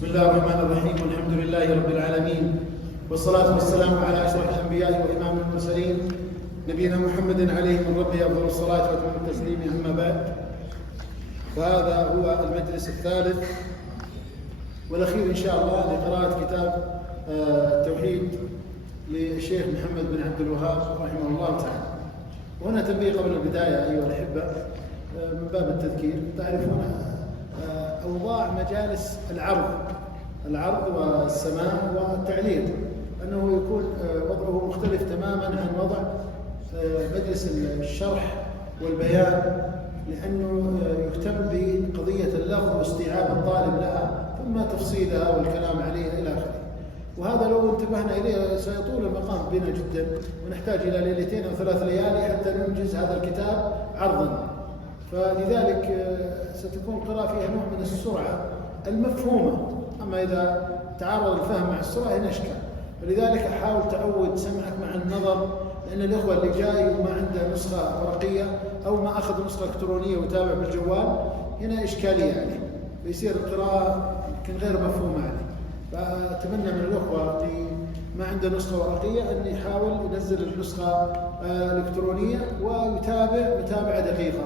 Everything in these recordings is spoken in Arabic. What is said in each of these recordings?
بسم الله الرحمن الرحيم، والحمد لله رب العالمين، والصلاة والسلام على أشرف الأنبياء وإمام المرسلين نبينا محمد عليه من ربه أفضل الصلاة وأتم التسليم. أما بعد، فهذا هو المجلس الثالث والأخير إن شاء الله لقراءة كتاب التوحيد للشيخ محمد بن عبد الوهاب رحمه الله تعالى. وهنا تنبيه قبل البداية أيها الأحبة من باب التذكير. تعرفون أوضاع مجالس العرض والسماع والتعليق أنه يكون وضعه مختلف تماما عن وضع مجلس الشرح والبيان، لأنه يهتم بقضية اللفظ واستيعاب الطالب لها ثم تفصيلها والكلام عليها إلى آخره. وهذا لو انتبهنا إليه سيطول المقام بنا جدا، ونحتاج إلى ليلتين أو 3 ليالي حتى ننجز هذا الكتاب عرضا. فلذلك ستكون القراءة فيها نوع من السرعة المفهومة، أما إذا تعارض الفهم مع السرعة هنا إشكال. فلذلك حاول تعود سمعك مع النظر، لأن الإخوة اللي جاي وما عنده نسخة ورقية أو ما أخذ نسخة إلكترونية وتابع بالجوال هنا إشكالية عليه، فيصير القراءة يمكن غير مفهومة عليه. فأتمنى من الأخوة اللي ما عنده نسخة ورقية أن يحاول ينزل النسخة الإلكترونية ويتابع متابعة دقيقة،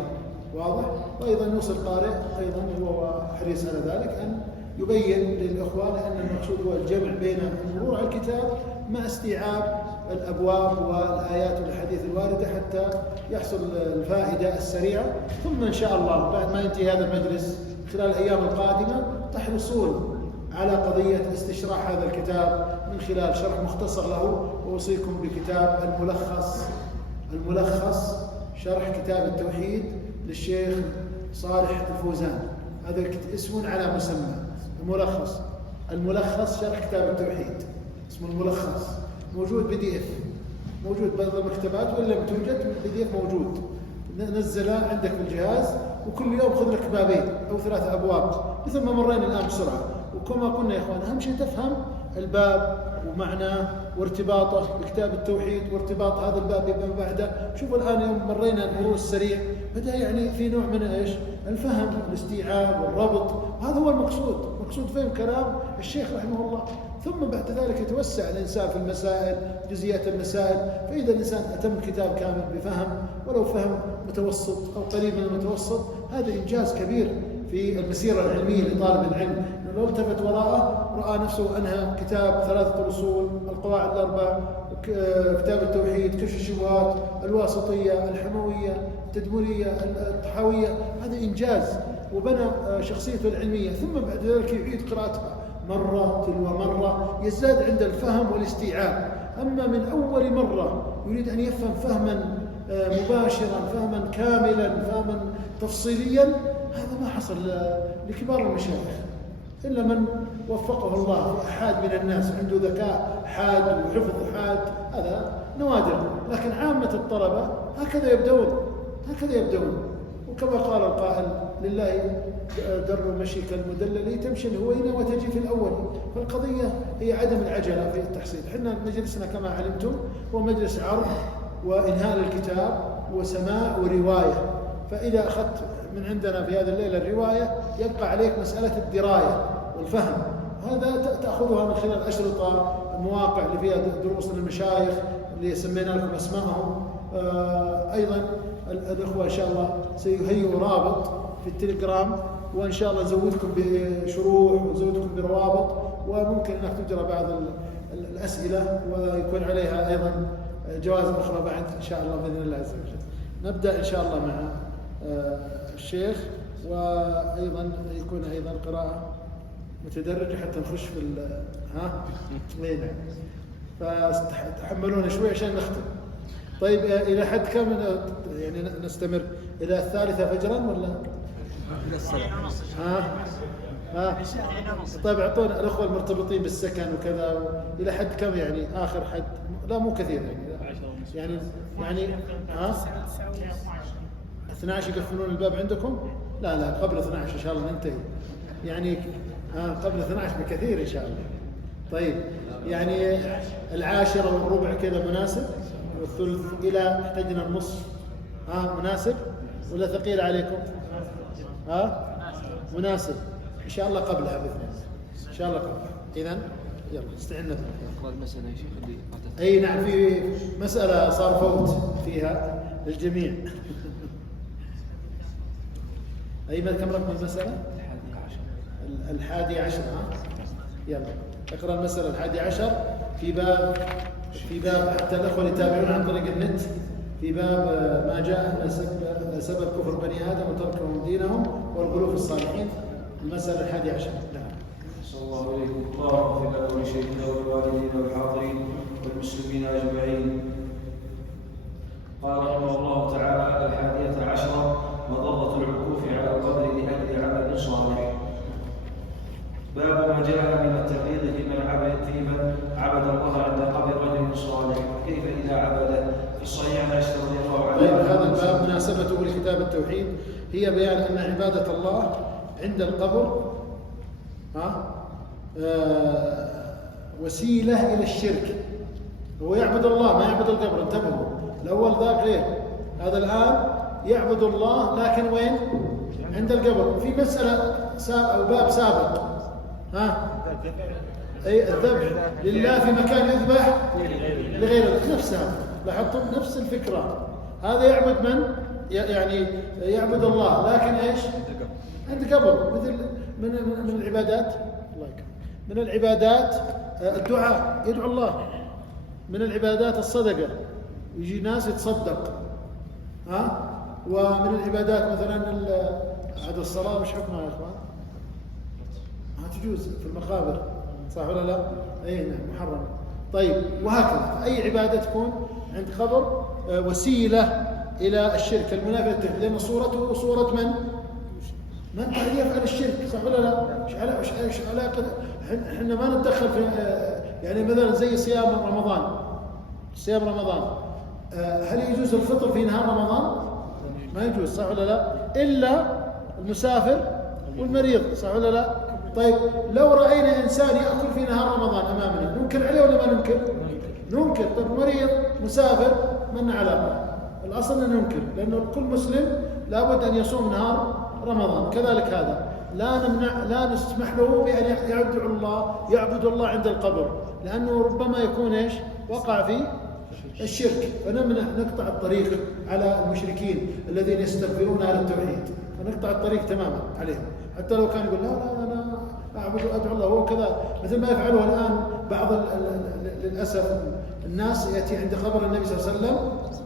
واضح؟ وأيضا يوصل قارئ أيضا هو حريص على ذلك أن يبين للإخوة، لأن المقصود هو الجمع بين المرور على الكتاب مع استيعاب الأبواب والآيات والأحاديث الواردة حتى يحصل الفائدة السريعة. ثم إن شاء الله بعد ما ينتهي هذا المجلس خلال الأيام القادمة تحرصون على قضية استشراح هذا الكتاب من خلال شرح مختصر له. وأوصيكم بكتاب الملخص شرح كتاب التوحيد للشيخ صالح الفوزان. هذا اسم على مسمى، الملخص شرح كتاب التوحيد، اسمه الملخص. موجود PDF، موجود بعض المكتبات، وإن لم توجد PDF موجود، نزله عندك في الجهاز، وكل يوم خذ لك بابين أو 3 أبواب. مثل ما مرينا الآن بسرعة. وكما قلنا يا إخوان، أهم شيء تفهم الباب ومعناه وارتباطه بكتاب التوحيد وارتباط هذا الباب بما بعده. شوفوا الآن يوم مرينا المرور السريع بدأ يعني في نوع من إيش؟ الفهم والاستيعاب والربط. هذا هو مقصود فهم كلام الشيخ رحمه الله. ثم بعد ذلك يتوسع الإنسان في المسائل، جزئيات المسائل. فإذا الإنسان أتم كتاب كامل بفهم ولو فهم متوسط أو قريب من المتوسط، هذا إنجاز كبير في المسيرة العلمية لطالب العلم. لو التفت وراءه رأى نفسه أنهى كتاب 3 الأصول، القواعد ال4، كتاب التوحيد، كشف الشبهات، الواسطية، الحموية، التدمرية، الطحاوية. هذا إنجاز، وبنى شخصيته العلمية. ثم بعد ذلك يعيد قراءتها مرة تلو مرة، يزداد عند الفهم والاستيعاب. أما من أول مرة يريد أن يفهم فهما مباشرا، فهما كاملا، فهما تفصيليا، هذا ما حصل لكبار المشايخ إلا من وفقه الله. أحد من الناس عنده ذكاء حاد وحفظ حاد، هذا نوادر. لكن عامة الطلبة هكذا يبدون. وكما قال القائل: لله در مشيك المدلل تمشي الهوينة وتجي في الأول. فالقضية هي عدم العجلة في التحصيل. حنا مجلسنا كما علمتم هو مجلس عرض وإنهاء الكتاب وسماع ورواية. فإذا أخذت من عندنا في هذه الليلة الرواية، يبقى عليك مسألة الدراية والفهم. هذا تأخذها من خلال أشرطة، المواقع اللي فيها دروس للمشايخ اللي سمينا لكم أسمائهم. أيضا الأخوة إن شاء الله سيهيئوا رابط في التليجرام، وإن شاء الله نزودكم بشروح ونزودكم بروابط، وممكن أنك تجرى بعض الأسئلة ويكون عليها أيضا جوائز أخرى بعد إن شاء الله بإذن الله عز وجل. نبدأ إن شاء الله مع الشيخ، وأيضا يكون أيضا قراءة متدرجة حتى نخش في نعم. فتحملونا شوي عشان نختم. طيب إلى حد كم يعني نستمر؟ إلى 3 فجرا ولا؟ إلى 7. طيب أعطونا الأخوة المرتبطين بالسكن وكذا، إلى حد كم يعني آخر حد؟ لا مو كثير يعني 12 يقفلون الباب عندكم؟ لا قبل 12 إن شاء الله ننتهي يعني. قبل 12 بكثير إن شاء الله. طيب يعني 10:15 كذا مناسب، والثلث إلى احتجنا النصف مناسب ولا ثقيل عليكم؟ مناسب إن شاء الله قبلها بإذن الله. إن شاء الله قبل. إذن يلا استعنا. اقرأ المسألة يا شيخ اللي فاتت. أي نعم، في مسألة صار فوت فيها للجميع. أي كم رقم المسألة؟ 11. يلا اقرأ المسألة 11 في باب حتى الأخوة اللي يتابعون عن طريق النت، في باب ما جاء أن سبب كفر بني آدم وتركهم دينهم والغلو في الصالحين، المسألة 11. نعم. صلى الله عليكم اللهم اغفر لنا ولشيخنا ولوالدينا والحاضرين والمسلمين اجمعين. قال رحمه الله تعالى: 11 مضرة العكوف على القبر لأجل عمل صالح. باب ما جاء من التقليد في من عبد الله عند قبر رجل صالح، كيف إذا عبده. في الصحيح عن عائشة رضي الله عنها. طيب، هذا الباب مناسبته لكتاب التوحيد هي بيان أن عبادة الله عند القبر وسيلة إلى الشرك. هو يعبد الله ما يعبد القبر، انتبهوا، الأول ذاك غير، هذا الآن يعبد الله لكن وين؟ عند القبر. في مسألة أو باب سابق أي الذبح لله في مكان يذبح لغير الله، نفس هذا، لاحظتم نفس الفكرة. هذا يعبد من؟ يعني يعبد الله لكن ايش؟ عند قبر. مثل من العبادات، الله يكرمك، من العبادات الدعاء، يدعو الله. من العبادات الصدقة، يجي ناس يتصدق. ومن العبادات مثلا عاد الصلاة، وش حكمها يا اخوان؟ ما تجوز في المقابر، صح ولا لا؟ اي نعم، محرم. طيب، وهكذا اي عبادة تكون عند قبر وسيلة الى الشرك المنافي للتوحيد، لان صورته صورة من يفعل الشرك، صح ولا لا؟ ايش علاقة؟ احنا ما نتدخل في يعني مثلا زي صيام رمضان، هل يجوز الفطر في نهار رمضان؟ ما يجوز، صح ولا لا؟ الا المسافر والمريض، صح ولا لا؟ طيب، لو رأينا إنسان يأكل في نهار رمضان أمامنا ننكر عليه ولا ما ننكر؟ ننكر. طيب، مريض مسافر ما لنا علاقة، الأصل أن ننكر، لأنه كل مسلم لابد أن يصوم نهار رمضان. كذلك هذا لا نسمح له بأن يعبد الله عند القبر، لأنه ربما يكون إيش؟ وقع في الشرك، فنمنع، نقطع الطريق على المشركين الذين يستغفرون على التوحيد، فنقطع الطريق تماما عليهم، حتى لو كان يقول لا أنا أدعو الله، هو كذا، مثل ما يفعله الآن بعض للأسف الناس يأتي عند قبر النبي صلى الله عليه وسلم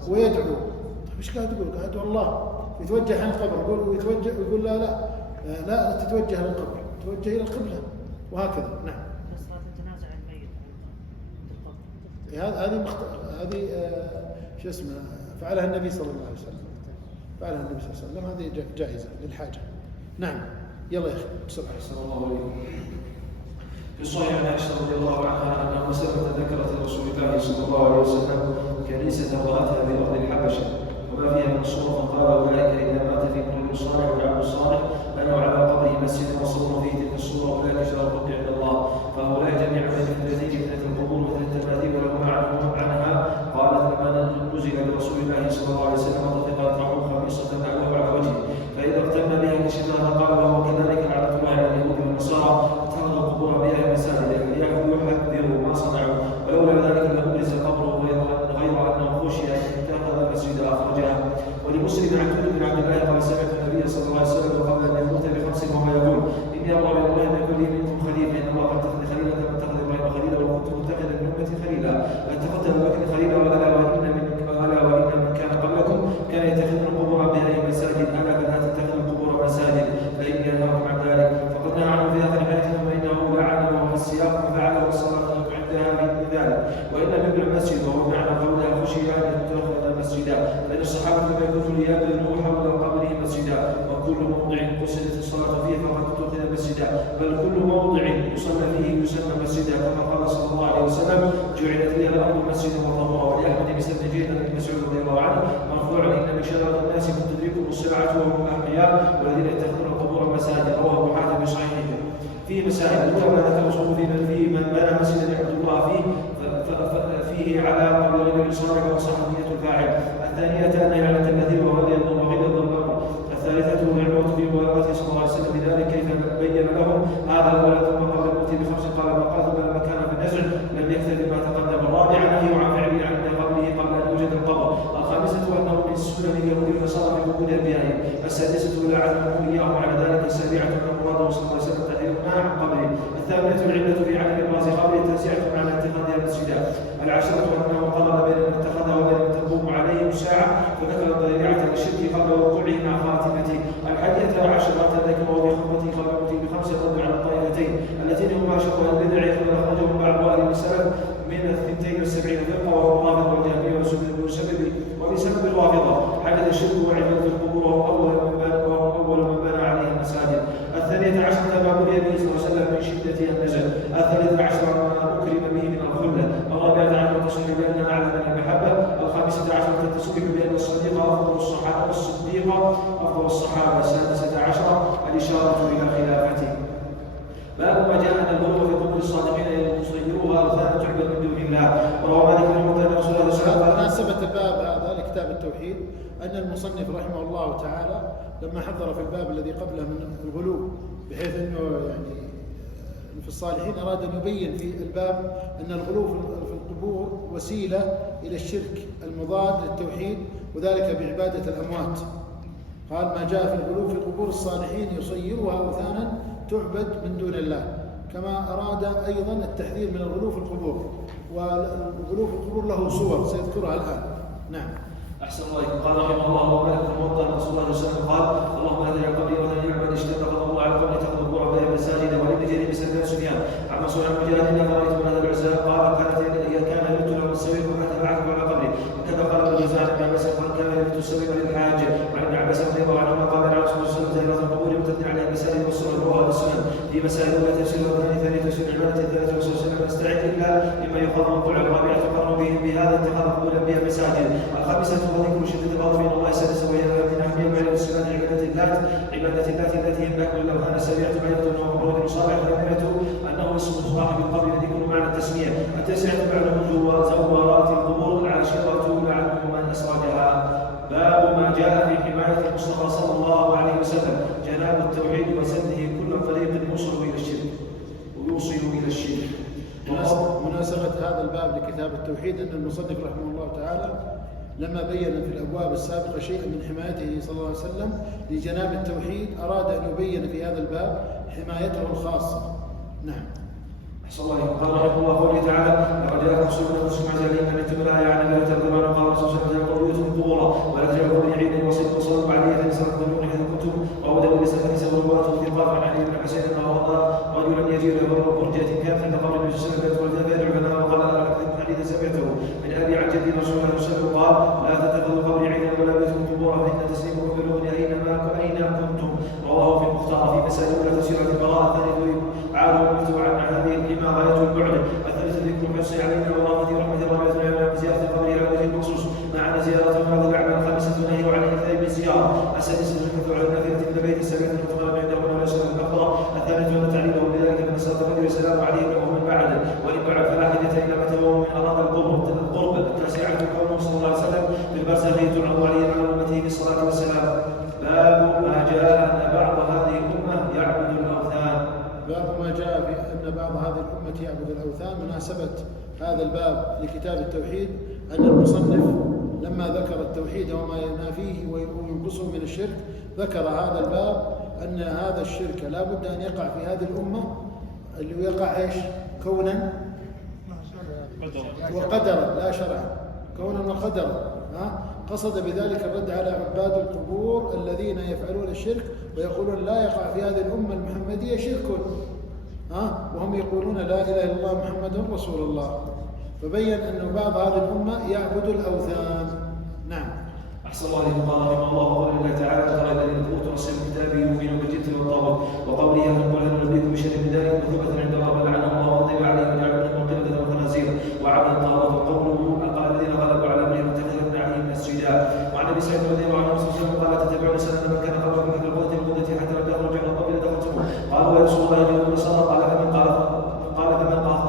ويدعو. طيب إيش قاعد يقول؟ قاعد أدعو الله، يتوجه عند القبر، يقول لا تتوجه للقبر، توجه إلى القبلة، وهكذا. نعم. تنازع الميت هذه شو اسمه، فعلها النبي صلى الله عليه وسلم، هذه جائزة للحاجة. نعم. يلا يا أخي بسرعة. صلى الله عليه وسلم. في الصحيح عن عائشة رضي الله عنها أن مسلمة ذكرت لرسول الله صلى الله عليه وسلم كنيسة رأتها بأرض الحبشة وما فيها من صور، فقال: أولئك إذا مات فيهم رجل صالح والعبد الصالح بنوا على قبره مسجدا وصوروا فيه تلك الصورة، أولئك شرف الرب عند الله. فهؤلاء جميعا من الذين فتنة القبور مثل التماثيل ولهم عنها. قالت: لما نزل برسول الله صلى الله عليه وسلم طفقت رحم خميصة تعلق على وجهه، فإذا اغتم بها كشفها، قال: وهو كذلك لعنة الله على اليهود والنصارى اتخذوا القبور بها مساجد يحذروا ما صنعوا، ولولا ذلك لأبرز قبره غير أنه خشي أن اتخذ مسجدا أخرجها. ولمسلم عن جابر بن عبد الله قال: سمعت النبي صلى الله عليه وسلم قبل أن يموت ب5 وهو يقول: إني أمر بإبراهيم يكون لي منكم خليل، إن الله قد اتخذ خليلا كما اتخذ إبراهيم خليلا، وكنت متخذا من أمتي خليلا، فاتخذت أبا بكر خليلا، ألا وإن من كان قبلكم كان يتخذ القبور بها مساجد، ألا فلا تتخذوا القبور مساجد، فإني أنهاكم عن ذلك. فقد نهى عنه في هذا الحديث، فإنه لعنه وفي السياق فعل والصلاة عندها من ذلك. وإن يبنى المسجد، وهو معنى قولها خشي أن يتخذ مسجدا، فإن الصحابة لم يكونوا ليبنوا حول قبره مسجدا، وكل موضع قصدت الصلاة فيه فقد اتخذ مسجدا، بل كل موضع يصلى فيه يسمى مسجدا، كما قال صلى الله عليه وسلم: جعلت لي الأرض مسجدا وطهورا. ولأحمد بسند جيد بن مسعود رضي الله عنه مرفوع: إن من شر الناس من تدركهم الساعة وهم أحياء والذين يتخذون القبور مساجد. رواه أبو حاتم بصحيحه. فيه مسائل: الأولى ما ذكره في من بنى مسجدا يعبد الله فيه على قبر رجل صالح وصحبه الفاعل. الثانية أن يعلم التماثيل وغير الضرب. الثالثة الموت في مبالغته صلى الله عليه وسلم بذلك، كيف بين لهم هذا الولد ثم قبل الموت أكثر مما تقدم. الرابعة نهي عن فعله عند قبله قبل أن يوجد القبر. الخامسة أنه من سنن اليهود والنصارى في قبول أنبيائهم. السادسة إلى عدم إياهم على ذلك. السابعة أن مراده صلى الله عليه وسلم تحذيرنا عن قبره. الثامنة العلة في عدم إبراز قبره. التاسعة على اتخاذها مسجدا. العاشرة أنه قرر بين من اتخذها وبين من تقوم عليه الساعة فذكر ذريعة الشرك قبل وقوعه مع خاتمته. الحادية عشرة ذكره في خطبته قبل موته بخمس رد على الطائفتين اللتين هما شرها البدع قد أخرجهم بعض أهل السلف من 72 فرقة وهو الرافضة والجهمية وبسبب الرافضة حدث الشرك وعبادة القبور وهو أول من بنى عليه المساجد. الثانية عشرة ما بني به صلى الله عليه وسلم من شدة النزل. الثالثة عشرة ما أكرم به من الخلة. الرابعة عشرة التصريح بأن أعلى من المحبة. الخامسة عشرة التصريح بأن الصديق أفضل الصحابة أفضل الصحابة. السادسة عشرة الإشارة إلى خلافته. باب ما جاء أن الغلو في قبور الصالحين يصيروها أوثانا تعبد من دون الله. وروى مالك بن مطعم رسول الله صلى الله عليه وسلم. مناسبة الباب هذا لكتاب التوحيد أن المصنف رحمه الله تعالى لما حضر في الباب الذي قبله من الغلو بحيث أنه يعني في الصالحين أراد أن يبين في الباب أن الغلو في القبور وسيلة إلى الشرك المضاد للتوحيد وذلك بعبادة الأموات. قال ما جاء في الغلو في قبور الصالحين يصيرها أوثانا تعبد من دون الله. كما أراد أيضا التحذير من الغلو في القبور، والغلو في القبور له صور سيذكرها الآن. نعم. أحسن الله. قال رحمه الله ومالك بن مطعم رسول الله صلى الله عليه وسلم قال اللهم هذا قبري وهذا يعبد اشتد الله على قبري تاخذ القبور وهي مساجد. ولم يجري بسنة سفيان عن مسعود عن مجاهد انه رايت من هذا العزاء قال كان يرد له السويق حتى بعثه على قبره. وكذا قال ابن جزاء عن ابن عباس قال كان يرد السويق للحاج. وعن ابن عباس رضي الله عنهما قال على رسول الله صلى الله عليه وسلم زيارة القبور وتبني عليها المساجد والسنن ورواه السنن في مسائل اولى تفسير الثاني تفسير العباده الثالث رسول الله صلى الله عليه وسلم نستعد الا لما يقال موضوع. الرابعه قرروا به بهذا اتخاذ قبور الانبياء مساجد. الخامسه وذكر شده غضب من الله. السادسه وهي من اهميه معرفه الصفات عباده اللات التي هي اكل الاوثان. السابعه معرفه انه مبرور صالح. الثامنه انه اسم صاحب القبر الذي يكون معنى التسميه. التاسعه معلوم زوارات القبور. العاشره لعنه من اسرجها. باب ما جاء في حمايه المصطفى صلى الله عليه وسلم جناب التوحيد وسده كل طريق يوصل الى الشرك. مناسبة هذا الباب لكتاب التوحيد أن المصنف رحمه الله تعالى لما بين في الأبواب السابقة شيئا من حمايته صلى الله عليه وسلم لجناب التوحيد أراد أن يبين في هذا الباب حمايته الخاصة. نعم. أحسن الله. قال رحمه الله قوله تعالى لقد جاءكم رسول من أنفسكم عزيز عليم أن يتم الآية عن لا ترضون قال الرسول صلى الله عليه وسلم بيوتكم قبورا ولا تجعلوا قبري عيدا وصلوا وصلوا عليه فنسأل تدعون حيث كنتم. وأبو داود لسنة سورات الثقات عن علي بن حسين أنه رأى رجلا يجير له برجة كانت عند قبر النبي صلى الله عليه وسلم فيدعو لنا وقال أنا أكذب حديثا سمعته من أبي عن جدي رسول الله صلى الله عليه وسلم قال لا تتخذوا قبري عيدا ولا بيوتكم قبورا فإن تسليمكم بلغني أين كنتم. رواه في المختار في مسائل أولى تفسير البراءة. الثاني عالم المتبع عن هذه الإمام غاية البعد. الثالث ذكر الحرص علينا ورافة رحمة الرابعة العلماء بزيارة القبر على وجه المخصوص مع زيارة بعض الأعمال. الخامسة نهي عن الإكثار بالزيارة. السادسة الحث على النافلة من البيت. السابعة المتقرب عنده ولا يشرب المقبرة. الثالثة أن تعليمه بذلك من صلاة الفجر والسلام عليه ومن بعد وإن بعد فلا حاجة إلى ما تبوه من أراد القرب. التاسعة قوله صلى الله عليه وسلم في البرزخ تعرض عليه على أمته بالصلاة والسلام. باب ما جاء أن بعض هذه الأمة يعبد الأوثان. باب ما جاء في أن بعض هذه الأمة يعبد الأوثان. مناسبة هذا الباب لكتاب التوحيد أن المصنف لما ذكر التوحيد وما ينافيه وينقصه من الشرك ذكر هذا الباب أن هذا الشرك لا بد أن يقع في هذه الأمة اللي يقع إيش؟ كونا وقدرا لا شرعا. كونا وقدرا. قصد بذلك الرد على عباد القبور الذين يفعلون الشرك ويقولون لا يقع في هذه الأمة المحمدية شرك وهم يقولون لا إله إلا الله محمد رسول الله. فبين أن بعض هذه الأمة يعبد الأوثان. نعم. أحسن الله إليكم. قال رحمه الله وقول الله تعالى ترى الذين أوتوا نصيب الكتاب يؤمنون بالجبت والطاغوت وقوله يقول هل نبيكم بشر من ذلك مثوبة عند الله لعنهم الله وغضب عليهم ويعبدون القردة والخنازير وعبد الطاغوت وقوله قال الذين غلبوا على أمرهم واتخذوا من عليهم مسجدا. وعن أبي سعيد رضي الله عنه قال تتبعون سنة من كان قبلكم مثل القردة حتى لو دخلوا جحر القبر لدخلتموه. قالوا يا رسول الله يقول النصارى قال فمن قال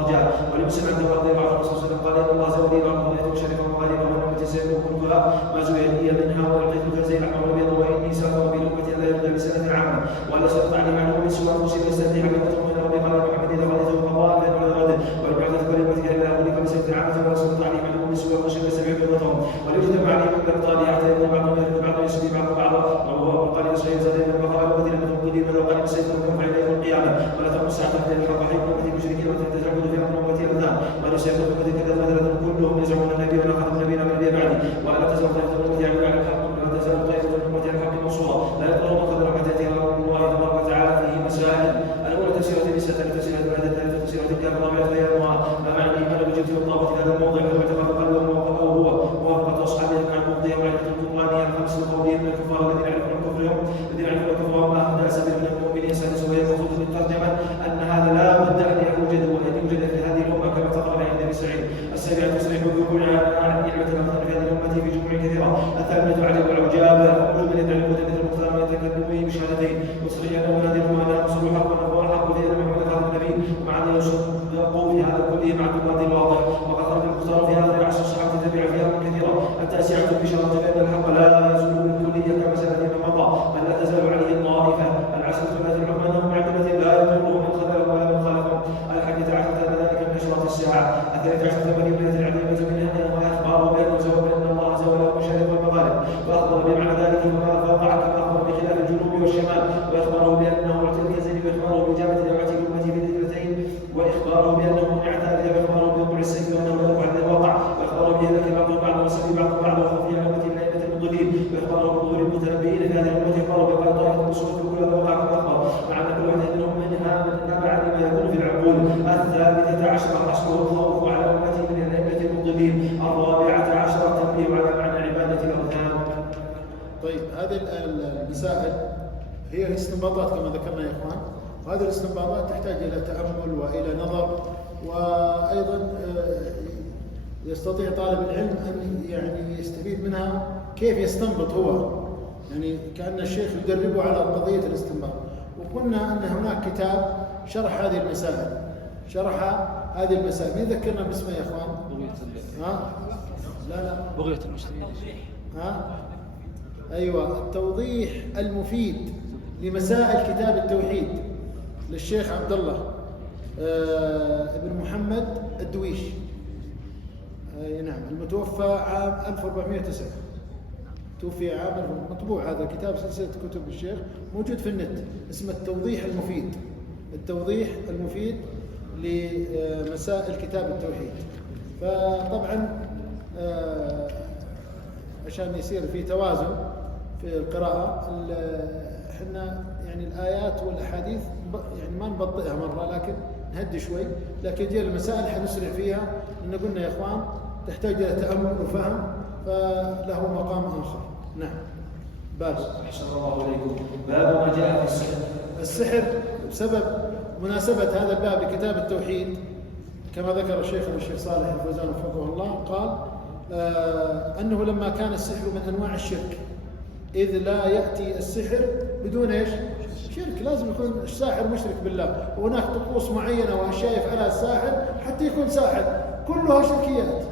رجاء. ولمسلم عنده رضي الله عنه صلى الله عليه وسلم قال ان الله زودي الارض وليت شرفا وغالبا ونعمتي سيكون كلها ما زوي لي منها واعطيت كنزي الاحمر والابيض واني سافر بلقمه لا يبدا بسنه عامه ولا سيقطع لي معلوم من سوى مسلم يستهدي حقيقته من ربي قال محمد اذا غديته فضاء فان غدا ولم يعطت كلمتك الا ساعة من الحق حين أمة المشركين وتتعبد في أمر أمتي أبناء قالوا سيكون أمتي كذا مثلا كلهم يزعمون النبي ولا خاتم النبي من نبي بعدي ولا تزال طائفة من أمتي يعملون على الحق ولا تزال طائفة من أمتي على الحق منصورة لا يقرؤون قدر حتى الله تبارك وتعالى فيه مسائل الأولى تفسيرة النساء تفسيرة الآية الثالثة تفسيرة الكافر الرابعة بيانها ما معنى الإيمان بجد والطاقة في هذا الموضع ولو اعتبر قلبه وهو موافقة أصحابه مع الموضع ومعرفة القرآن الخمس وقولهم من الكفار الذين يعرفون كفرهم كفرهم أهدى سبيل من المؤمنين سادس وهي مقصود من الترجمة أن هذا لا بد أن يوجد وأن يوجد في هذه الأمة كما تقرأ عند ابن سعيد. السابعة تصريح بالرجوع عن نعمة الأمثال في هذه الأمة في جموع كثيرة. الثامنة عدم العجاب وجوب أن يدعو مثل المختار من يتكلم بشهادتين وتصريح أنه هذه الأمة لا تصل الحق ونفوه الحق في أن محمد هذا النبي ومع أن يصدقوا في هذا كله مع اعتقاد الواضح وقد خرج المختار في هذا العصر الصحابة تبع فيها كثيرة. التاسعة البشارة بأن الحق لا يزول بالكلية كما سلف فيما مضى بل لا تزال عليه الطائفة. العشرة التي العظمى أنهم معتمد لا يضرهم من خذلهم ولا من خالفهم. الحادية عشرة ذلك من أشراط الساعة. الثالثة عشرة بكلمة العظيمة منها أنه أخبار بأن الله عز وجل المشارق والمغارب وأخبر بمعنى ذلك وما فوقع كما أخبر بخلاف الجنوب والشمال وإخباره بأنه معطي الكنزل وإخباره بإجابة دعوة الأمة في ذكرتين وإخباره بأنه منع ذلك وإخباره بوقوع السيف وأنه لا يقع عند الواقع وإخباره بهلاك بعض وسبي بعض وخفي الأمة من أئمة المضلين وإخباره بظهور المتنبئين في هذه الأمة إخباره بقال طائفة الرسول في كل هذا وقع كما أخبر مع أن كل واحد منهم منها بعد ما يكون في العقول. الثالثة عشرة حصره الخوف على أمته من الأئمة المضلين. الرابعة عشرة التنبيه على معنى عبادة الأوثان. طيب هذه المسائل هي الاستنباطات كما ذكرنا يا إخوان، وهذه الاستنباطات تحتاج إلى تأمل وإلى نظر، وأيضا يستطيع طالب العلم أن يعني يستفيد منها كيف يستنبط هو، يعني كأن الشيخ يدربه على قضية الاستنباط. وقلنا أن هناك كتاب شرح هذه المسائل، شرح هذه المسائل. مين ذكرنا باسمه يا إخوان؟ لا بغية المسلمين. أيوة، التوضيح المفيد لمسائل كتاب التوحيد للشيخ عبد الله ابن محمد الدويش، نعم، المتوفى عام 1409، توفي عام، مطبوع هذا الكتاب سلسلة كتب الشيخ موجود في النت، اسمه التوضيح المفيد، التوضيح المفيد لمسائل كتاب التوحيد. فطبعا عشان يصير في توازن في القراءة، احنا يعني الآيات والأحاديث يعني ما نبطئها مرة، لكن نهدي شوي، لكن جاء المسائل حنسرع فيها، لأن قلنا يا إخوان تحتاج إلى تأمل وفهم، فله مقام آخر. نعم. باب أحسن الله إليكم. باب ما جاء في السحر. السحر بسبب مناسبة هذا الباب بكتاب التوحيد، كما ذكر الشيخ صالح الفوزان وفقه الله، قال أنه لما كان السحر من أنواع الشرك، إذ لا يأتي السحر بدون إيش؟ شرك، لازم يكون الساحر مشرك بالله، وهناك طقوس معينة وأشياء يفعلها الساحر حتى يكون ساحر، كلها شركيات،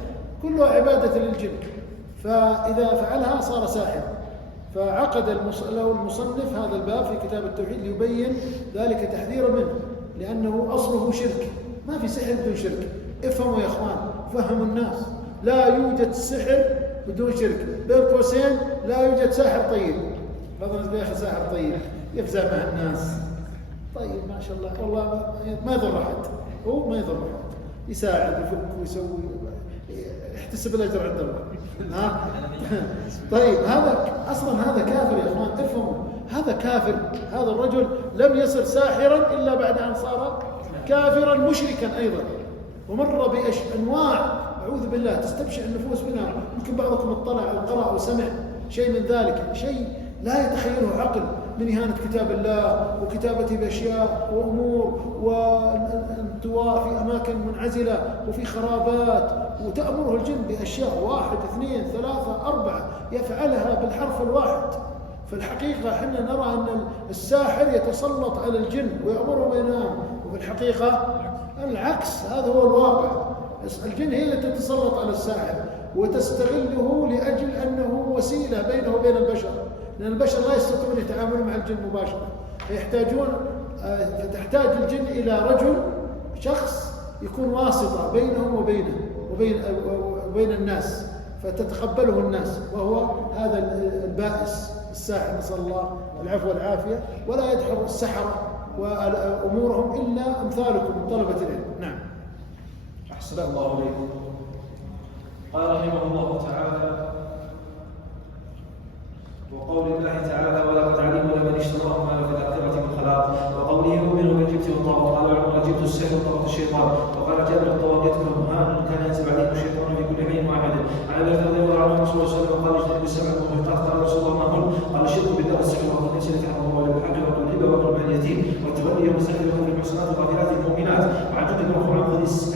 كلها عبادة للجن، فإذا فعلها صار ساحر. فعقد له المصنف هذا الباب في كتاب التوحيد ليبين ذلك تحذيرا منه، لأنه أصله شرك، ما في سحر بدون شرك. افهموا يا إخوان، فهموا الناس، لا يوجد سحر بدون شرك، بين قوسين لا يوجد ساحر طيب. بعض الناس بياخذ ساحر طيب يفزع مع الناس، طيب ما شاء الله والله ما يضر أحد، هو ما يضر أحد، يساعد يفك ويسوي، يحتسب الأجر عند الله. طيب هذا أصلا هذا كافر يا إخوان، افهموا، هذا كافر، هذا الرجل لم يصل ساحرا إلا بعد أن صار كافرا مشركا أيضا، ومر بأنواع أعوذ بالله تستبشع النفوس منها. يمكن بعضكم اطلع أو قرأ أو سمع شيء من ذلك، شيء لا يتخيله عقل، من إهانة كتاب الله وكتابته بأشياء وأمور وانطواء في أماكن منعزلة وفي خرابات، وتأمره الجن بأشياء 1 2 3 4 يفعلها بالحرف الواحد. فالحقيقة احنا نرى أن الساحر يتسلط على الجن ويأمره بينهم، وفي الحقيقة العكس، هذا هو الواقع. الجن هي التي تتسلط على الساحر وتستغله لأجل أنه وسيلة بينه وبين البشر، لأن البشر لا يستطيعون يتعاملون مع الجن مباشرة، فتحتاج الجن إلى رجل، شخص يكون واسطة بينهم وبين الناس، فتتقبله الناس، وهو هذا البائس الساحر، نسأل الله العفو والعافية. ولا يدحر السحرة وأمورهم إلا أمثالكم من طلبة العلم. نعم. أحسن الله إليكم. قال رحمه الله تعالى: وقول الله تعالى: ولقد علموا لمن اشتراه ما له في الآخرة من خلاق. وقوله: يؤمن بالجبت والطاغوت. قال العلماء: الجبت السحر وطاغوت الشيطان. وقال جابر: الطواغيت كهان كان ينزل عليهم الشيطان في كل حين واحد. عن ابي رضي الله عنه رسول الله صلى الله عليه وسلم قال: اجتنب السبع الموبقات. قال رسول الله: ما هن؟ قال: الشرك بالله والسحر والتقليد التي حرم الله بالحق والربا واكل مال اليتيم والتولي يوم السحر وقتل المحصنات الغافلات المؤمنات. وعن جد مرفوعا: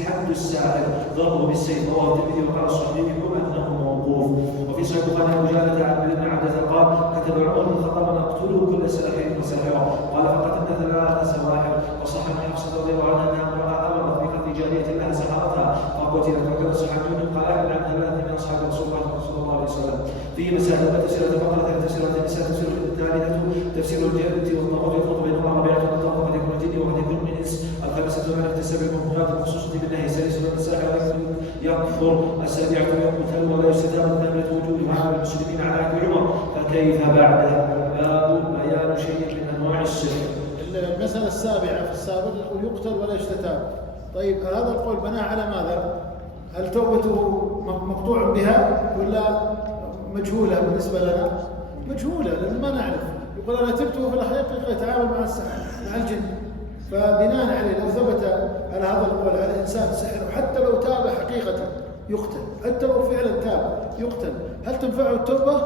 حد الساحر ضربه بالسيف. رواه الترمذي وقال الصحيح انه موقوف. وفي صحيح البخاري: ابو جهل بن عبده قال: كتب عمر بن الخطاب ان نقتله كل ساحر وساحره. قال: فقتلنا 3 سواحر. وصح عن حفصه رضي الله عنها انها امراه امرت بقتل جاريه لها سحرتها فقتلت. وكان صحابي قال: احد عن 3 من اصحاب رسول الله صلى الله عليه وسلم. فيه مسائل: تفسير البقره، تفسير النساء، تفسير الثالثه تفسير الجنه والطاغوت. يطلق بينهما ربيعه والطاغوت قد يكون جني وقد يكون من انس. الخامسه معرفه السبع الموضوعات المخصوصه بالنهي. السادسه الساحر يكفر. السابعه يقتل ولا يستتاب. الثامنه وجودها على المسلمين على عهد عمر. فكيف بعده؟ باب بيان شيء من انواع السحر. المسألة السابعة في السابق يقول: يقتل ولا يستتاب. طيب هذا القول بناء على ماذا؟ هل توبته مقطوع بها ولا مجهولة بالنسبة لنا؟ مجهولة، لأن ما نعرف. يقول: أنا تبت وفي الحقيقة يتعامل مع السحر مع الجن. فبناء عليه لو ثبت على هذا القول على الإنسان سحر، وحتى لو تاب حقيقة يقتل، حتى لو فعلا تاب يقتل. هل تنفعه التوبة؟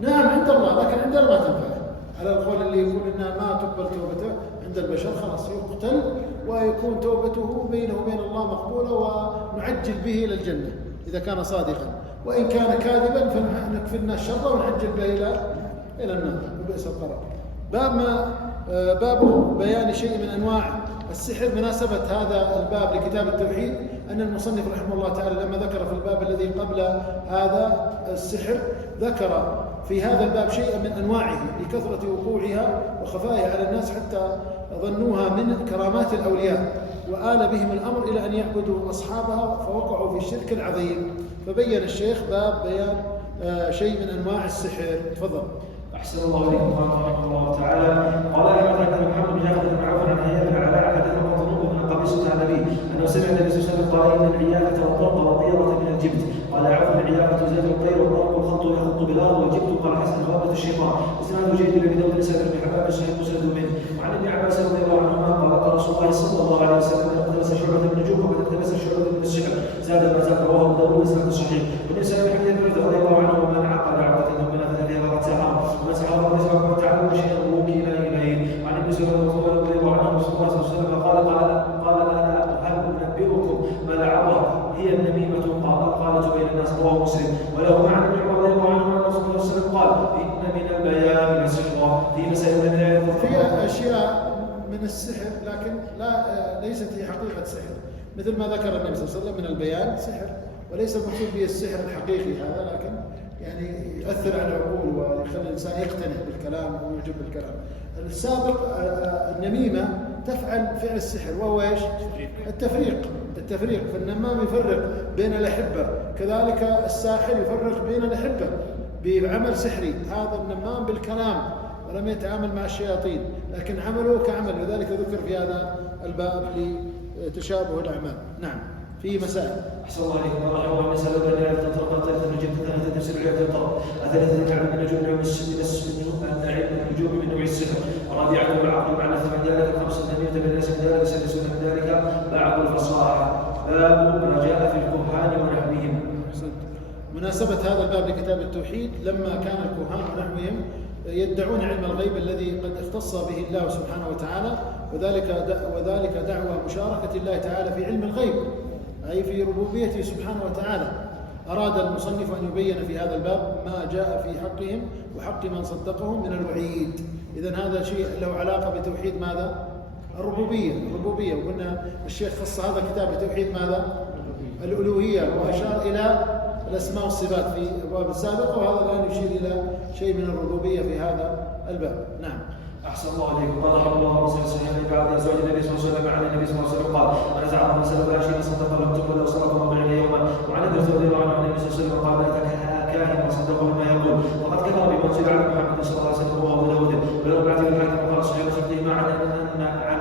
نعم عند الله، لكن عندنا ما تنفعه. على القول اللي يقول إنها ما تقبل توبته عند البشر، خلاص يقتل ويكون توبته بينه وبين الله مقبولة، ونعجل به إلى الجنة إذا كان صادقا. وإن كان كاذبا فنكفلنا الشر ونعجل به إلى النار، وبئس القرار. باب بيان شيء من أنواع السحر. مناسبة هذا الباب لكتاب التوحيد أن المصنف رحمه الله تعالى لما ذكر في الباب الذي قبل هذا السحر ذكر في هذا الباب شيئا من أنواعه لكثرة وقوعها وخفائها على الناس حتى ظنوها من كرامات الأولياء، وآل بهم الأمر إلى أن يعبدوا أصحابها فوقعوا في الشرك العظيم. فبين الشيخ باب بيان شيء من أنواع السحر. تفضل. أحسن الله إليكم. قال رحمه الله تعالى: قال أحمد بن محمد بن جعفر بن عوف عن هيام بن علاء حدثنا مطروق بن قبيصة عن أبيه أنه سمع النبي صلى الله عليه وسلم قال: إن العيافة والطرق والطيرة من الجبت. قال: عوف: العيافة زاد الطير والطرق والخط يخط بالأرض والجبت. قال حسن: غابة الشيطان. إسناد جيد لأبي داود نسأل بن حباب صحيح مسند منه. وعن ابن عباس رضي الله عنهما قال: قال رسول الله صلى الله عليه وسلم: من اقتبس شعبة من النجوم وقد اقتبس شعبة من السحر زاد ما زاد. رواه أبو داود بإسناد صحيح. ومن سأل حديث رضي الله عنه: ومن عقل عقدة من فيها فقد سحر ومن سحر فقد سحر وتعلم شيئا وكيل إليه. وعن ابن سعود رضي الله عنه رسول الله صلى الله عليه وسلم قال: أنا هل أنبئكم ما لعبها هي النميمة؟ قالت بين الناس. رواه مسلم. وله عن ابن عمر رضي الله عنه أن رسول الله صلى الله عليه وسلم قال: إن من البيان لسحرا. في مسائل من في أشياء من السحر لكن ليست هي حقيقة سحر، مثل ما ذكر النبي صلى الله عليه وسلم من البيان سحر، وليس المقصود به السحر الحقيقي هذا، لكن يعني يؤثر على العقول ويخلي الإنسان يقتنع بالكلام ويعجب بالكلام. السابق النميمة تفعل فعل السحر، وهو ايش؟ التفريق. فالنمام يفرق بين الأحبة، كذلك الساحر يفرق بين الأحبة بعمل سحري. هذا النمام بالكلام ولم يتعامل مع الشياطين، لكن عمله كعمل، وذلك ذكر في هذا الباب لتشابه الأعمال. نعم. في مسائل. أحسن الله عليكم. رحمه الله من سبب أن يعرف الطرق ثلاثة من جبت ثلاثة تفسير العبد الطرق. الثالثة تعلم من نجوم نوع النجوم من نوع السحر. الرابعة العقل معنى من ذلك. الخمسة النبي من الناس من ذلك. السادسة من ذلك بعض الفصاحة. باب ما جاء في الكهان ونحوهم. مناسبة هذا الباب لكتاب التوحيد لما كان الكهان ونحوهم يدعون علم الغيب الذي قد اختص به الله سبحانه وتعالى، وذلك دعوى مشاركة الله تعالى في علم الغيب، أي في ربوبيته سبحانه وتعالى. أراد المصنف أن يبين في هذا الباب ما جاء في حقهم وحق من صدقهم من الوعيد. إذن هذا شيء له علاقة بتوحيد ماذا؟ الربوبية. وقلنا الشيخ خص هذا الكتاب بتوحيد ماذا؟ الألوهية، وأشار إلى الأسماء والصفات في الأبواب السابقة، وهذا الآن يشير إلى شيء من الربوبية في هذا الباب. نعم. أحسن الله عليكم. قال رحمه الله وسلم صحيح بعد أزواج النبي صلى الله عليه وسلم عن النبي صلى الله عليه وسلم قال: من زعم مسألة 20 صدقة لم تقبل لو صدق 40 يوما. وعن ابي رضي الله عنه عن النبي صلى الله عليه وسلم قال: لا كاهن وصدقه بما يقول وقد كفر بما انزل على محمد صلى الله عليه وسلم. رواه ابو داود. ولو بعد الحاكم قال صحيح صدقه مع ان عن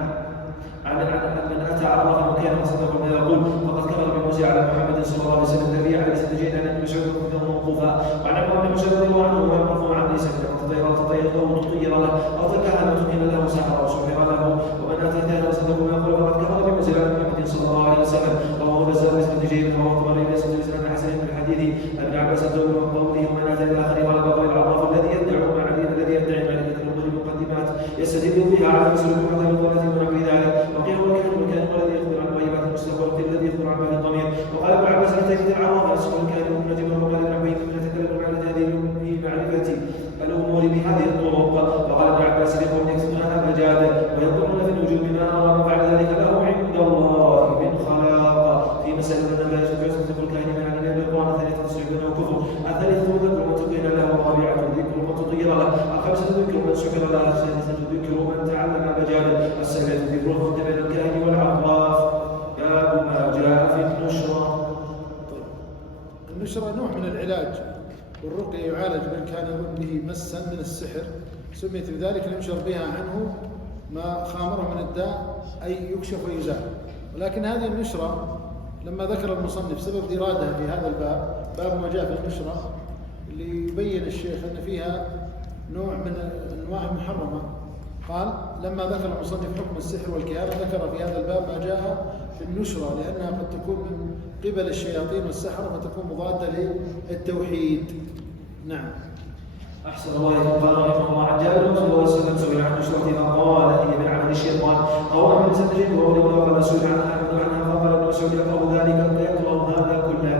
من اتى عرفا وكان مصدقا ما يقول فقد كفر بالموسى على محمد صلى الله عليه وسلم النبي عليه الصلاه والسلام عن ابن مسعود موقوفا وعن ابن مسعود رضي الله عنه مرفوعا ليس تطير او تطير له او تكهن وتكهن له سحر او سحر له ومن اتى كان مصدقا ما يقول فقد كفر بالموسى على محمد صلى الله عليه وسلم رواه البزار بن جيد رواه الطبراني بن حسن من حديث ابن عباس قوله ومن اتى الى اخره قال بقى العراف الذي يدعي معرفه المقدمات يستدل بها على مسلك مثل الضلاله ونحو ذلك وقيل والكاهن الذي يخبر عن غيبات المستقبل الذي يخبر عن باب الضمير وقال ابن عباس تجد العراف يسمى الكاهن والنجم وقال نحوه من يتكلم على هذه معرفه الامور بهذه الطرق وقال ابن عباس يقول يكتبون ابجادا ويقولون في الوجود ما ارى بعد ذلك له عند الله من خلاق في مساله ان لا يجوز تصديق الكاهن من عن النبي القران الثالثه تصديق وكفر الثالثه ذكر من تقين له الرابعه ذكر من تطير له الخامسه ذكر من سكر له السادسه ذكر من تعلم ابجادا السابعه ذكر الفرق بين الكاهن والعراف باب ما جاء في النشره. النشرة نوع من العلاج والرقية يعالج من كان به مسا من السحر سميت بذلك لينشر بها عنه ما خامره من الداء أي يكشف ويزال. ولكن هذه النشرة لما ذكر المصنف سبب إرادها في هذا الباب باب ما جاء في النشرة ليبين الشيخ أن فيها نوع من أنواع محرمة. قال لما ذكر المصنف حكم السحر والكهانة ذكر في هذا الباب ما جاء في النشرة لأنها قد تكون من قبل الشياطين والسحرة فتكون مضادة للتوحيد. نعم. أحسن الله إليكم. قال رحمه الله عن جابر رضي الله عنه سئل عن نشرة ما قال هي من عمل الشيطان أو من سنجد وهو مسؤول عنها فقال ابن مسعود يقرأ ذلك ويقرأ هذا كله.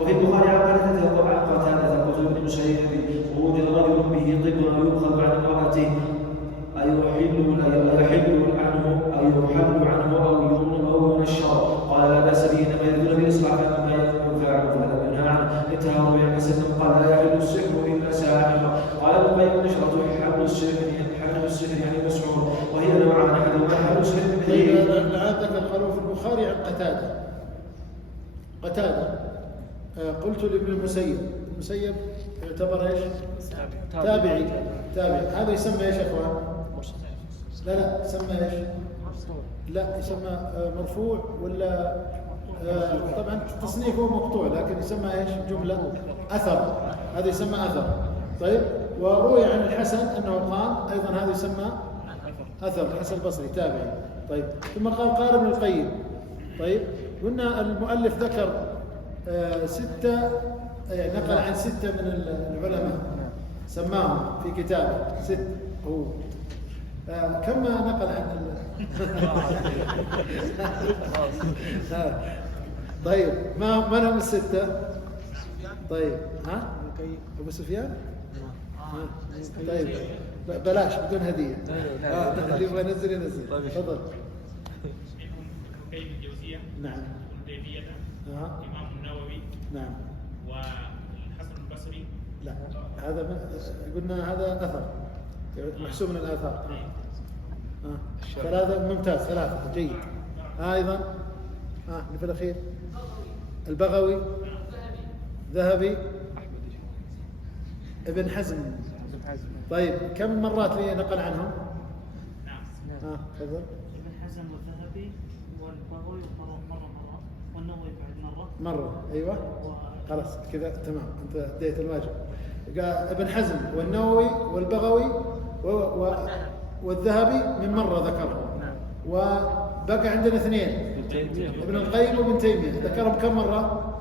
وفي البخاري عن قتادة قلت ابن مسعود ووجد رجل به طب ويؤخذ عن امرأته أيحل عنه أو ينشر قال لا بأس به إنما يريدون بالإصلاح فما ينفع فلم ينهى عنه انتهى ربيع بن سلم قال لا يحل السحر إلا ساحر. قال ابن القيم النشرة حل السحر يعني مسحور وهي نوعان أحدهما حل السحر الآن ذكر قالوا في البخاري عن قتادة قلت لابن المسيب يعتبر ايش؟ تابعي هذا يسمى ايش يا اخوان؟ لا يسمى ايش؟ لا يسمى مرفوع ولا طبعا تصنيفه مقطوع لكن يسمى ايش؟ جملة أثر. هذا يسمى أثر. طيب وروي عن الحسن أنه قال أيضا هذا يسمى أثر. الحسن البصري تابعي. طيب ثم قال ابن القيم. طيب قلنا المؤلف ذكر 6 نقل عن 6 من العلماء سماهم في كتابه 6 هو كم نقل عن طيب من هم 6؟ طيب أبو سفيان؟ طيب بلاش بدون هدية اللي يبغى ينزل تفضل. ابن الجوزية نعم والحديبية الإمام النووي نعم والحسن البصري. لا هذا قلنا هذا أثر محسوب من الآثار. 3 ممتاز 3 جيد. أيضا اللي في الأخير البغوي ذهبي ابن حزم. طيب كم مرات نقل عنهم؟ نعم تفضل. ابن حزم والذهبي والبغوي مرة والنووي بعد مرة أيوة خلاص كذا تمام أنت أديت الواجب. ابن حزم والنووي والبغوي والذهبي من مرة ذكرهم. وبقى عندنا 2 ابن القيم وابن تيمية ذكرهم كم مرة؟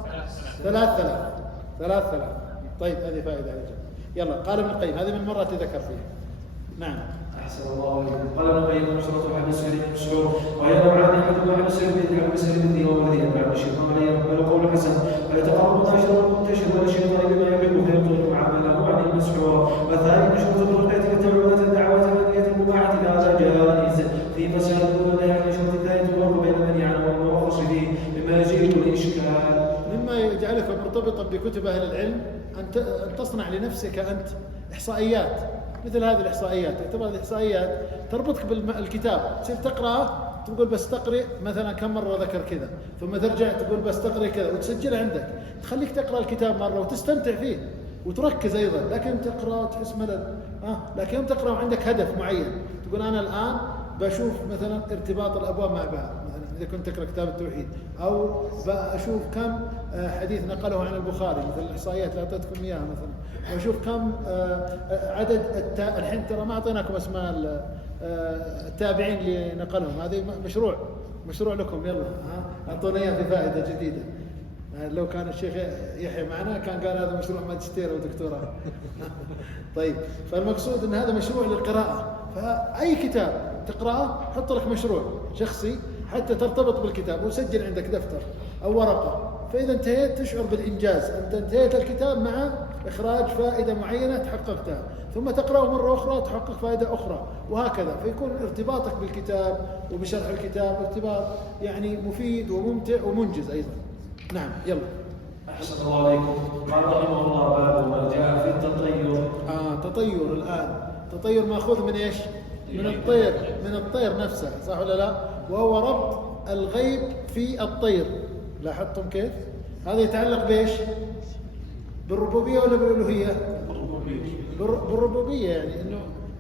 3. طيب هذه فائدة على جنب. يلا قال ابن القيم هذه من المرات ذكر فيها. نعم. أحسن الله إليكم. قال ابن القيم نشرة حديث سعيد بن مسعود وهي نوعان أحدهما حديث سعيد بن والذي يتبع الشيطان عليه يقبل قول حسن ويتقرب منتشر والشيطان بما يحب فيبطل عمله عن المسحور. والثاني نشرة الرقية بالتوعية الدعوات المنية المباحة هذا جائز في مسائل الأولى عن نشرة الثانية الفرق بين من يعلم والمرخص فيه مما يزيد الإشكال. مما يجعلك مرتبطا بكتب أهل العلم أن تصنع لنفسك أنت إحصائيات مثل هذه الإحصائيات. تعتبر الإحصائيات تربطك بالكتاب تصير تقرأ تقول بستقرأ مثلا كم مرة ذكر كذا ثم ترجع تقول بستقرأ كذا وتسجلها عندك تخليك تقرأ الكتاب مرة وتستمتع فيه وتركز أيضا. لكن تقرأ تحس ملل لكن يوم تقرأ وعندك هدف معين تقول أنا الآن بشوف مثلا ارتباط الأبواب مع بعض، مثلا إذا كنت تقرأ كتاب التوحيد، أو بشوف كم حديث نقله عن البخاري، مثل الإحصائيات اللي أعطيتكم إياها مثلا، وأشوف كم عدد الحين ترى ما أعطيناكم أسماء التابعين اللي نقلهم، هذه مشروع لكم، يلا أعطونا إياه في فائدة جديدة. لو كان الشيخ يحيى معنا كان قال هذا مشروع ماجستير أو دكتوراه. طيب، فالمقصود أن هذا مشروع للقراءة، فأي كتاب تقرأه حط لك مشروع شخصي حتى ترتبط بالكتاب، وسجل عندك دفتر أو ورقة، فإذا انتهيت تشعر بالإنجاز، أنت انتهيت الكتاب مع إخراج فائدة معينة تحققتها، ثم تقرأه مرة أخرى تحقق فائدة أخرى، وهكذا، فيكون ارتباطك بالكتاب وبشرح الكتاب ارتباط يعني مفيد وممتع ومنجز أيضا. نعم، يلا. أحسن الله عليكم. قال رحمه الله: باب ما جاء في التطير. تطير الآن، تطير مأخوذ من إيش؟ من الطير نفسه، صح ولا لا؟ وهو ربط الغيب في الطير. لاحظتم كيف؟ هذا يتعلق بإيش؟ بالربوبية ولا بالألوهية؟ بالربوبية، يعني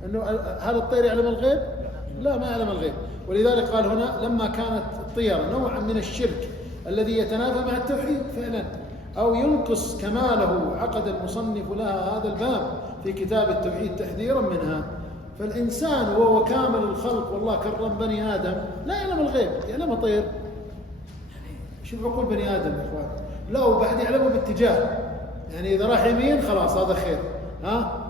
إنه هل الطير يعلم الغيب؟ لا، ما يعلم الغيب، ولذلك قال هنا لما كانت الطيرة نوعا من الشرك الذي يتنافى مع التوحيد فعلا، أو ينقص كماله، عقد المصنف لها هذا الباب في كتاب التوحيد تحذيرا منها. فالإنسان وهو كامل الخلق، والله كرم بني آدم، لا يعلم الغيب، يعلم طير. شوف عقول بني آدم يا إخوان، لا وبعد يعلمه باتجاه، يعني إذا راح يمين خلاص هذا خير،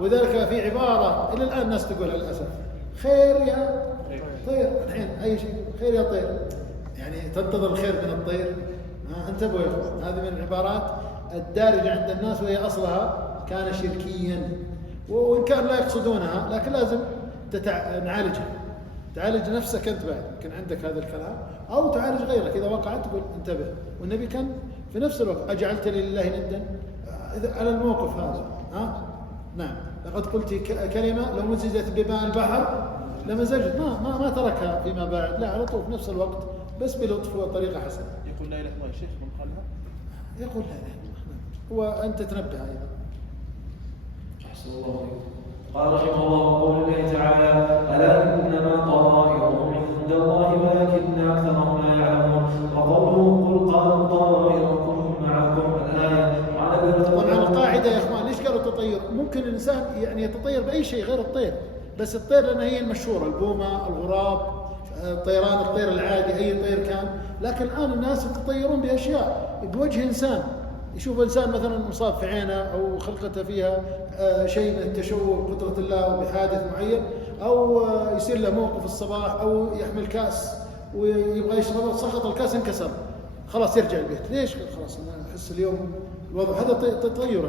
وذلك في عبارة إلى الآن الناس تقولها للأسف: خير يا طير. الحين أي شيء خير يا طير، يعني تنتظر الخير من الطير. انتبهوا يا اخوان، هذه من العبارات الدارجة عند الناس، وهي أصلها كان شركيا، وإن كان لا يقصدونها، لكن لازم نعالجها. تعالج نفسك أنت بعد، يمكن عندك هذا الكلام، أو تعالج غيرك إذا وقعت تقول انتبه. والنبي كان في نفس الوقت: أجعلت لله ندا، على الموقف هذا. نعم، لقد قلت كلمة لو مزجت بماء البحر لمزجت، ما تركها فيما بعد، لا، على طول في نفس الوقت، بس بلطف وطريقة حسنة. يقول لا إله إلا الله الشيخ من قالها؟ يقول لا إله إلا الله، وأنت تنبه أيضا. أحسن الله عليكم. قال رحمه الله: قول الله تعالى: ألا إنما طائرهم عند الله ولكن أكثرهم لا يعلمون. وقوله: قل قال طائركم معكم. الآية. طبعا القاعدة يا إخوان، ليش قالوا تطير؟ ممكن الإنسان يعني يتطير بأي شيء غير الطير، بس الطير لأنها هي المشهورة، البومة، الغراب، طيران الطير العادي، أي طير كان. لكن الآن الناس يتطيرون بأشياء بوجه إنسان، يشوف إنسان مثلا مصاب في عينه، أو خلقته فيها شيء من التشوه بقدرة الله وبحادث معين، أو يصير له موقف الصباح، أو يحمل كاس ويبغى يشربه، سقط الكاس انكسر، خلاص يرجع البيت. ليش؟ خلاص أنا أحس اليوم الوضع هذا تطير.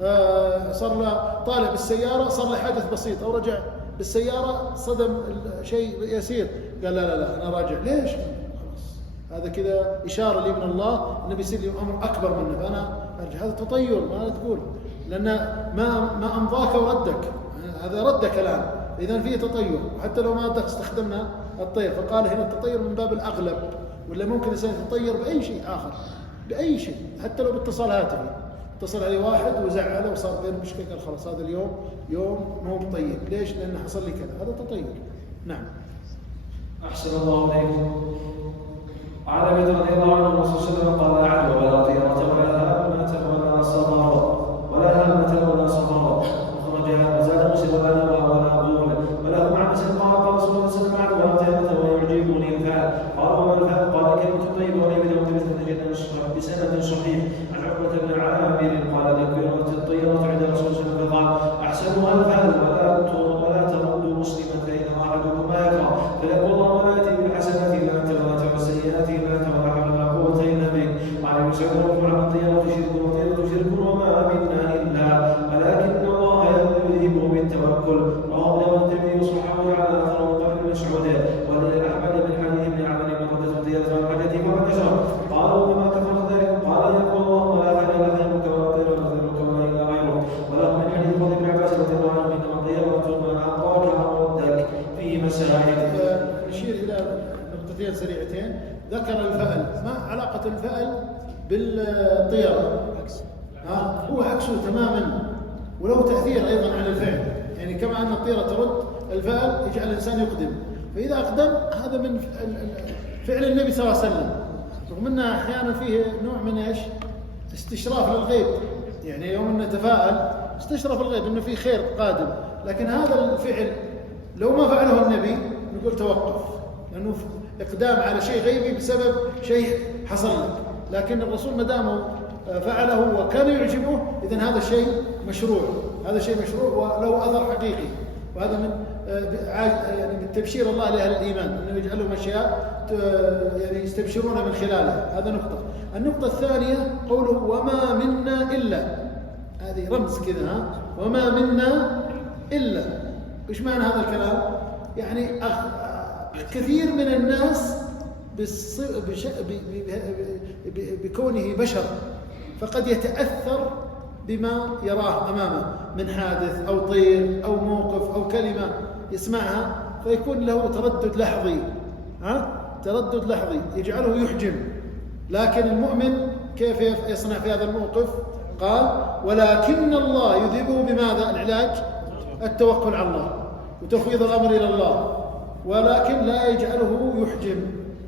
هذا صار له طالع بالسيارة، صار له حادث بسيط، أو رجع بالسيارة صدم شيء يسير، قال لا أنا راجع. ليش؟ خلاص هذا كذا إشارة لي من الله إنه بيصير لي أمر أكبر منه، فأنا أرجع. هذا تطير، ما تقول، لأن ما أمضاك وردك، هذا ردك الآن، إذن فيه تطير. وحتى لو ما استخدمنا الطير، فقال هنا التطير من باب الأغلب، ولا ممكن الإنسان يتطير بأي شيء آخر، بأي شيء، حتى لو باتصال هاتفي، اتصل عليه واحد وزعله وصار بين مشكلة، قال خلاص هذا اليوم يوم مو طيب. ليش؟ لأنه حصل لي كذا، هذا تطير. نعم. أحسن الله عليكم. وعن أبي رضي الله عنه الرسول صلى الله عليه وسلم قال: لا عدوى ولا طيرة ولا هامة ولا صغر ولا هامة ولا صغر. أخرجها وزاد مسلم: ولا نوى ولا غول. وله معنى قال رسول الله صلى الله عليه وسلم: عدوى طيرة ويعجبني الفعل. قال: وما الفعل؟ قال: كلمة طيبة ولم مثل بسند صحيح عن عقبة بن عامر قال: ذكرت الطيرة عند رسول الله صلى الله عليه وسلم فقال: أحسنها الفعل ولا ترد مسلما، فإن أحدكم ما يكره فيقول: اللهم لا تأتي بالحسنات إلا أنت ولا تدفع السيئات إلا أنت ولا حول ولا قوة إلا بك. وعن ابن مسعود رضي الله عنه: الطيرة شرك والطيرة شرك وما منا إلا ولكن الله يذهبه بالتوكل. رواه ابن الترمذي وصححه على أثر وقال ابن مسعود. ولأحمد بن حديث بن عمرو بن ردة الطيرة والحديث فقد كسر. قالوا: وما كفر ذلك؟ قال: يقول اللهم لا خير إلا خيرك ولا طير إلا خيرك ولا إلا غيرك. وله من حديث فضل بن عباس رضي الله عنه: إنما الطيرة ما أعطاك أردك. فيه مسائل. نشير إلى نقطتين سريعتين. ذكر الفأل، ما علاقة الفأل بالطيرة؟ هو عكسه تماما، وله تأثير أيضا على الفعل، يعني كما أن الطيرة ترد، الفأل يجعل الإنسان يقدم. فإذا أقدم هذا من فعل النبي صلى الله عليه وسلم، رغم أنه أحيانا فيه نوع من إيش؟ استشراف للغيب، يعني يوم نتفاءل استشرف الغيب أنه في خير قادم، لكن هذا الفعل لو ما فعله النبي نقول توقف، لأنه إقدام على شيء غيبي بسبب شيء حصل لك، لكن الرسول ما دامه فعله وكان يعجبه إذن هذا شيء مشروع، هذا شيء مشروع ولو أثر حقيقي، وهذا من يعني من تبشير الله لأهل الإيمان أنه يجعل لهم أشياء يعني يستبشرون من خلالها. هذا نقطة. النقطة الثانية قوله وما منا إلا، هذه رمز كذا، وما منا إلا. إيش معنى هذا الكلام؟ يعني كثير من الناس بكونه بشر فقد يتأثر بما يراه أمامه من حادث أو طير أو موقف أو كلمة يسمعها، فيكون له تردد لحظي، تردد لحظي يجعله يحجم. لكن المؤمن كيف يصنع في هذا الموقف؟ قال ولكن الله يذهبه بماذا؟ العلاج التوكل على الله وتفويض الأمر إلى الله، ولكن لا يجعله يحجم،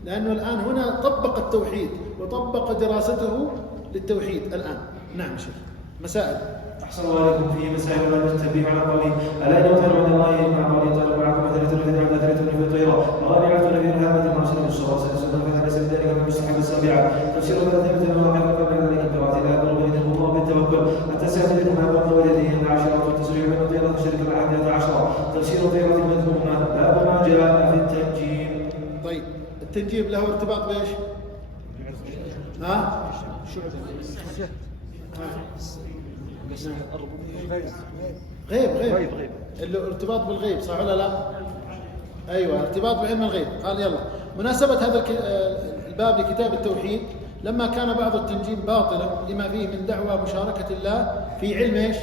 لأنه الآن هنا طبق التوحيد وطبق دراسته للتوحيد الآن. نعم شيخ. مسائل. أحسن الله عليكم. فيه مسائل لا تستبيح على قوله ألا يغفر عند الله مع قوله تعالى معكم مثلة الذين عند ثلاثة في الطيرة الرابعة الذي هذا ما سنة الصلاة سنة فليس بذلك فمستحب السابعة تفسير ثلاثة من الواقع قبل ذلك القراءة لا يضر به الله بالتوكل. التاسعة منها باب ولده العاشرة والتسريع من الطيرة الشريف 11 تفسير الطيرة المذمومة باب ما جاء في التنجيم. طيب التنجيم له ارتباط بايش؟ غيب الارتباط بالغيب، صح ولا لا؟ ايوه ارتباط بعلم الغيب. قال يلا مناسبة هذا الباب لكتاب التوحيد لما كان بعض التنجيم باطلا لما فيه من دعوى مشاركة الله في علم ايش؟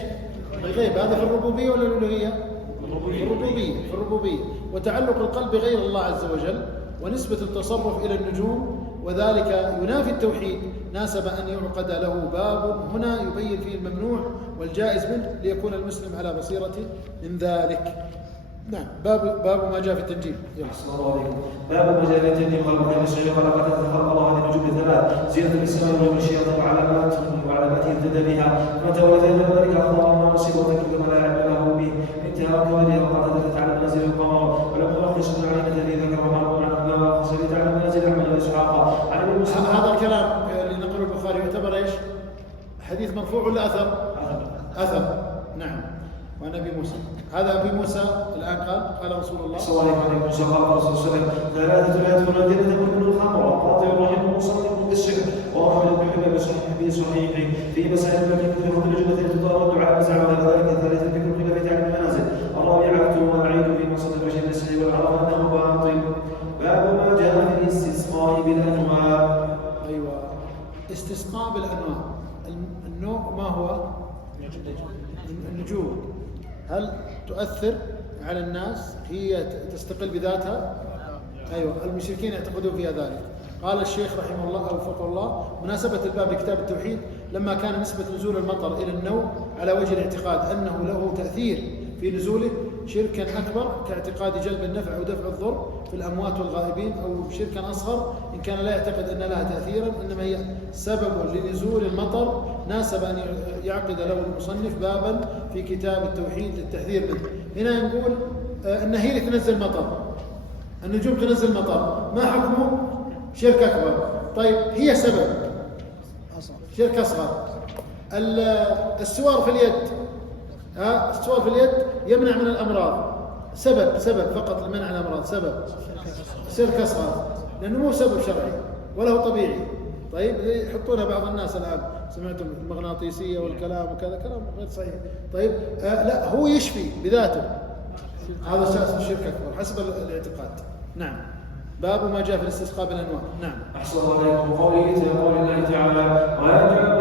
الغيب. هذا في الربوبية ولا الألوهية؟ في الربوبية. وتعلق القلب بغير الله عز وجل ونسبة التصرف إلى النجوم، وذلك ينافي التوحيد. ناسب أن يعقد له باب هنا يبين فيه الممنوع والجائز منه ليكون المسلم على بصيرة من ذلك. نعم. باب ما جاء في التنجيم. الله عليكم. باب ما جاء في التنجيم خلق كان الشيء خلق خلق الله هذه النجوم الثلاث زينة الإسلام والشياطين وعلامات يهتدى بها فتولى ذلك الله مصيبة كما لا علم له به انتهى كونه وقد تعالى منازل القمر ولم يرخص علينا الذي ذكره عنه فصلت على منازل أحمد وإسحاق. هذا الكلام اللي نقول البخاري يعتبر ايش؟ حديث مرفوع ولا أثر؟ نعم. وعن أبي موسى. هذا أبي موسى الآن قال رسول الله صلى الله عليه وسلم قال رسول الله صلى الله عليه وسلم ثلاثة لا يدخلون الجنة كل الخمر وقاطع الرحم ومصدق بالسحر وأحمد بن حنبل في صحيحه في مسائل التي تذكر في الجنة تطار والدعاء نزع على ذلك. الثالثة ذكر الخلاف في تعليم المنازل. الرابعة والعيد في مصدق البشر السحر والعرف أنه باطل. باب ما جاء في الاستسقاء بالأنواع. أيوة استسقاء بالأنواع. النوع ما هو؟ النجوم. هل تؤثر على الناس؟ هي تستقل بذاتها؟ أيوة المشركين يعتقدون فيها ذلك. قال الشيخ رحمه الله وفقه الله مناسبة الباب لكتاب التوحيد لما كان نسبة نزول المطر إلى النوع على وجه الاعتقاد أنه له تأثير في نزوله شركا أكبر كاعتقاد جلب النفع أو دفع الضر في الأموات والغائبين، أو شركا أصغر إن كان لا يعتقد أن لها تأثيرا إنما هي سبب لنزول المطر. ناسب أن يعقد له المصنف بابا في كتاب التوحيد للتحذير منه. هنا نقول أن هي اللي تنزل مطر، النجوم تنزل مطر، ما حكمه؟ شرك أكبر. طيب هي سبب شرك أصغر. السوار في اليد، السوار في اليد يمنع من الأمراض، سبب فقط لمنع الأمراض، سبب شرك أصغر لأنه مو سبب شرعي ولا هو طبيعي. طيب يحطونها بعض الناس الآن، سمعتم المغناطيسية والكلام وكذا كلام غير صحيح. طيب لا هو يشفي بذاته، هذا اساس الشرك أكبر حسب الاعتقاد. نعم. باب ما جاء في الاستسقاء بالانواع. نعم. احسن الله عليكم. قول الله تعالى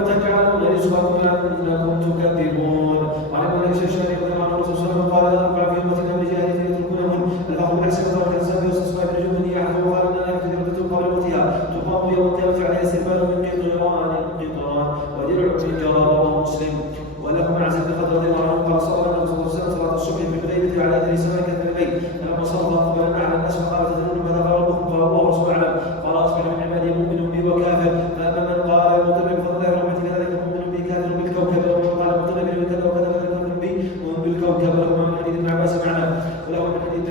وتجعلون رزقكم انكم تكذبون. وعن ابن الشيخ رضي الله عنه الرسول صلى الله عليه وسلم قال اربع في امتنا الرجال يتركونهم الاخذ بالحسن والكذاب واستسقاء بالنجوم احد وقال ان الايه كثيره قبل موتها تقام يوم القيامة عليها سربال من قطران ودرع من جراب مسلم. وله معز بن خضر رضي الله عنه قال صلى الله عليه وسلم صلاة الصبح بالغيبة على يد السماء كثر الليل فلما صلى قبل على الناس فقال تدرون ماذا قال ربكم؟ قال الله ورسوله أعلم. قال أصبح من عبادي مؤمن بي وكافر. فأما من قال مؤمن بفضل الله ورحمته فذلك مؤمن بي كافر بالكوكب. ومن قال مؤمن بي كذا وكذا فذلك بي مؤمن بالكوكب. له من حديث ابن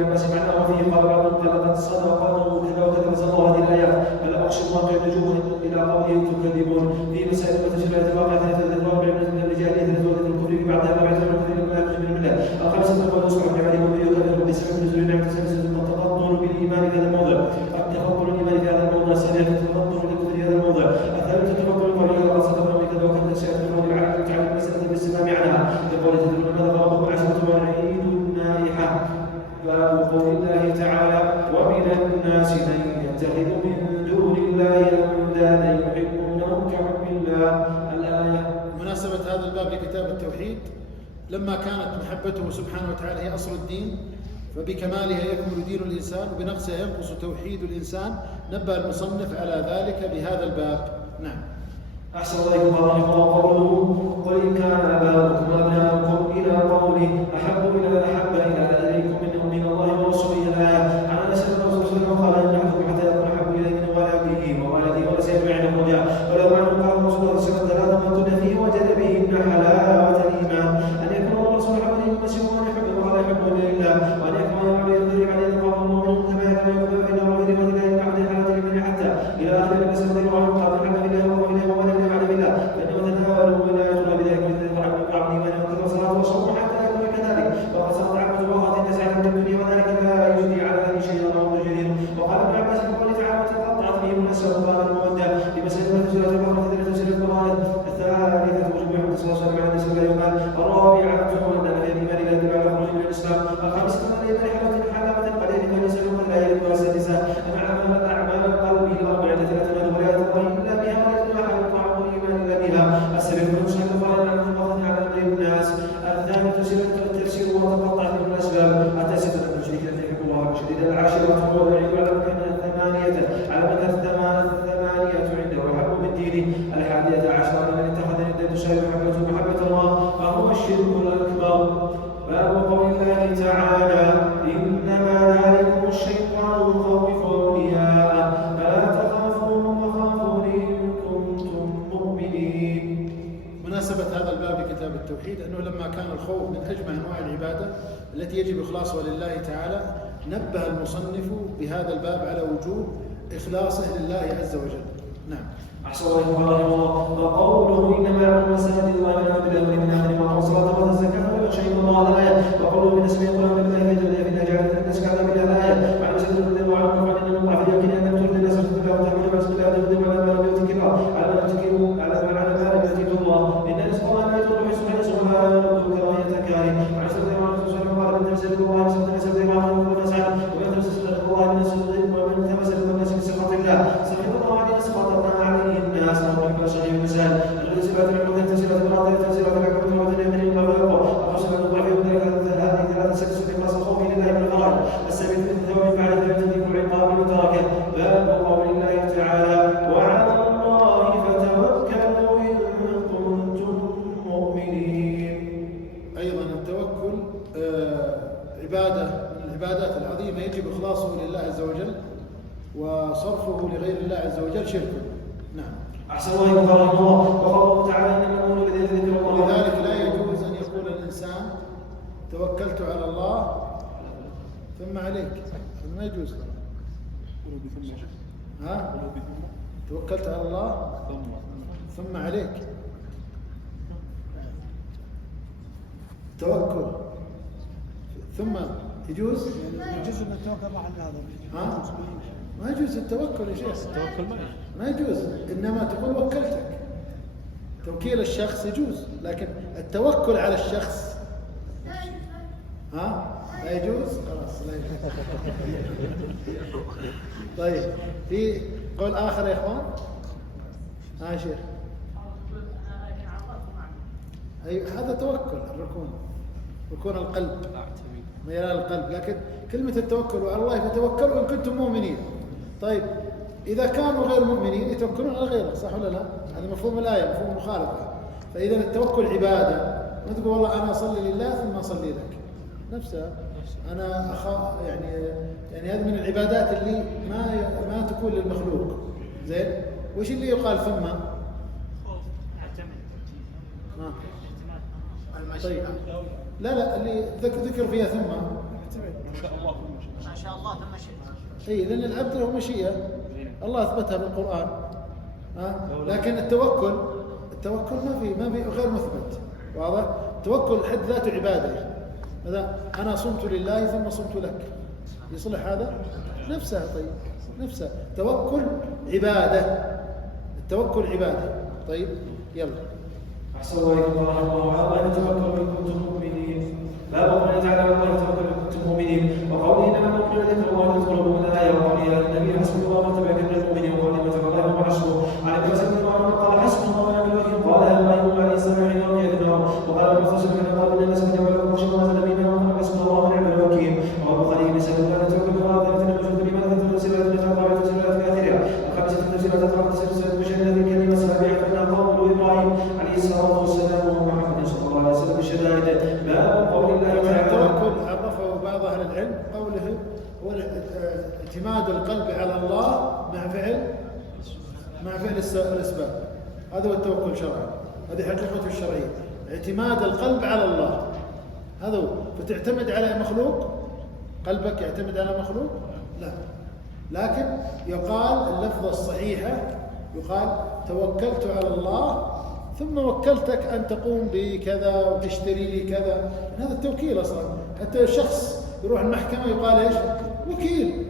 عباس معناه وفيه قال بعضهم قال لقد صدق قوله كذا وكذا فنزل الله هذه الآيات فلا أقسم واقع النجوم إلى قوله تكذبون. في مسائل المتشابهات الواقعة 43 من الرجال 33 الكفر في بعضها 44 من الملة. الخامسة قول يصبح بعباده مؤمن يكذب بسبب نزول نعمة سلسلة التفضل بالإيمان في هذا الموضع. التفضل الإيمان في هذا الموضع. الثانية التفضل بالكفر في هذا الموضع. الثالثة التفضل قوله قال صدقنا بكذا وكذا سيأتي القول العالم تعالى المسألة بالاستفهام عنها كقول تدرون ماذا قال ربكم عشرة وعيد النائحة. باب قول الله تعالى ومن الناس من يتخذ من دون الله أندادا يحبونهم كحب الله. الآية. مناسبة هذا الباب لكتاب التوحيد لما كانت محبته سبحانه وتعالى هي أصل الدين فبكمالها يكمل دين الإنسان وبنقصها ينقص توحيد الإنسان نبه المصنف على ذلك بهذا الباب. نعم. أحسن الله رحمه الله قوله قل إن كان آباؤكم وأبناؤكم إلى قوله أحب إليكم من الله ورسوله. الآية. عن أنس بن رسول الله قال إن أحدكم حتى يكون أحب إليه من والده وولده ولسيد عنده رجاء. ولو عنه قال رسول الله صلى الله عليه وسلم ثلاث من كن فيه وجد بهن حلاوة الإيمان أن يكون الله سبحانه وتعالى المسيح وأن يحبه ولا يحبه إلا الله وأن يكون يعمل ينظر عليه قال المؤمن كما يكون يقول في الله وفي الله بعد حالة الإيمان حتى إلى آخر الناس رضي الله عنه قال الحمد لله وإليه ومن بعد بالله فإنه تناول ولايتنا بذلك مثل العبد إيمانه وكذا صلاة وصوم حتى يكون كذلك وقد صارت عبد وقات الناس على الدنيا وذلك لا يجري على ذلك شيء رواه جرير. وقال ابن عباس في قوله تعالى وتقطعت بهم النسب قال المودة لمسألة تفسير البقرة تفسير القرآن. الثالثة وجوب محمد صلى الله عليه وسلم على النسب لا يقال. الرابعة أن في الإيمان لا يدل على خروج من الإسلام. الخامسة أن الإيمان حلاوة قد يكون يسأل من لا يدل. السادسة أن أعمال القلب الأربعة التي لا تنال ولاية الله إلا بها ولا يدل على طعام الإيمان إلا بها. السبب المشهد قال عن الله على أمر الناس. الثامن التفسير وتقطع من الأسباب. التاسعة أن المشركين يحب الله شديدا. العاشرة هو الوعيد على مكان الثمانية عنده وحب من دينه. الحادية عشرة من اتخذ ندا تشابه محبة الله فهو الشرك الأكبر. باب قول الله تعالى إنما ذلكم الشيطان يخوف أولياءه فلا تخافوهم وخافون إن كنتم مؤمنين. مناسبة هذا الباب لكتاب التوحيد أنه لما كان الخوف من أجمع أنواع العبادة التي يجب إخلاصها لله تعالى نبه المصنف بهذا الباب على وجوب إخلاصه لله عز وجل. نعم. أحسن الله وقوله إنما يعمل مساجد الله من عبد الله من آخر ما الصلاة والزكاة ويخشى الله. الآية. وقوله من اسمه يقول من الله يجب أن يجعل الناس كذا بلا الآية. وعن مسجد رضي الله عنه قال إن الله في يقين أن ترد الناس بالله وتحمل بس بالله وتقدم على ما لم يؤتك الله على ما لم يؤتك الله إن رزق الله لا يضر حسن رزق ولا يرد كراهية كاره. وعن مسجد الله عنه قال إن مسجد الله مسجد الله عنه فسعد ومن مسجد الله من الصدق ومن مسجد الناس من سخط الله سخط الله عليه سخطنا عليه الناس ونحن صحيح المثال. الرسالة العلوية تفسيرات الباطل تفسيرات الحكمة والدنيا من الغرب الرسل الضعيف هذه ثلاث سلسلة من قصص خوف لله من الغرب. السبيل في الثواب بعد ذلك ذكر العقاب وتركه. باب قول الله تعالى وعلى الله فتوكلوا إن كنتم مؤمنين. أيضا التوكل عبادة من العبادات العظيمة يجب إخلاصه لله عز وجل وصرفه لغير الله عز وجل شرك. نعم. أحسن الله رحمه الله. وقوله تعالى إنما الأمور بذكر الله. ولذلك لا يجوز أن يقول الإنسان توكلت على الله ثم عليك. هذا ما يجوز. ها؟ توكلت على الله ثم عليك. توكل ثم يجوز. يجوز ان التوكل راح لهذا. ها؟ ما يجوز التوكل يا شيخ. التوكل ما يجوز. إنما تقول وكلتك. توكيل الشخص يجوز لكن التوكل على الشخص ها لا يجوز. خلاص لا يجوز. طيب في قول آخر يا إخوان. ها شيخ. أي هذا توكل ركون القلب ميلان القلب. لكن كلمة التوكل على الله فتوكلوا إن كنتم مؤمنين. طيب إذا كانوا غير مؤمنين يتوكلون على غيره، صح ولا لا؟ هذا مفهوم الآية، مفهوم المخالفة. فإذا التوكل عبادة، ما تقول والله أنا أصلي لله ثم أصلي لك، نفسها أنا يعني هذه من العبادات اللي ما تكون للمخلوق. زين، وش اللي يقال ثم؟ طيب. لا اللي ذكر فيها ثم ما شاء الله ثم شئت. اي، لان العبد له مشيئه الله اثبتها بالقران. لكن التوكل ما في غير مثبت، واضح؟ التوكل حد ذاته عباده. مثلا انا صمت لله ثم صمت لك، يصلح هذا؟ نفسها. طيب نفسها توكل عباده، التوكل عباده. طيب يلا. أحسن الله إليكم ورحمة الله وعلى الله يتوكل إن كنتم مؤمنين. باب قوله تعالى على الله يتوكل إن كنتم مؤمنين، وقوله إنما المؤمنون ذكر الله يذكرهم من الآية، وقوله النبي حسبك الله ومن تبعك من المؤمنين، وقوله ما تبع الله وحسبه. عن ابن مسعود رضي الله عنه قال حسبنا الله ونعم الوكيل. قال الله عليه السلام حين رمي النار. وقال ابن مسعود قال إن الناس كتب لكم وشهد ما نزل بنا حسبنا الله ونعم الوكيل. وقال البخاري بن سعد لا نتوكل بغاضة الموجود بما ذكرت تفسيرات من الأربعة تفسيرات في آخرها. الخامسة تفسيرات أربعة تفسيرات بشهد هذه الكلمة سابعة فإنها قول إبراهيم عليه الصلاة والسلام ومحمد صلى الله عليه وسلم بشدائد. باب قول الله تعالى. التوكل عرفه بعض أهل العلم قوله هو اعتماد القلب على الله مع فعل الأسباب. هذا هو التوكل شرعا، هذه حقيقته الشرعية، اعتماد القلب على الله. هذا هو. فتعتمد على مخلوق، قلبك يعتمد على مخلوق؟ لا. لكن يقال اللفظة الصحيحة يقال توكلت على الله ثم وكلتك أن تقوم بكذا وتشتري لي كذا. هذا التوكيل أصلا. حتى الشخص يروح المحكمة يقال إيش؟ وكيل.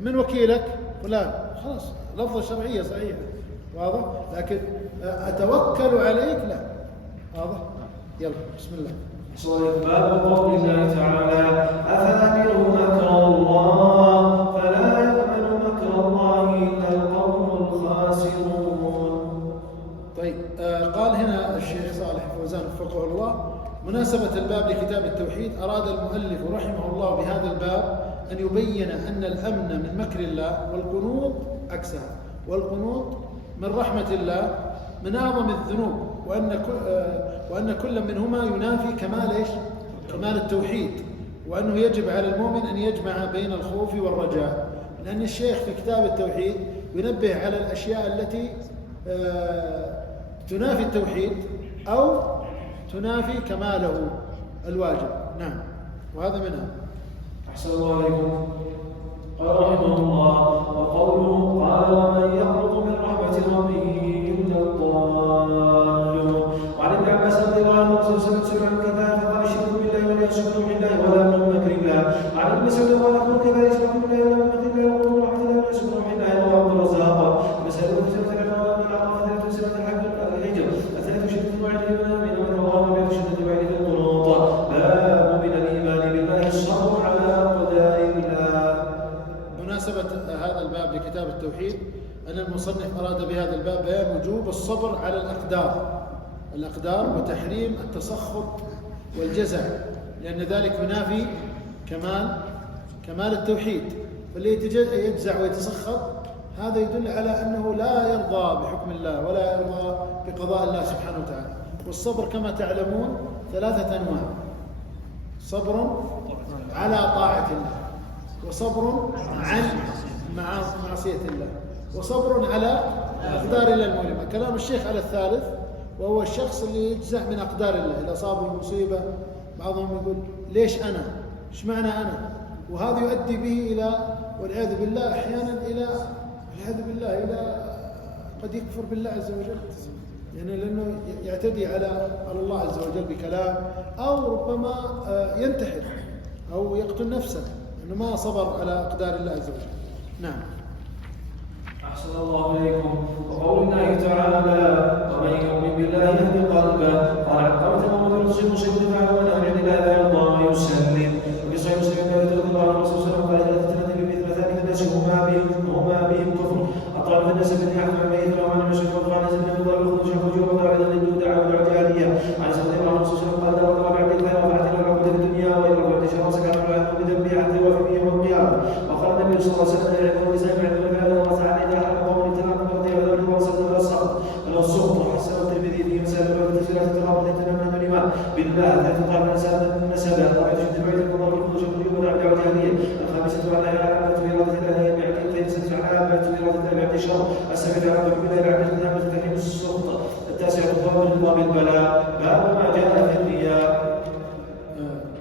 من وكيلك؟ فلان. خلاص لفظة شرعية صحيحة، واضح؟ لكن أتوكل عليك لا. واضح؟ يلا بسم الله. باب قول الله تعالى أفأمنوا مكر الله فلا يأمن مكر الله إلا القوم الخاسرون. طيب قال هنا الشيخ صالح فوزان وفقه الله مناسبة الباب لكتاب التوحيد، أراد المؤلف رحمه الله بهذا الباب أن يبين أن الأمن من مكر الله والقنوط عكسها، والقنوط من رحمة الله من أعظم الذنوب، وأن كل منهما ينافي كمال التوحيد، وأنه يجب على المؤمن أن يجمع بين الخوف والرجاء. لأن الشيخ في كتاب التوحيد ينبه على الأشياء التي تنافي التوحيد أو تنافي كماله الواجب. نعم، وهذا منها. أحسن الله عليكم. قال رحمه الله وقوله قال ومن يقنط من رحمة ربه إلا الضالون. وعن ابن عباس رضي الله عنه سئل عن كذا فقال الشرك بالله ولا يشرك بالله ولا من مكر الله. عن ابن مسعود قال يقول كذا يشرك بالله ولا من مكر الله وقول رحمة الله ولا يشرك بالله وهو عبد الرزاق. مسألة تسأل عن العقل ثلاث سنة الحج الهجر الثالث شدة وعد الإيمان ومن الله وبعد شدة وعد القنوط. باب من الإيمان بالله الصبر على أقدار الله. مناسبة هذا الباب لكتاب التوحيد أن المصنف أراد بهذا الباب بيان وجوب الصبر على الأقدار وتحريم التسخط والجزع، لأن ذلك ينافي كمال التوحيد. فاللي يجزع ويتسخط هذا يدل على أنه لا يرضى بحكم الله ولا يرضى بقضاء الله سبحانه وتعالى. والصبر كما تعلمون 3 أنواع: صبر على طاعة الله، وصبر عن معصية الله، وصبر على أقدار الله المؤلمة. كلام الشيخ على الثالث، وهو الشخص اللي يجزع من أقدار الله. إذا أصابه مصيبة بعضهم يقول ليش أنا؟ إيش معنى أنا؟ وهذا يؤدي به إلى والعياذ بالله أحيانا إلى قد يكفر بالله عز وجل، يعني لأنه يعتدي على الله عز وجل بكلام، أو ربما ينتحر أو يقتل نفسه أنه ما صبر على أقدار الله عز وجل. نعم. أحسن الله إليكم. وقول الله تعالى ومن يؤمن بالله يهدي قلبه. قال عقبة ومن يصيب مصيبة فعل ولا يعد الله لا يرضى ويسلم. وفي صحيح مسلم قال رضي الله عنه صلى الله عليه وسلم قال إذا تتنبي بمثل ثالث الناس هما بهم كفر. الطائفة الناس الذين حديث الميت وعن المشرك وقال سيدنا ابو ذر الخروج وجوب وعد للدود على الجاهليه عن سيدنا الله صلى الله عليه وسلم قال لا وضرب عبد الخير وفعل العبد في الدنيا وإن رفعت شراسك على العالم بذنبه حتى يوفي به يوم القيامه. وقال النبي صلى الله عليه وسلم يعلم الانسان بعد ما كان وسعى اذا حرم قوم التنام فقضي على ذلك وصلت الى السقط ولو السقط وحسن الترمذي في مسائل التسليات التراب التي تنام من الامام بالله ثلاث قال الانسان النسب وعد شد بعيد الله الخروج وجوب ودعوه الجاهليه. الخامسه على علامه اراده الله بعد الخير على علامه اراده الله بعد الشر. السابعه على حكم الله بعد الخدمه تحريم السقط. التاسعه الضرب للضرب البلاء. باب ما جاء في الرياء.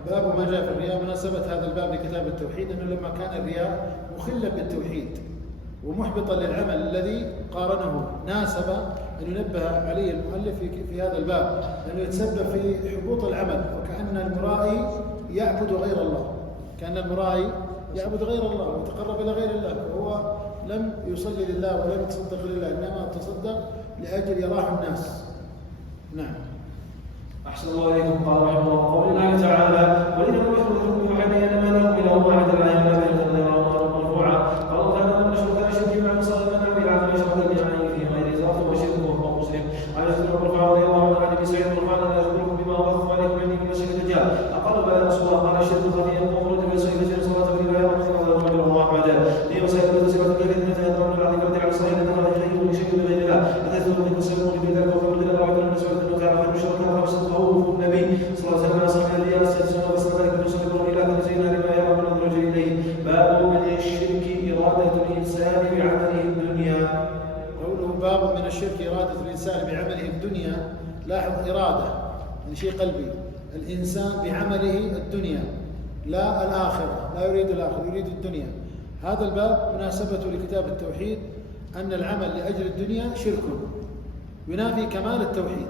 باب ما جاء في الرياء. مناسبة هذا الباب لكتاب التوحيد أنه لما كان الرياء مخلا بالتوحيد ومحبطا للعمل الذي قارنه ناسب أن ينبه عليه المؤلف في هذا الباب لأنه يتسبب في حبوط العمل وكأن المرائي يعبد غير الله، كأن المرائي يعبد غير الله ويتقرب إلى غير الله وهو لم يصلي لله ولم يتصدق لله إنما تصدق لأجل يراه الناس. نعم. أحسن الله إليكم. قال رحمه الله قول الله تعالى ولذا المشرك يوحي إنما له إله واحد لا إله إلا هو مرفوعا. قال كان المشرك يشرك مع مصالح من عبد العالم يشرك بجمعه في غير ذات وشرك وهو مسلم. عن ابن مرفوع رضي الله عنه عن ابي سعيد مرفوعا لا يخبركم بما وصف عليكم عندي من مشرك الدجال. قال بلى رسول الله قال الشرك خفي ومرد بسعيد جل صلاه في بيان وصلى الله احمد في مسائل وتسيره كثيره تهدون العظيم فرد على صحيح ان الله يخير لشيء بغير الله اتيتم بكم سلمون بذلك وقالوا لنا وعد من مسعود بن كعب عن المشرك خمسه خوف النبي صلى الله عليه وسلم صلى الذي يستحسن وصلى ذلك من سلك الى زينا لما يرى من الرجل اليه. باب من الشرك اراده الانسان بعمله الدنيا. قوله باب من الشرك إرادة الإنسان بعمله الدنيا. لاحظ إرادة من شيء قلبي، الإنسان بعمله الدنيا لا الآخرة، لا يريد الآخرة يريد الدنيا. هذا الباب مناسبته لكتاب التوحيد أن العمل لأجل الدنيا شرك ينافي كمال التوحيد،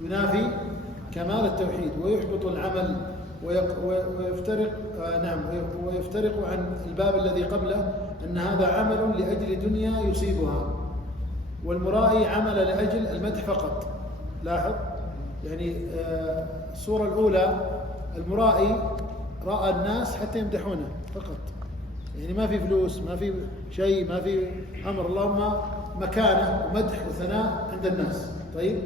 ينافي كمال التوحيد ويحبط العمل ويفترق ويفترق عن الباب الذي قبله أن هذا عمل لأجل دنيا يصيبها، والمرائي عمل لأجل المدح فقط. لاحظ يعني الصورة الأولى المرائي رأى الناس حتى يمدحونه فقط، يعني ما في فلوس ما في شيء ما في أمر، اللهم مكانة ومدح وثناء عند الناس. طيب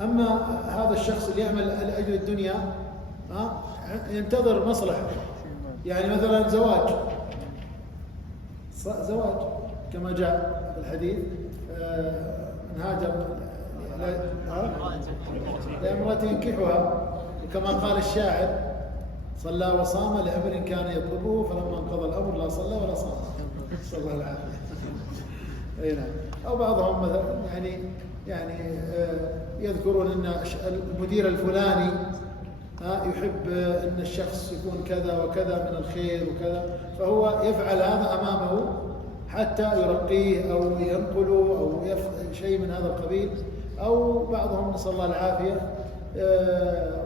أما هذا الشخص اللي يعمل لأجل الدنيا ينتظر مصلحة، يعني مثلا زواج كما جاء في الحديث هاجر لامرأة ينكحها، وكما قال الشاعر صلى وصام لأمر كان يطلبه فلما انقضى الأمر لا صلى ولا صام. صلى الله العافية. أي نعم. أو بعضهم مثلا يعني يذكرون أن المدير الفلاني يحب أن الشخص يكون كذا وكذا من الخير وكذا، فهو يفعل هذا أمامه حتى يرقيه أو ينقله أو يفعل شيء من هذا القبيل. أو بعضهم نسأل الله العافية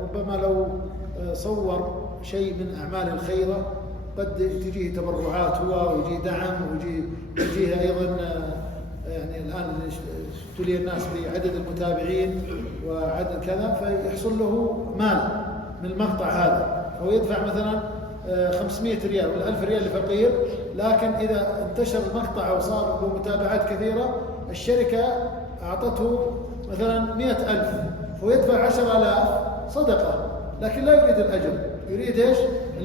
ربما لو صور شيء من أعمال الخيرة قد تجيه تبرعات هو ويجيه دعم ويجيه أيضا يعني الآن ابتلي الناس بعدد المتابعين وعدد كذا فيحصل له مال من المقطع هذا، فهو يدفع مثلا 500 ريال ولا 1000 ريال لفقير، لكن إذا انتشر المقطع وصار له متابعات كثيرة الشركة أعطته مثلا 100,000 فهو يدفع 10,000 صدقة، لكن لا يريد الأجر، يريد إيش؟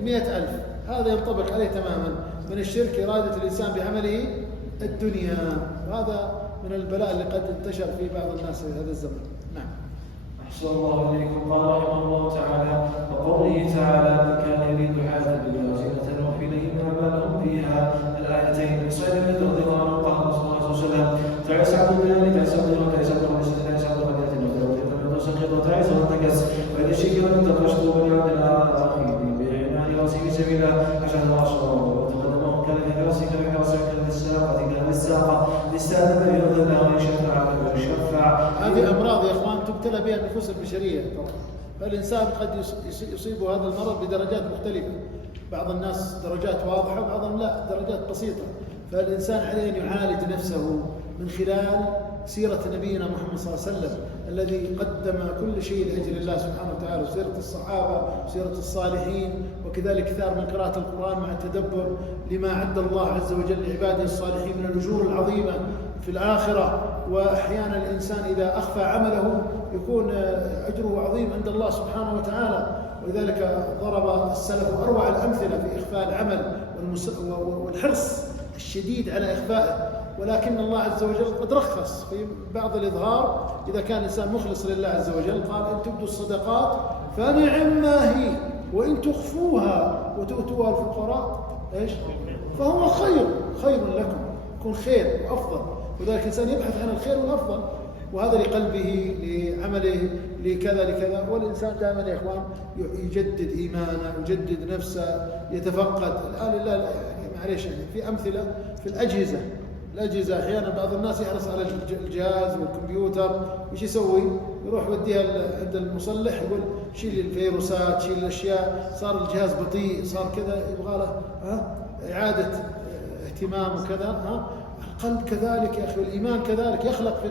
100,000. هذا ينطبق عليه تماما من الشرك إرادة الإنسان بعمله الدنيا، وهذا من البلاء اللي قد انتشر في بعض الناس في هذا الزمن. نعم. أحسن الله إليكم. قال رحمه الله تعالى وقوله تعالى من كان يريد حياة الدنيا زينة نوفي إليهم أعمالهم فيها. الآيتين. سعيد بن رضي الله عنه قال رسول الله صلى الله عليه وسلم تعس عبد الله تعس عبد الله تعس عبد الله تعس عبد الله سقط تعس وانتكس وإذا الشيء انتقشت بني عبد الله أخي بعنان راسي في سبيل الله عشان الله صلى وتقدمه كان في راسي كان في راسي كان في الساقة كان في الساقة للسادة يرضى الله ويشفع ويشفع. هذه أمراض يا إخوان تبتلى بها النفوس البشرية، فالإنسان قد يصيب هذا المرض بدرجات مختلفة، بعض الناس درجات واضحة وبعضهم لا درجات بسيطة، فالإنسان عليه أن يعالج نفسه من خلال سيرة نبينا محمد صلى الله عليه وسلم الذي قدم كل شيء لأجل الله سبحانه وتعالى، وسيرة الصحابة وسيرة الصالحين، وكذلك كثار من قراءة القرآن مع التدبر لما عد الله عز وجل لعباده الصالحين من الأجور العظيمة في الآخرة وأحيانا الإنسان إذا أخفى عمله يكون أجره عظيم عند الله سبحانه وتعالى. ولذلك ضرب السلف أروع الأمثلة في إخفاء العمل والحرص الشديد على إخفائه. ولكن الله عز وجل قد رخص في بعض الإظهار إذا كان الإنسان مخلص لله عز وجل، قال إن تبدوا الصدقات فنعم ما هي وإن تخفوها وتؤتوها الفقراء إيش؟ فهو خير لكم، يكون خير وأفضل. وذلك الإنسان يبحث عن الخير والأفضل، وهذا لقلبه لعمله لكذا. والإنسان دائما يا إخوان يجدد إيمانه، يجدد نفسه، يتفقد. الآن لله يعني معليش يعني في أمثلة في الأجهزة أحيانا بعض الناس يحرص على الجهاز والكمبيوتر، وش يسوي؟ يروح يوديها عند المصلح يقول شيل الفيروسات، شيل الأشياء، صار الجهاز بطيء، صار كذا، يبغى له إعادة اهتمام وكذا. القلب كذلك يا أخي، والإيمان كذلك يخلق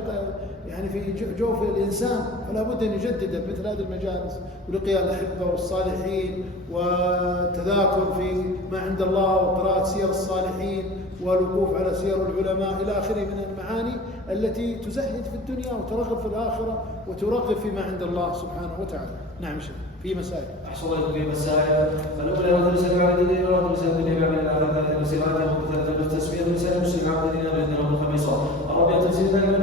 في جوف الإنسان، فلا بد أن يجدد مثل هذه المجالس ولقياء الأحبة والصالحين والتذاكر في ما عند الله وقراءة سير الصالحين والوقوف على سير العلماء إلى آخره من المعاني التي تزهد في الدنيا وترغب في الآخرة وترغب فيما عند الله سبحانه وتعالى. نعم شيخ في مسائل. أحسن الله في مسائل. الأولى مدرسة العابدين ومدرسة الدنيا بعد الآخرة المسيرات ومدرسة التسمية المسائل المسلمين العابدين الذين هم الخميس الرابعة تفسير ذلك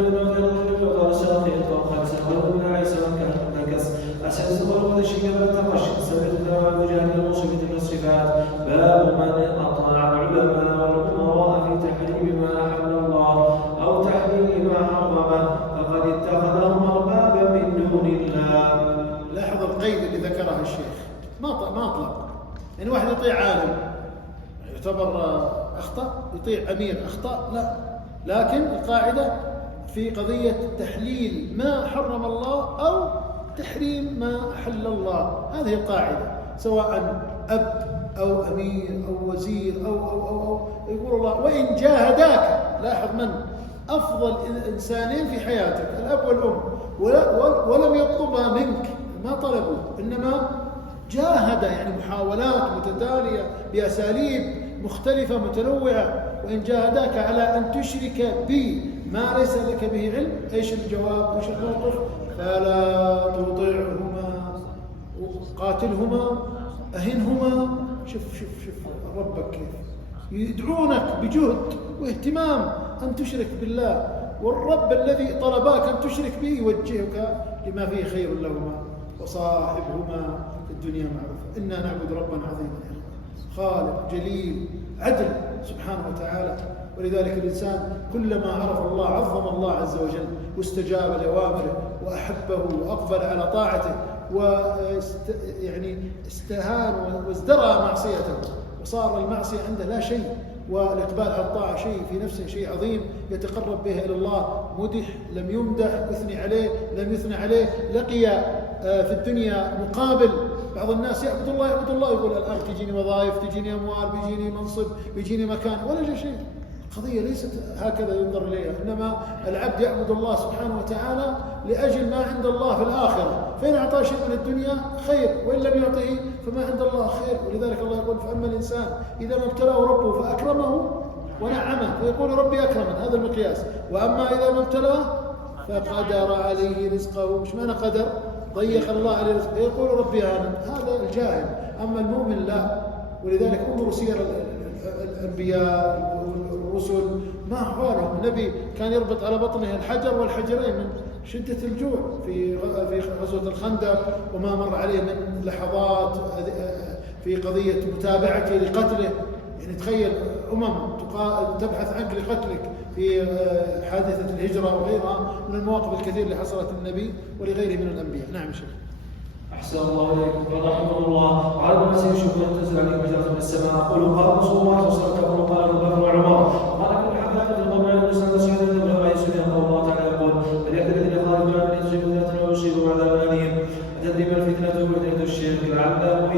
وقال السلام وخامسا ولو من عيسى من كان منكس السادس قالوا هذا الشيء كما تقش السابع الدعوة المجاهد الموصف بالصفات باب من أطاع العلماء والأمراء في تحريم ما أحل الله أو تحريم ما حرمه فقد اتخذهم أربابا من دون الله. لاحظ القيد اللي ذكره الشيخ، ما أطلق يعني واحد يطيع عالم يعتبر أخطأ، يطيع أمير أخطأ، لا، لكن القاعدة في قضية تحليل ما حرم الله أو تحريم ما أحل الله، هذه القاعدة، سواء أب أو أمير أو وزير أو يقول الله وإن جاهداك. لاحظ من أفضل إنسانين في حياتك الأب والأم، ولم يطلبها منك، ما طلبوا، إنما جاهد، يعني محاولات متتالية بأساليب مختلفة متنوعة. وإن جاهداك على أن تشرك بي ما ليس لك به علم، إيش الجواب؟ إيش الموقف؟ فلا تطيعهما قاتلهما أهنهما. شوف ربك كيف يدعونك بجهد واهتمام أن تشرك بالله، والرب الذي طلباك أن تشرك به يوجهك لما فيه خير لهما وصاحبهما في الدنيا معروفة. إنا نعبد ربا عظيما خالق جليل عدل سبحانه وتعالى. ولذلك الإنسان كلما عرف الله عظم الله عز وجل واستجاب لأوامره وأحبه وأقبل على طاعته، يعني استهان وازدرى معصيته، وصار المعصية عنده لا شيء، والإقبال على الطاعة شيء في نفسه، شيء عظيم يتقرب به إلى الله. مدح لم يمدح، أثني عليه لم يثنى عليه، لقي في الدنيا مقابل. بعض الناس يعبد الله يقول الآن تجيني وظائف، تجيني أموال، بيجيني منصب، بيجيني مكان، ولا جاء شيء. القضية ليست هكذا ينظر إليها، إنما العبد يعبد الله سبحانه وتعالى لأجل ما عند الله في الآخرة، فإن أعطاه شيء من الدنيا خير، وإن لم يعطيه فما عند الله خير. ولذلك الله يقول فأما الإنسان إذا ما ابتلاه ربه فأكرمه ونعمه فيقول ربي أكرمن، هذا المقياس. وأما إذا ما ابتلاه فقدر عليه رزقه، مش معنى قدر؟ ضيق الله عليه رزقه فيقول ربي أهانن، هذا الجاهل. أما المؤمن لا. ولذلك انظروا سير الأنبياء والرسل، ما أحوالهم. النبي كان يربط على بطنه الحجر والحجرين من شدة الجوع في غزوة الخندق، وما مر عليه من لحظات في قضية متابعته لقتله. يعني تخيل تبحث عنك لقتلك في حادثة الهجرة وغيرها من المواقف الكثير اللي حصلت للنبي ولغيره من الأنبياء. نعم شيخ. أحسن الله إليكم رحمه الله. وعلى المسيح شوف تنزل عليكم حجارة من السماء. قل قال رسول الله صلى الله عليه وسلم قال أبو بكر وعمر قال ابن حباب الضمان المسلم سعيد بن أبي سفيان قال الله تعالى يقول فليأكل الذين خالفوا من يصيبوا ذاتا ويصيبوا عذاب أليم. أتدري ما الفتنة وفتنة الشرك لعله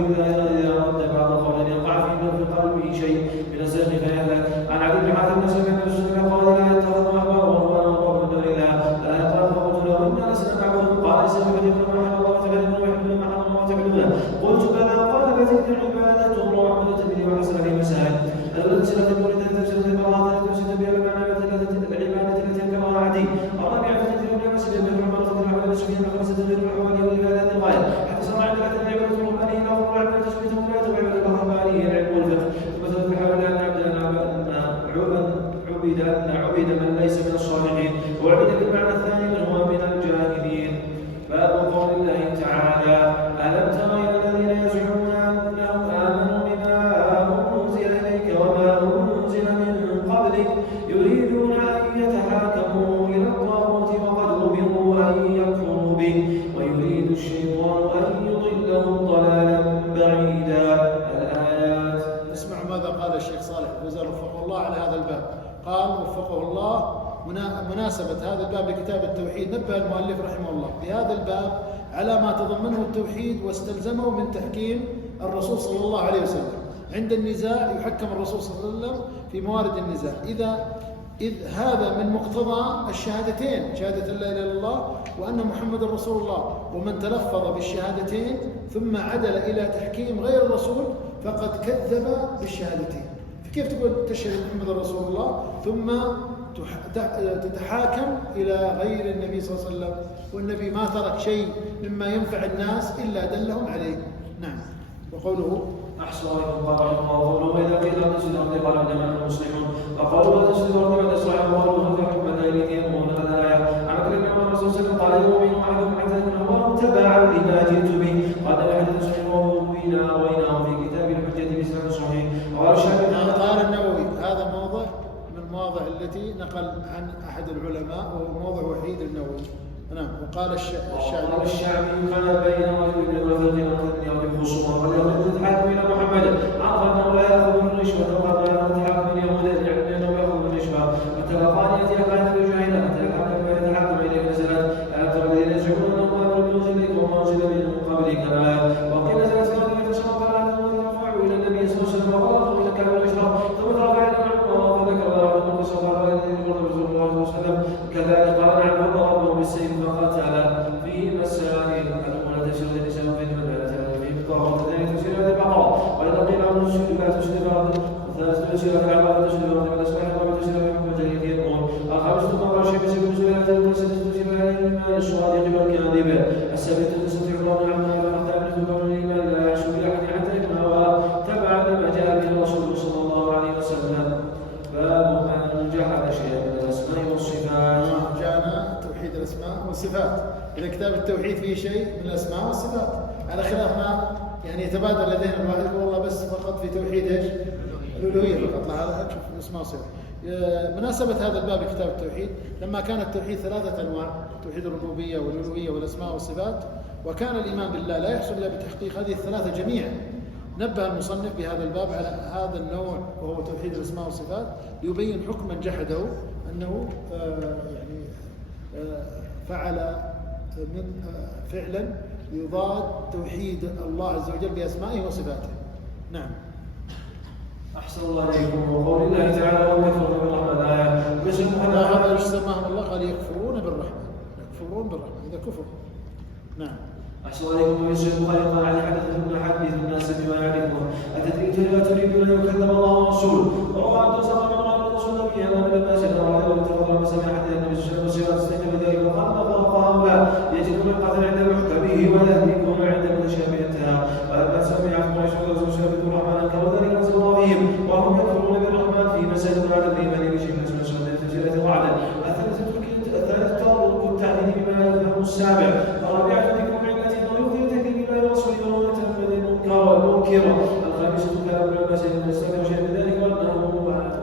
إذا رد بعض القول يقع في قلبه شيء من الزيغ فيهلك. عن عبد بن حاتم بن سلمة بن سلمة قال لا يتخذ أحباره وهو من دون الله لا يقال فقلت له إنا لسنا نعبدهم قال ليس بحديث ما حرم الله تعالى ويحبون ما حرم الله تعالى. قلت بلى قال كثير عبادة وعبادة به وحسن عليه مسائل الأمثلة الموردة تفسير البراءة تفسير بها المعنى العبادة التي ذكرها عدي مناسبة هذا الباب لكتاب التوحيد، نبه المؤلف رحمه الله بهذا الباب على ما تضمنه التوحيد واستلزمه من تحكيم الرسول صلى الله عليه وسلم. عند النزاع يحكم الرسول صلى الله عليه وسلم في موارد النزاع، إذ هذا من مقتضى الشهادتين، شهادة لا إله إلا الله وأن محمد رسول الله. ومن تلفظ بالشهادتين ثم عدل إلى تحكيم غير الرسول فقد كذب بالشهادتين. فكيف تقول تشهد محمد رسول الله ثم تتحاكم إلى غير النبي صلى الله عليه وسلم، والنبي ما ترك شيء مما ينفع الناس إلا دلهم عليه. نعم. وقوله أحسن عليكم قال رحمه الله قوله وإذا قيل نزل الأرض قال إنما نحن مسلمون فقالوا ونزل الأرض بعد إسرائيل وقالوا هل تحكم بين أيديهم ومن هذا الآية عن بكر بن عمر رسول الله قال يؤمن أحدكم حتى يكون هواه تبعا لما جئت به. قال الحديث صحيح وبينا رويناه في كتاب الحجة بإسناد صحيح. وقال الشافعي قال النووي هذا موضع من المواضع التي نقل عن أحد العلماء وهو موضع وحيد النووي. نعم. وقال الشعبي كان بين رجل وثقين يضرب خصوما فليضرب الحاكم الى محمد عرف انه لا ياخذ من الرشوه وقال لا الحاكم اليهود لانه ياخذ من الرشوه فتلقاني ياتي اخاذ الجهيله حتى الحاكم يتحكم اليه نزلت الا ترى الذين يزعمون انهم امنوا بما انزل وما انزل من قبلك وقيل نزلت هذه فشرط على رفعوا الى النبي صلى الله عليه وسلم وقال الى كعب الاشراف ثم رفع الى محمد فذكر الله عنه صلى الله عليه وسلم كذلك قال نعم وضربه بالسيف فقتل في مسائل الأولى تشير النساء في المدرسة في الطاغوت الثانية تشير إلى البقرة وإذا قيل عنه تشير لا تشير الأرض والثالثة تشير إلى العبارة تشير الأرض والأسماء الرابعة تشير إلى حكم جريد يقول الخامسة قال شيء بسبب سؤال والسادسة تشير إلى الإيمان الصادق والكاذب السابعة تستطيع الله عما يختار من كون الإيمان لا يعشو بأحد حتى يكون هواه تبعا لما جاء به الرسول صلى الله عليه وسلم. باب من جحد شيئا من الأسماء والصفات. جاءنا توحيد الأسماء والصفات. إذا كتاب التوحيد فيه شيء من الأسماء والصفات على خلاف ما يعني يتبادر لدينا الواحد يقول والله بس فقط في توحيد ايش؟ الألوهية فقط. لا هذا تشوف الأسماء والصفات. مناسبة هذا الباب لكتاب التوحيد لما كان التوحيد 3 أنواع: توحيد الربوبية والألوهية والأسماء والصفات، وكان الإيمان بالله لا يحصل إلا بتحقيق هذه ال3 جميعا. نبه المصنف بهذا الباب على هذا النوع وهو توحيد الأسماء والصفات ليبين حكم من جحده أنه فعل من فعلا يضاد توحيد الله عز وجل بأسمائه وصفاته. نعم. أحسن الله عليكم. وقول الله تعالى ويكفرون بالرحمن آية هذا ايش سماهم الله؟ قال يكفرون بالرحمن. يكفرون بالرحمن هذا كفر. نعم. أحسن عليكم ويسر البخاري قال على حدث الناس بما يعرفون أتدري لا تريدون أن يكذب الله ورسوله وروى عبد الرزاق من قال الرسول النبي أنا من الناس أنا وتفضل ما سمع حديث النبي صلى الله عليه وسلم استحب ذلك وقال فرق هؤلاء يجدون القتل عند محكمه ويهلكون عند متشابهتها ولما سمع قريش الرسول صلى الله عليه وسلم انكروا ذلك انزل الله بهم وهم يكفرون بالرحمن في مسألة بعد الإيمان بشيء من سنة تفسيرة وعدا. الثالث ترك التعديل بما يفهم السابع. الرابعة ذكر والمنكرة. الخامسة كلام العباس بن السلام شيء بذلك وأنه أهلك.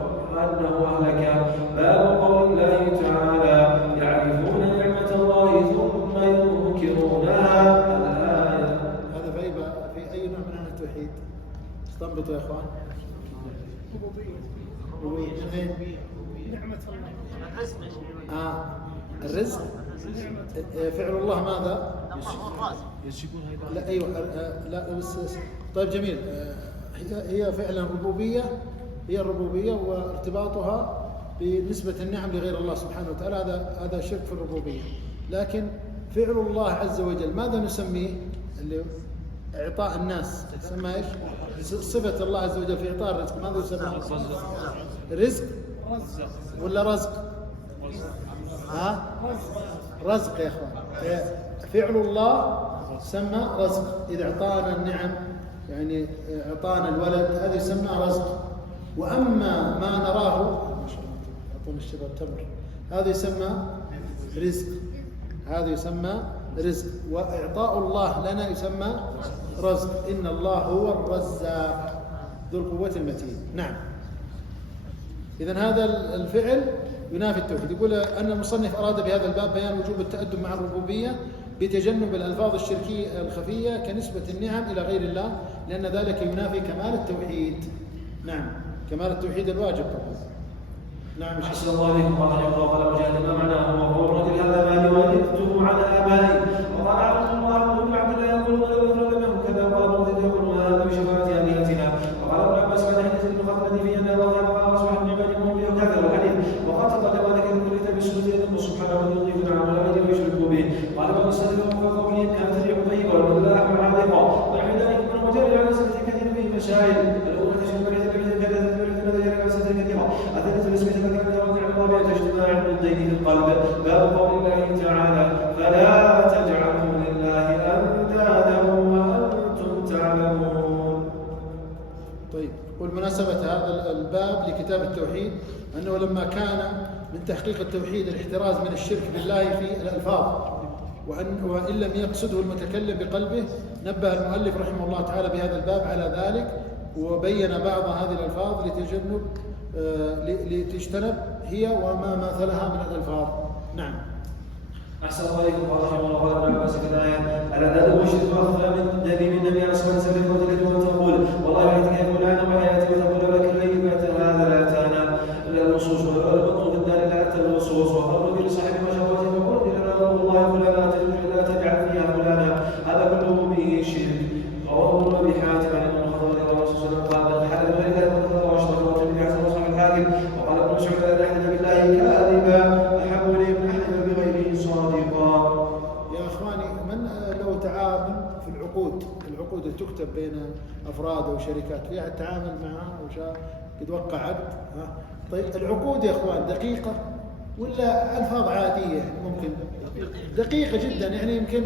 باب قول الله تعالى يعرفون نعمة الله ثم ينكرونها. الآية. هذا في أي نوع من أنواع التوحيد؟ استنبطوا يا إخوان. نعمة الله. الرزق. فعل الله ماذا؟ لا أيوة لا بس طيب جميل. هي فعلا ربوبية، هي الربوبية وارتباطها بنسبة النعم لغير الله سبحانه وتعالى هذا شرك في الربوبية. لكن فعل الله عز وجل ماذا نسميه؟ اللي إعطاء الناس يسمى إيش؟ صفة الله عز وجل في إعطاء الرزق ماذا يسمى؟ رزق ولا رزق؟ رزق يا أخوان. فعل الله سمى رزق. إذا أعطانا النعم يعني أعطانا الولد هذا يسمى رزق. وأما ما نراه ما شاء الله أعطونا الشباب تمر هذا يسمى رزق. هذا يسمى رزق. وإعطاء الله لنا يسمى رزق. إن الله هو الرزاق ذو القوة المتين. نعم. إذن هذا الفعل ينافي التوحيد. يقول أن المصنف أراد بهذا الباب بيان وجوب التأدب مع الربوبية بتجنب الألفاظ الشركية الخفية كنسبة النعم إلى غير الله، لأن ذلك ينافي كمال التوحيد. نعم، كمال التوحيد الواجب طبعا. نعم. أحسن الله إليكم. قال يقرأ قال مجاهد ما معناه وقول الرجل هذا مالي والدته على آبائي. وقال عبد الله بن عبد الله يقول ولا له كذا وقال موجود يقول هذا بشفاعة آلهتنا. وقال ابن عباس عن حديث ابن خالد في أن الله تعالى أصبح من عباده مؤمن وكافر الحديث. وقد تقدم ذلك في كتاب السنة أن الله سبحانه يضيف مع ملائكته ويشرك به. قال ابن مسعود وقوله إن كانت الريح طيبة والملاح معاذقة. ونحو ذلك من المجال على سنة كثير من المسائل. الأولى تشهد بين أثبت الاسم كثيرا والرابعة اجتماع الضدين في القلب. باب قول الله تعالى فلا تجعلوا لله أندادا وأنتم تعلمون. طيب، والمناسبة هذا الباب لكتاب التوحيد أنه لما كان من تحقيق التوحيد الاحتراز من الشرك بالله في الألفاظ، وإن لم يقصده المتكلم بقلبه، نبه المؤلف رحمه الله تعالى بهذا الباب على ذلك، وبين بعض هذه الألفاظ لتجتنب هي وما مثلها من الألفاظ. نعم. أحسن الله إليكم. قال رحمه الله قال ابن عباس في الآية على ذلك المشرك أخفى من النبي عليه الصلاة والسلام وتقول والله يأتيك فلان وحياتي وتقول لك الليل بات هذا لا أتانا إلا النصوص والبطل في الدار لا أتى النصوص. وقال لصاحب مشاورته فقلت لنا والله لا تجعل فيها فلانا. هذا كله به شرك. رواه ابن أبي حاتم عن ابن خضر رضي الله عنه قال حلف ذلك وكفر واشرك وتبع صاحب الحاكم. وقال ابن مسعود لا أحد بالله كاذبا أحب لي من أحد بغيره صادقا. يا اخواني، من لو تعامل في العقود اللي تكتب بين افراد وشركات فيها التعامل معها قد وقع عقد، طيب العقود يا اخوان دقيقه ولا الفاظ عاديه؟ ممكن دقيقه جدا، يعني يمكن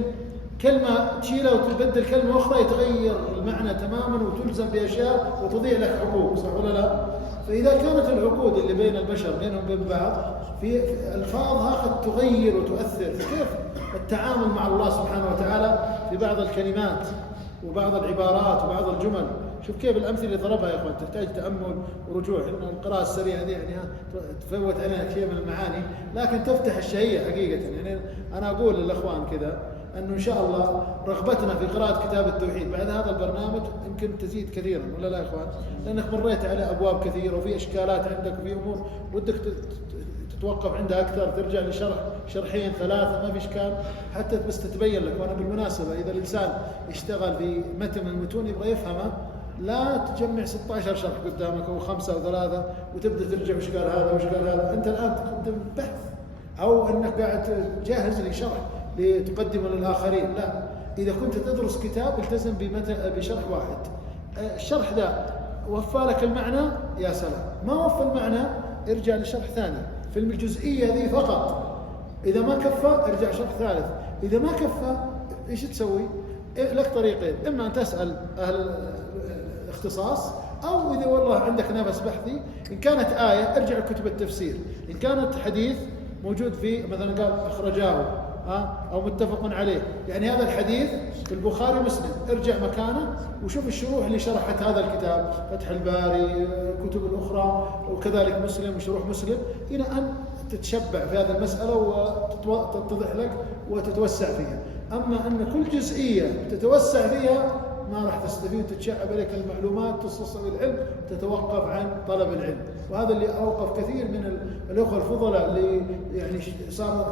كلمه تشيلها وتبدل كلمه اخرى يتغير المعنى تماما وتلزم باشياء وتضيع لك حقوق، صح ولا لا؟ فاذا كانت العقود اللي بين البشر بينهم وبين بعض في الفاظها قد تغير وتؤثر، فكيف التعامل مع الله سبحانه وتعالى في بعض الكلمات وبعض العبارات وبعض الجمل؟ شوف كيف الامثله اللي ضربها يا اخوان، تحتاج تامل ورجوع. ان القراءه السريعه هذه يعني تفوت علينا شيء من المعاني، لكن تفتح الشهيه حقيقه. يعني انا اقول للاخوان كذا انه ان شاء الله رغبتنا في قراءه كتاب التوحيد بعد هذا البرنامج يمكن تزيد كثيرا، ولا لا يا اخوان؟ لانك مريت على ابواب كثيره وفي اشكالات عندك وفي امور ودك تتوقف عندها اكثر، ترجع لشرح شرحين ثلاثه ما في اشكال حتى بس تتبين لك. وانا بالمناسبه اذا الانسان يشتغل في متن من المتون يبغى يفهمه، لا تجمع 16 شرح قدامك او 5 أو 3 وتبدا ترجع وش قال هذا وش قال هذا. انت الان تقدم بحث او انك قاعد تجهز لشرح لتقدمه للاخرين. لا، اذا كنت تدرس كتاب التزم بشرح واحد. الشرح ده وفى لك المعنى يا سلام، ما وفى المعنى ارجع لشرح ثاني في الجزئيه ذي فقط. اذا ما كفى ارجع شرح ثالث. اذا ما كفى ايش تسوي؟ لك طريقين، اما ان تسال اهل الاختصاص، او اذا والله عندك نفس بحثي ان كانت ايه ارجع لكتب التفسير، ان كانت حديث موجود في مثلا قال اخرجاه او متفق عليه، يعني هذا الحديث في البخاري ومسلم، ارجع مكانه وشوف الشروح اللي شرحت هذا الكتاب، فتح الباري، الكتب الاخرى، وكذلك مسلم وشروح مسلم، الى ان تتشبع في هذه المساله وتتضح لك وتتوسع فيها. اما ان كل جزئيه تتوسع فيها ما راح تستفيد وتتشعب عليك المعلومات، تستصعب العلم، تتوقف عن طلب العلم. وهذا اللي اوقف كثير من الاخوه الفضلاء اللي يعني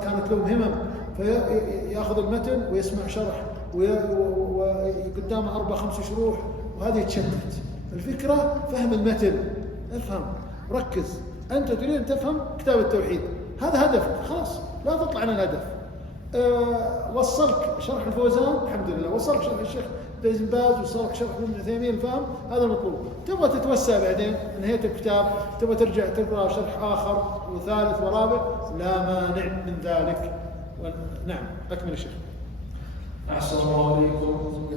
كانت لهم همم، فياخذ المتن ويسمع شرح وقدامه 4-5 شروح، وهذا يتشتت. الفكره فهم المتن، افهم ركز. انت تريد ان تفهم كتاب التوحيد، هذا هدفك، خلاص لا تطلع عن الهدف. وصلك شرح الفوزان الحمد لله، وصلك شرح الشيخ بن باز، وصلك شرح ابن عثيمين، الفهم هذا المطلوب. تبغى تتوسع بعدين نهايه الكتاب، تبغى ترجع تقرا شرح اخر وثالث ورابع، لا مانع من ذلك. نعم، اكمل يا شيخ. احسن الله اليكم.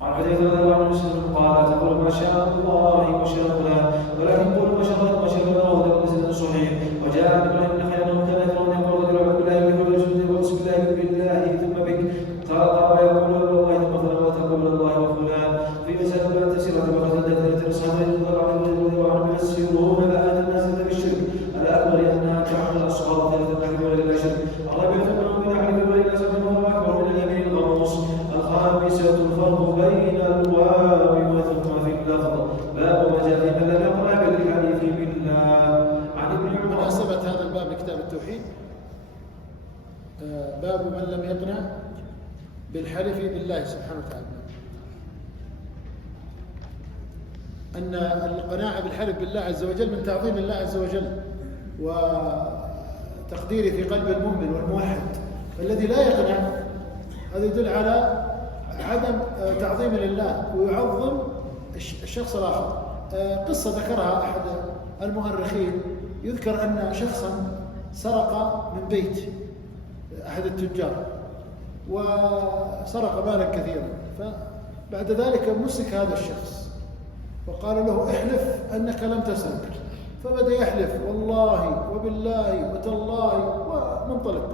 عن حديث رضي الله عنه قال تقول ما شاء الله وشاء ولكن قول ما شاء الله وشاء الله وده صحيح. وجاء عن ابراهيم بن خيان كان يقول يقول بالله بكل جزء وبسم الله بالله ثم بك قال ويقول الله ثم فلان وتقبل الله وفلان في مسألة أن تسير وتقدم الصحابة رضي الله عنهم يسيرون لآية الناس بالشرك الأكبر أنها تعمل الأصغر ثلاثة أحكام إلى الشرك. الرابع ثم من أحكام إلى سبب أكبر من اليمين الغموس. الخامسة الفرق بين الواو وثم في اللفظ. التوحيد باب من لم يقنع بالحلف بالله سبحانه وتعالى، أن القناعة بالحلف بالله عز وجل من تعظيم الله عز وجل وتقديره في قلب المؤمن والموحد، فالذي لا يقنع هذا يدل على عدم تعظيم لله ويعظم الشخص الآخر. قصة ذكرها أحد المؤرخين، يذكر أن شخصا سرق من بيت أحد التجار وسرق مالا كثيرا، فبعد ذلك مسك هذا الشخص وقال له احلف أنك لم تسرق، فبدأ يحلف والله وبالله وتالله ومنطلق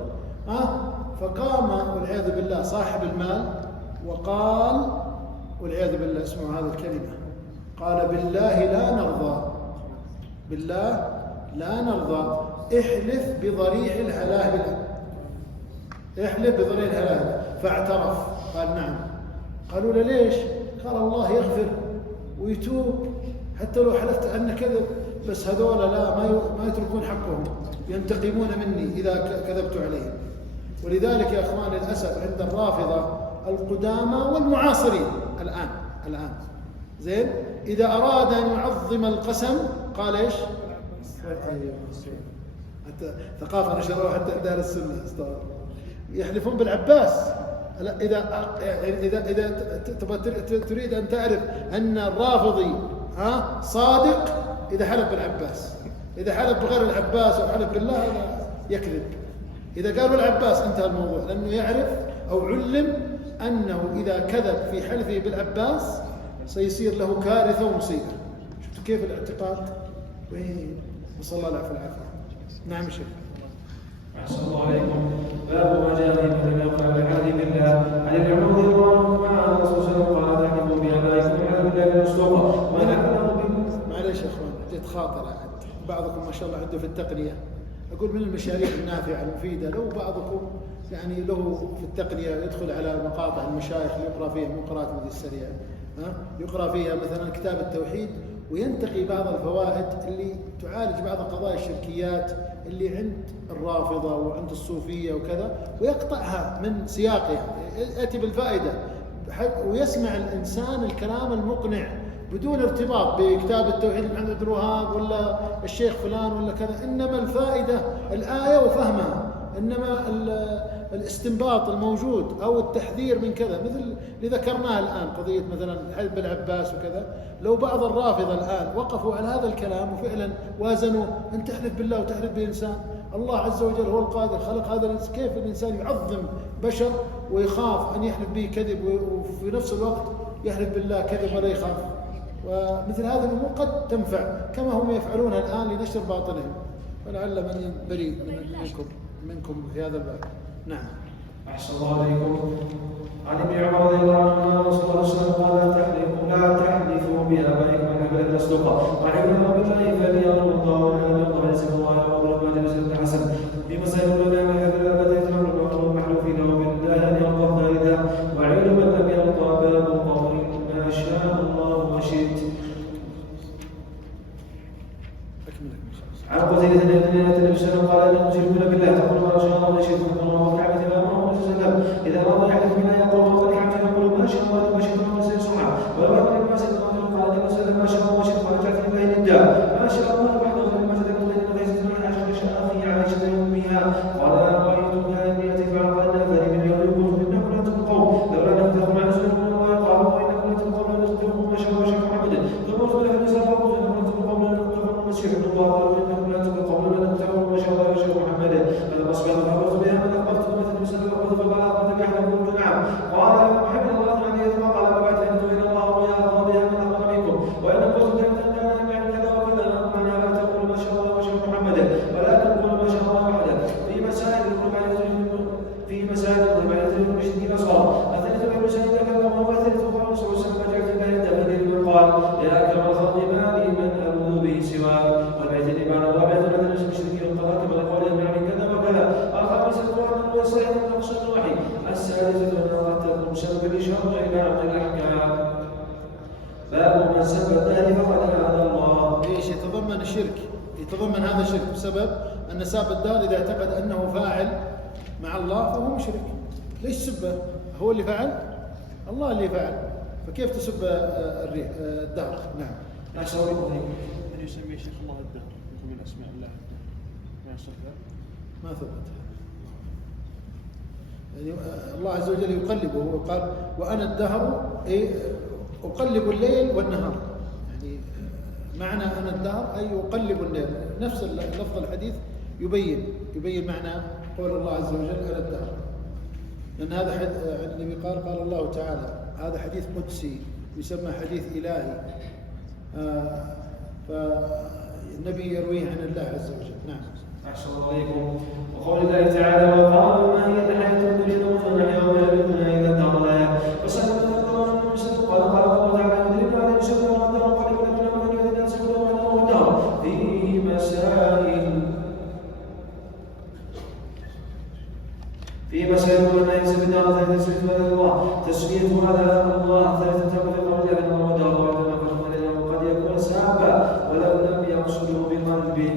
فقام والعياذ بالله صاحب المال وقال والعياذ بالله اسمعوا هذه الكلمة، قال بالله لا نرضى، بالله لا نرضى، احلف بضريح الهلاهل، احلف بضريح الهلاهل. فاعترف قال نعم. قالوا له ليش؟ قال الله يغفر ويتوب حتى لو حلفت أن كذب، بس هذول لا ما يتركون حقهم، ينتقمون مني إذا كذبت عليهم. ولذلك يا أخوان للأسف عند الرافضة القدامى والمعاصرين الآن زين إذا أراد أن يعظم القسم قال إيش؟ حتى ثقافة نشروها حتى عند أهل السنة يحلفون بالعباس. إذا تريد أن تعرف أن الرافضي صادق إذا حلف بالعباس، إذا حلف بغير العباس أو حلف بالله يكذب. إذا قالوا العباس انتهى الموضوع، لأنه يعرف أو علم أنه إذا كذب في حلفه بالعباس سيصير له كارثة ومصيبة. شفتوا كيف الاعتقاد؟ وصلى الله العفو والعافية. نعم شيخ. أحسن الله عليكم. باب ما جاء في من يقنع بالحلف بالله. عن ابن عمر رضي الله عنه مع الرسول صلى الله عليه وسلم قال تحلفوا بآبائكم وحلف بالله من الصغرى ونحن معليش يا اخوان جت خاطرة، بعضكم ما شاء الله عنده في التقنية، أقول من المشاريع النافعة المفيدة لو بعضكم يعني له في التقنية يدخل على مقاطع المشايخ يقرأ فيها من قراءة المدي السريع يقرأ فيها مثلا كتاب التوحيد وينتقي بعض الفوائد اللي تعالج بعض قضايا الشركيات اللي عند الرافضة وعند الصوفية وكذا، ويقطعها من سياقها يأتي بالفائدة ويسمع الإنسان الكلام المقنع بدون ارتباط بكتاب التوحيد محمد عبد الوهاب ولا الشيخ فلان ولا كذا، إنما الفائدة الآية وفهمها، إنما الاستنباط الموجود أو التحذير من كذا، مثل اللي ذكرناه الآن قضية مثلا حلف بالعباس وكذا. لو بعض الرافضة الآن وقفوا على هذا الكلام وفعلا وازنوا أن تحلف بالله وتحلف بالإنسان، الله عز وجل هو القادر خلق هذا، كيف الإنسان يعظم بشر ويخاف أن يحلف به كذب وفي نفس الوقت يحلف بالله كذب ولا يخاف؟ ومثل هذه الأمور قد تنفع كما هم يفعلونها الآن لنشر باطلهم، فلعل من بريء منكم في هذا الباب. نعم. أحسن الله عليكم. عن ابن عمر رضي الله عنه رسول الله صلى الله عليه وسلم قال لا تحلفوا بآبائكم ولا بالأصدقاء. وعن ابن عمر بالله فليرضى الله ولا يرضى يسب الله ويقول ما جلس ابن حسن في مسائل العلماء هذا بدأت الأمر المحلوفين وبالله أن يرضى ذلك وعلم من لم يرضى باب القول ما شاء الله وشئت. عن قتيبة بن النبي صلى الله عليه وسلم قال انهم يشركون بالله تقول ما شاء الله وشئت فقال الله كعبة امامه صلى الله عليه وسلم اذا رضى يحلف بما يقول وقد حمد يقول ما شاء الله وشئت وما سير صحة وروى ابن عباس قال النبي صلى الله عليه وسلم ما شاء الله وشئت قال جاءت الله النداء ما شاء الله وحده فلما تدعو بين غيث من عشر شاء في عائشة امها قال رايتها اني اتفع قال نافني من يوم يقول انكم لا تلقوا لولا ان تكون عن سنه الله قالوا انكم لا تلقوا لا تلقوا ما شاء الله وشئت محمد ثم قلت له النبي صلى الله عليه وسلم لا تلقوا لا تلقوا المسيح ابن الله قالوا انكم لا تلقوا ما شاء الله وشئت محمد فلما اصبحت فأخبرت بها من اخبرت مثل النبي صلى الله عليه وسلم فقال اخبرت بها قلت نعم قال محمد الله عني ثم قال فبعد ان الى الله ويا الله بها من اخبر منكم وان قلت كلمه كان يعني كذا وكذا معناها لا تقول ما شاء الله وشئت محمد ولا تقول ما شاء الله وحده في مسائل المشركين اصغر الثالث بن سعيد كذا والثالث قال صلى الله عليه وسلم جاءت الله يدفن قال يا اكرم الخلق ما لي من الوذ به سواك والبيت اللي بعد الرابع ثلاثه من المشركين قالت من قول المعنى كذا وكذا الخامسه قال والسائل من نقص الوحي السادسه ان الله تكون سبب لشر بعض الاحكام. باب من سب الدهر فقد اعاذ الله. ايش يتضمن الشرك؟ يتضمن هذا الشرك بسبب أن ساب الدهر إذا اعتقد أنه فاعل مع الله فهو مشرك. ليش سبه؟ هو اللي فعل؟ الله اللي فعل، فكيف تسب الدهر؟ نعم. من يسمي شيخ الله الدهر من أسماء الله ما يصح ما ثبت. يعني الله عز وجل يقلبه، هو قال وأنا الدهر أقلب الليل والنهار، يعني معنى أنا الدهر أي أقلب الليل. نفس لفظ الحديث يبين معنى قول الله عز وجل أنا الدهر، لأن هذا النبي قال الله تعالى هذا حديث قدسي يسمى حديث إلهي، فالنبي يرويه عن الله عز وجل. نعم. أحسن الله إليكم. وقول الله تعالى وقالوا ما هي الحياة الدنيا فنحيا وما بنا إذا الدهر فسألوا الله المسلم قال الله تعالى مدرب على المسلم والدهر قال ابن ابن من الذين سألوا عنه والدهر في مسائل ولا ينسب الدار تسمية الله تسمية هذا الله ثالثة في قول الله والدهر وقد يكون سابا ولو لم يقصده بقلبه.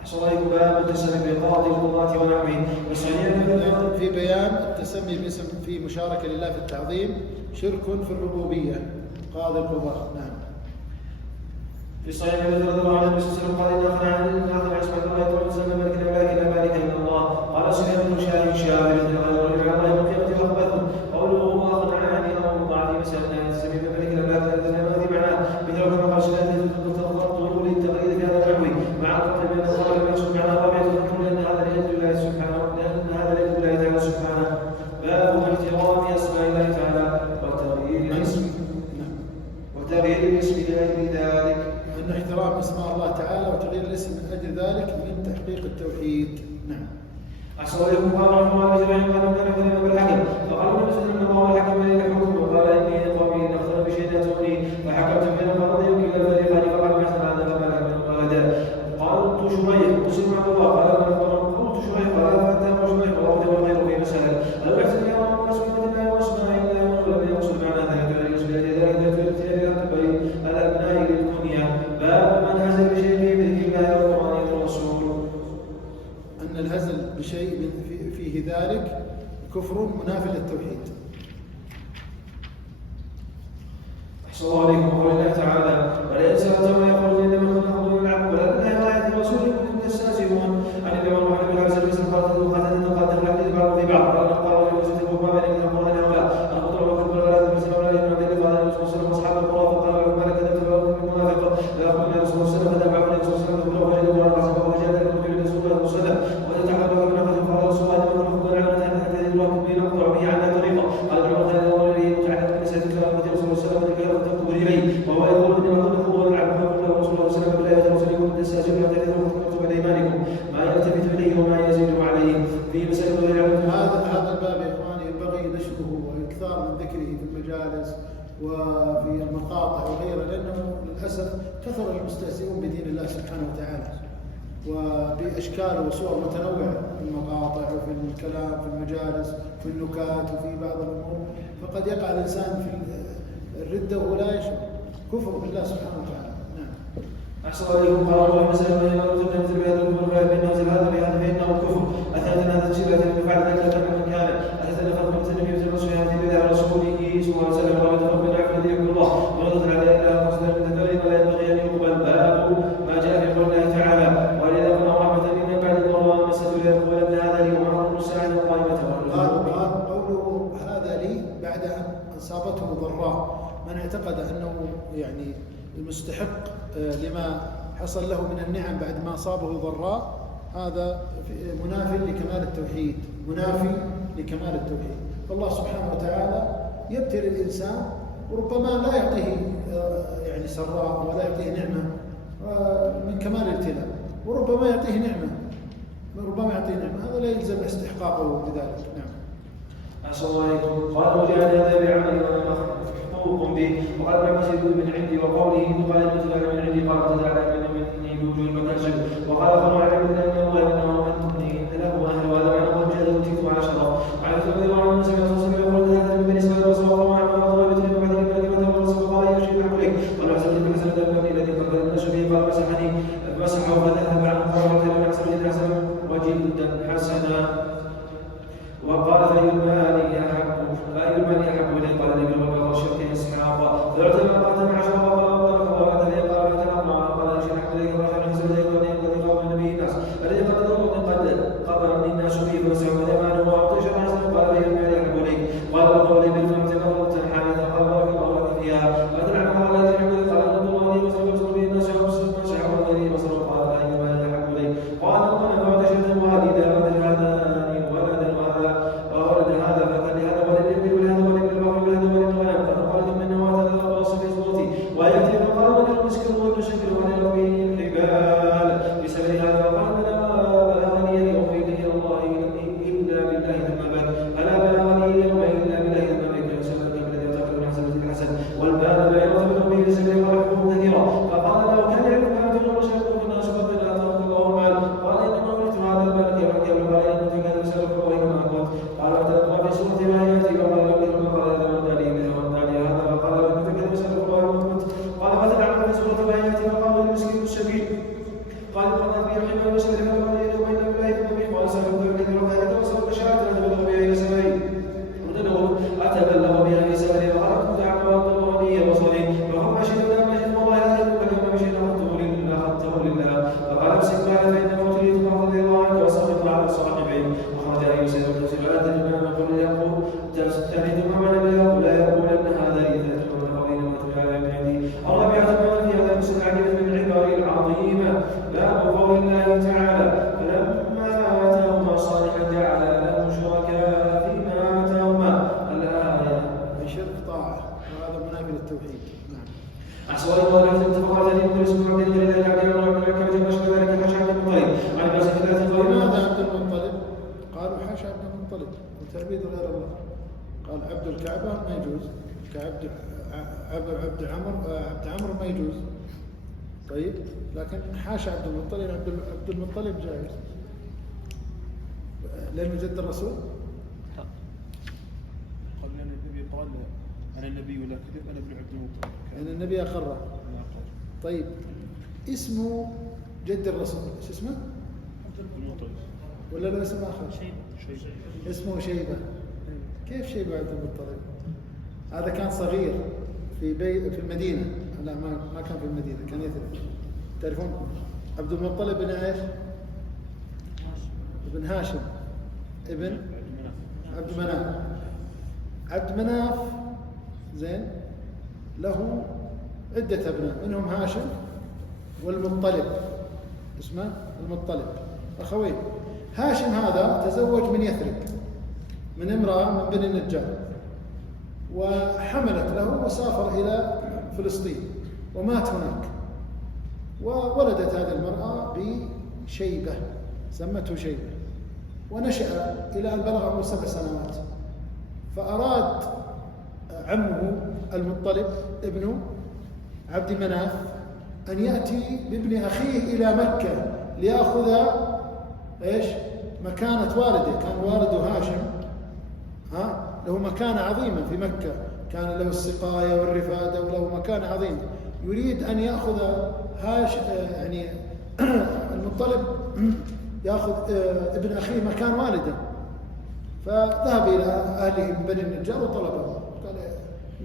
أحسن باب التسمي بقاضي القضاة ونحوه. في بيان التسمي باسم في مشاركة لله في التعظيم شرك في الربوبية قاضي القضاة. نعم. في صحيح الذي رضي الله عنه مسلم قال إن أخذ عن الناظر عصمة الله يقول سلم ملك الملك لا مالك إلا الله. قال سفيان بن شاهد مثل غير على الله يوم القيامة فأخبثه قوله أخذ عني أو وضع في مسألة تسمي بملك الملك لا في معناه مثل كما قال سفيان تطول للتقليد في هذا النحو مع الفرق بين الخبر المقصود معناه الرابع تذكر لأن هذا ليد الله سبحانه تعالى سبحانه. باب احترام أسماء الله تعالى وتغيير الاسم لأجل ذلك. أن احترام اسماء الله تعالى وتغيير الاسم من أجل ذلك من تحقيق التوحيد. نعم. أحسن إليكم قال رحمه الله جميعا قال كان كلمة بالحكم فقال النبي صلى الله عليه وسلم الله الحكم بين الحكم وقال إني قومي إن أخذ بشيء أتوني فحكمت بين فرضي وكلا الفريقين فقال ما أحسن هذا فما لك من ولدا. قلت شريح مسلم عبد الله قلت شريح قال فأتاه شريح وأخذ والغير في مسألة ألا يحسن يا رب مسؤولية الله واسماء الله ولم يقصد معنى ذلك يسبح ذلك الأبناء للكنية. باب من هزل بشيء بذكر الله والقرآن والرسول. أن الهزل بشيء فيه ذلك كفر منافي للتوحيد. أحسن الله عليكم. قول الله تعالى ولئن سألتم ما يقولون إنما يخلقون العبد ولكن آيات الرسول كنتم تستهزئون. عن ابن عمر بن الحسن بن قاتل قاتل بعض في بعض قال وجدت ما بين القرآن هؤلاء الخطر وكبر ولا تمسك ولا يدعو الذي قال النبي صلى الله عليه وسلم أصحاب القرى فقال ما لك تتبعون المنافق لا يقول النبي صلى الله عليه وسلم فتبعوا النبي صلى الله عليه وسلم وجد الله حسب وجد النبي رسول الله صلى الله عليه وسلم وتتحرك من أخذ قال رسول الله من أخذ على حتى يدرك به نقطع به على طريقة قال ابن عمر خير الله لي متعلق بسيد الله رسول الله صلى الله عليه وسلم تكتب إليه وهو يقول إنما كنت هو العبد وقال رسول الله صلى الله عليه وسلم بالله يتوسلكم تستأجرون حتى يدركم بأيمانكم ما يلتفت إليه وما يزيد عليه في مسألة غير هذا الباب يا إخواني ينبغي نشره والإكثار من ذكره في المجالس وفي المقاطع وغيرها، لأنه للأسف كثر المستهزئون بدين الله سبحانه وتعالى وبأشكال وصور متنوعة في المقاطع وفي الكلام في المجالس في النكات وفي بعض الأمور، فقد يقع الإنسان في الردة وهو لا يشعر كفر بالله سبحانه وتعالى. نعم. أحسن عليكم قال الله مسألة من يقول تنزل بهذا الكفر بنزل هذا بهذا فإنه كفر. أثبتنا هذا الشيء الذي فعل ذلك من كان أثبتنا فرق مثل النبي صلى الله عليه وسلم رسوله صلى الله عليه وسلم ولا تفرق بين عفو الذي يقول الله ونظر على إله مصدر من ذلك ولا ينبغي أن يقبل. باب ما جاء في قول الله تعالى ولذا قلنا رحمة من بعد الضراء مسته يقول أن هذا لي ومعه الساعة قائمة. قال قوله هذا لي بعد أن أصابته ضراء، من اعتقد أنه يعني المستحق لما حصل له من النعم بعد ما أصابه ضراء هذا منافي لكمال التوحيد، منافي لكمال التوحيد. فالله سبحانه وتعالى يبتلي الإنسان وربما لا يعطيه يعني سراء ولا يعطيه نعمة من كمال الابتلاء، وربما يعطيه نعمة هذا لا يلزم استحقاقه بذلك. نعم. أحسن الله عليكم. قال وجعل هذا بعمل وأنا مخلوق به. وقال ابن عباس من عندي وقوله قال مثل من عندي قال تعالى مني بوجوه المكاسب. وقال فما علم أنه أني له أهل وهذا معنى قد جاء وتيت عشرة. وعن ثم ذكر عن سمعت رسول الله يقول هذا من بني إسرائيل وصلى الله عليه وسلم وعلى طلبة من بعد كلمة والرسول قال يا شيخ عليك قال حسن بن حسن الذي قد مسحني مسحه فذهب عنه قال أحسن جدا حسنا وجلدا حسنا. وقال فأي المال أحب إليه؟ قال النبي والله وشرك إسحاق. فاعتبر قاتل عشر وقال الذي قال فتنظر قال أشهد أحب إليه ورجع حسن إليه الذي قام النبي الناس الذي قد قضى الناس به فسعوا ثمانه وأعطي شر حسنا. قال فأي المال أحب إليه؟ قال وقال بالفرد قضى حامدا قال بارك الله لك فيها. قال نعم قال الذي أحب قال أن الله الذي بصر به الناس ومسحه الذي بصره. قال فأي المال أحب إليه؟ قال أن أعطي شر والدا عبد عمرو ما يجوز. طيب لكن حاشا عبد المطلب، عبد المطلب جائز لأنه جد الرسول. قال لأن النبي قال أنا النبي ولا كذب أنا ابن عبد المطلب، يعني النبي أقره. طيب اسمه جد الرسول ايش اسمه؟ عبد المطلب ولا له اسم آخر؟ شيبة. اسمه شيبة. كيف شيبة عبد المطلب؟ هذا كان صغير في المدينة. لا ما كان في المدينة، كان يثرب. تعرفون عبد المطلب بن ايش؟ ابن هاشم ابن عبد مناف. عبد مناف زين له عدة أبناء منهم هاشم والمطلب، اسمه المطلب، أخوين. هاشم هذا تزوج من يثرب من امرأة من بني النجار، وحملت له وسافر إلى فلسطين ومات هناك، وولدت هذه المرأة بشيبة سمته شيبة، ونشأ إلى أن بلغ عمره 7 سنوات. فأراد عمه المطلب ابن عبد مناف أن يأتي بابن أخيه إلى مكة ليأخذ إيش؟ مكانة والده. كان والده هاشم له مكانة عظيمة في مكة، كان له السقاية والرفادة وله مكانة عظيمة. يريد أن يأخذ يعني المطلب يأخذ ابن أخيه مكان والده. فذهب إلى أهله من بني النجار وطلبه، قال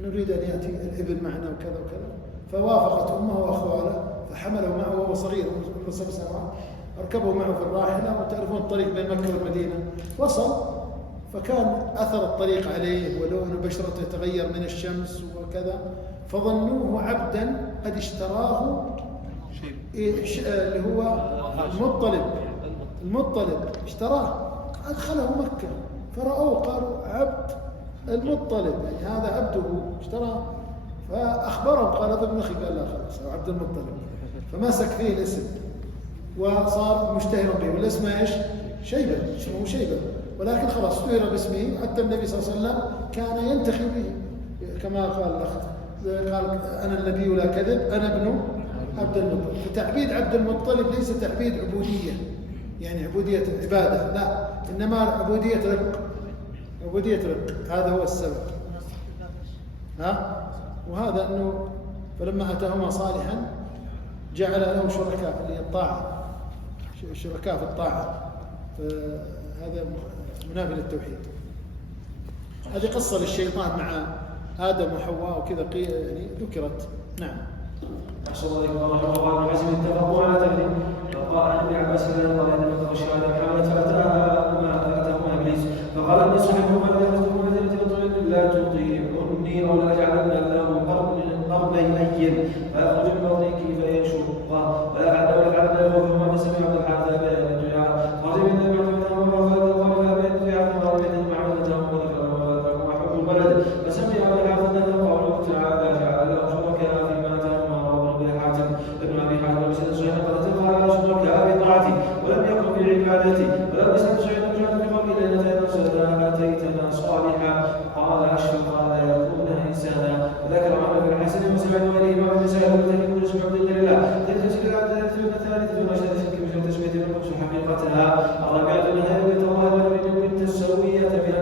نريد أن يأتي الابن معنا وكذا وكذا. فوافقت أمه وأخواله فحمله معه وهو صغير عمره 7 سنوات، أركبه معه في الراحلة. وتعرفون الطريق بين مكة والمدينة. وصل فكان أثر الطريق عليه ولون بشرته يتغير من الشمس وكذا، فظنوه عبدا قد اشتراه اللي هو المطلب اشتراه، أدخله مكة فرأوه قالوا عبد المطلب، يعني هذا عبده اشتراه. فأخبرهم قال هذا ابن أخي، قال لا خلاص عبد المطلب. فمسك فيه الاسم وصار مشتهرا به، والاسم ايش؟ شيبة، اسمه شيبة، ولكن خلاص اشتهر باسمه. حتى النبي صلى الله عليه وسلم كان ينتخي به كما قال الأخ، قال أنا النبي ولا كذب أنا ابن عبد المطلب. فتعبيد عبد المطلب ليس تعبيد عبودية يعني عبودية عبادة، لا، إنما عبودية رق، عبودية رق. هذا هو السبب. وهذا أنه فلما أتاهما صالحا جعل له شركاء اللي الطاعة، شركاء في الطاعة، فهذا منافي للتوحيد. هذه قصة للشيطان مع آدم وحواء وكذا يعني ذكرت. نعم. أحسن الله إليكم ورحمه الله. ابن حزم اتفقوا على تحريم. فقال عن ابن عباس رضي الله عنه أنه خشي على حملة فأتاهما إبليس فقال إني صحبكم الذي أخذتكم المدينة وطمئن لا تطيعوني أو لأجعلن له قرنين فيخرج من بطنه كيف يشقه فلأجعلن له فما فسمع عبد الحارث بين الدعاء خرج من ذنب فتنه وفرد الله بين الدعاء فقال بين معاملته وذكر وحب البلد فسمع عبد الحارث له قوله تعالى جعل له شركاء فيما آتاهما وابن حاتم ابن أبي حاتم وسيد سعيد قد اتفق على شركاء بطاعتي ولم يكن في عبادتي ولم يسأل سعيد رجعت بقوله آتيتنا صالحا قال أشفق لا يكون إنسانا وذكر عن ابن الحسن وسعيد وغيره وابن سعيد وتكون اسمه عبد الله تلك الثالثة وشهادة كلمة تسمية والنقص حقيقتها الرابعة نهاية الله والبنت السوية من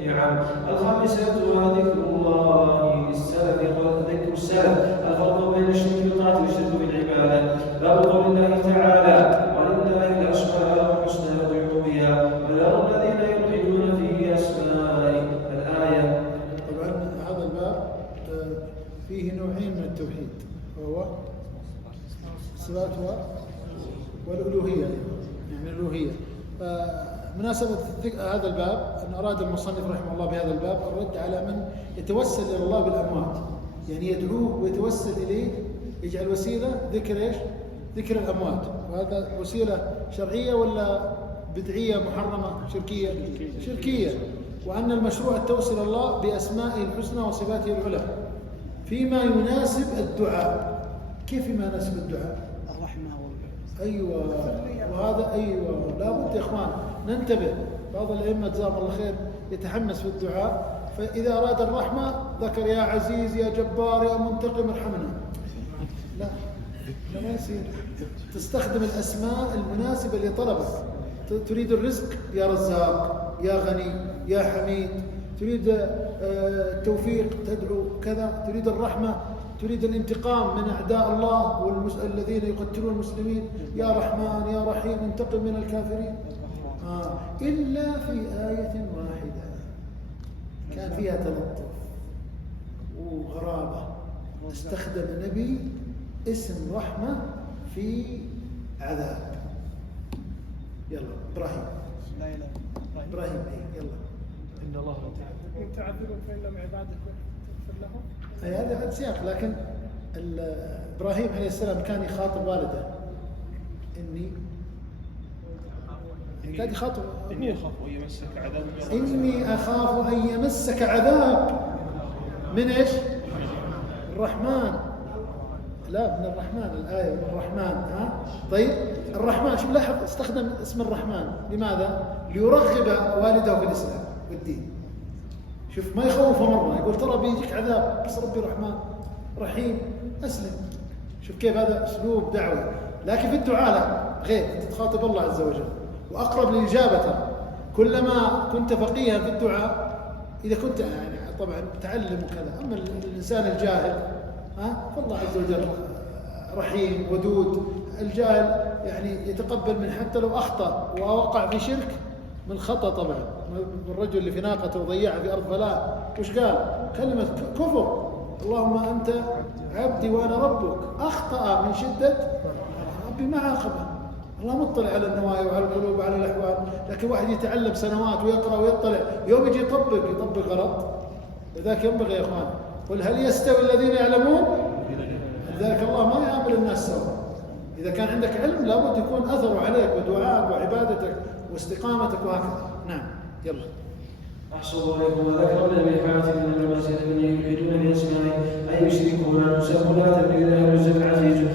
النعم الخامسة ذكر الله السلف ذكر السلف الفرق بين الشرك والطاعة والشرك بالعبادة باب قول الله تعالى ولله الأسماء الحسنى فادعوه بها وذروا الذين يلحدون في أسمائه الآية. طبعا هذا الباب فيه نوعين من التوحيد وهو الصفات والألوهية، يعني الألوهية. مناسبة هذا الباب أن أراد المصنف رحمه الله بهذا الباب الرد على من يتوسل إلى الله بالأموات، يعني يدعوه ويتوسل إليه، يجعل وسيلة ذكر إيش؟ ذكر الأموات. وهذا وسيلة شرعية ولا بدعية محرمة شركية؟ شركية. وأن المشروع التوسل إلى الله بأسمائه الحسنى وصفاته العلى فيما يناسب الدعاء. كيف ما يناسب الدعاء؟ الرحمة أيوة، وهذا أيوة لابد يا إخوان ننتبه. بعض الأئمة جزاهم الله خير يتحمس في الدعاء، فإذا أراد الرحمة ذكر يا عزيز يا جبار يا منتقم ارحمنا. لا ما يصير. تستخدم الأسماء المناسبة لطلبك. تريد الرزق يا رزاق يا غني يا حميد، تريد التوفيق تدعو كذا، تريد الرحمة، تريد الانتقام من أعداء الله الذين يقتلون المسلمين يا رحمن يا رحيم انتقم من الكافرين. إلا في آية واحدة كان فيها تلطف وغرابة، استخدم النبي اسم رحمة في عذاب. يلا إبراهيم. لا إله إبراهيم يلا. إن الله إن تعذبوا فإنهم عبادك تغفر لهم. أي هذا سياق، لكن إبراهيم عليه السلام كان يخاطب والده إني كان يخاطب إني أخاف أن يمسك عذاب إني أخاف أن يمسك عذاب من إيش؟ الرحمن. لا من الرحمن، الآية من الرحمن. طيب الرحمن شوف لاحظ استخدم اسم الرحمن لماذا؟ ليرغب والده في الإسلام والدين. شوف ما يخوفه مرة، يقول ترى بيجيك عذاب بس ربي رحمن رحيم أسلم. شوف كيف هذا أسلوب دعوي. لكن في الدعاء لا غير، أنت تخاطب الله عز وجل وأقرب للإجابة. كلما كنت فقيها في الدعاء، إذا كنت يعني طبعا تعلم وكذا. أما الإنسان الجاهل فالله عز وجل رحيم ودود. الجاهل يعني يتقبل من حتى لو أخطأ ووقع في شرك من خطأ. طبعا الرجل اللي في ناقته وضيعها في أرض فلاة وش قال؟ كلمة كفر. اللهم أنت عبدي وأنا ربك. أخطأ من شدة ربي ما عاقبه. الله مطلع على النوايا وعلى القلوب وعلى الأحوال. لكن واحد يتعلم سنوات ويقرأ ويطلع، يوم يجي يطبق غلط. لذلك ينبغي يا إخوان قل هل يستوي الذين يعلمون؟ لذلك الله ما يعامل الناس سوا. إذا كان عندك علم لابد يكون أثره عليك ودعائك وعبادتك واستقامتك وهكذا. نعم يلا. أحسن الله إليكم. وذكر ابن أبي حاتم أن المسجد من يلحدون في أسمائه أي يشركون يسمون لا تبديل له العزة العزيز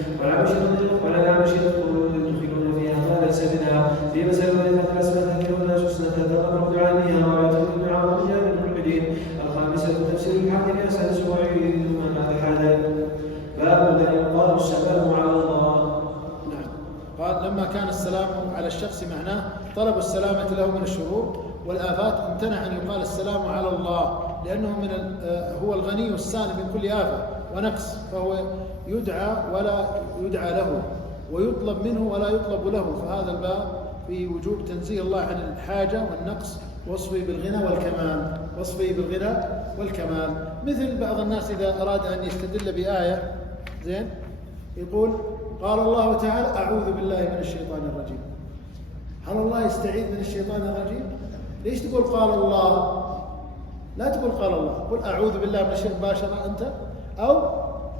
ولا العمش يدخلون فيها ما ليس منها في مسألة الأسماء تذكر الناس حسنى تتقرب دعائها ويعتقد دعاء الرجال الملحدين. الخامسة تفسير الحق لأسأل سوعيد من هذا باب لا يقال السلام على الله. نعم. قال لما كان السلام على الشخص معناه طلب السلامة له من الشرور والآفات، امتنع أن يقال السلام على الله لأنه هو الغني السالم من كل آفة، ونقص، فهو يدعى ولا يدعى له، ويطلب منه ولا يطلب له. فهذا الباب في وجوب تنزيه الله عن الحاجة والنقص، وصفه بالغنى والكمال، وصفه بالغنى والكمال. مثل بعض الناس إذا أراد أن يستدل بآية زين يقول قال الله تعالى أعوذ بالله من الشيطان الرجيم. هل الله يستعيذ من الشيطان الرجيم؟ ليش تقول قال الله؟ لا تقول قال الله، قل أعوذ بالله من الشيطان مباشرة أنت، أو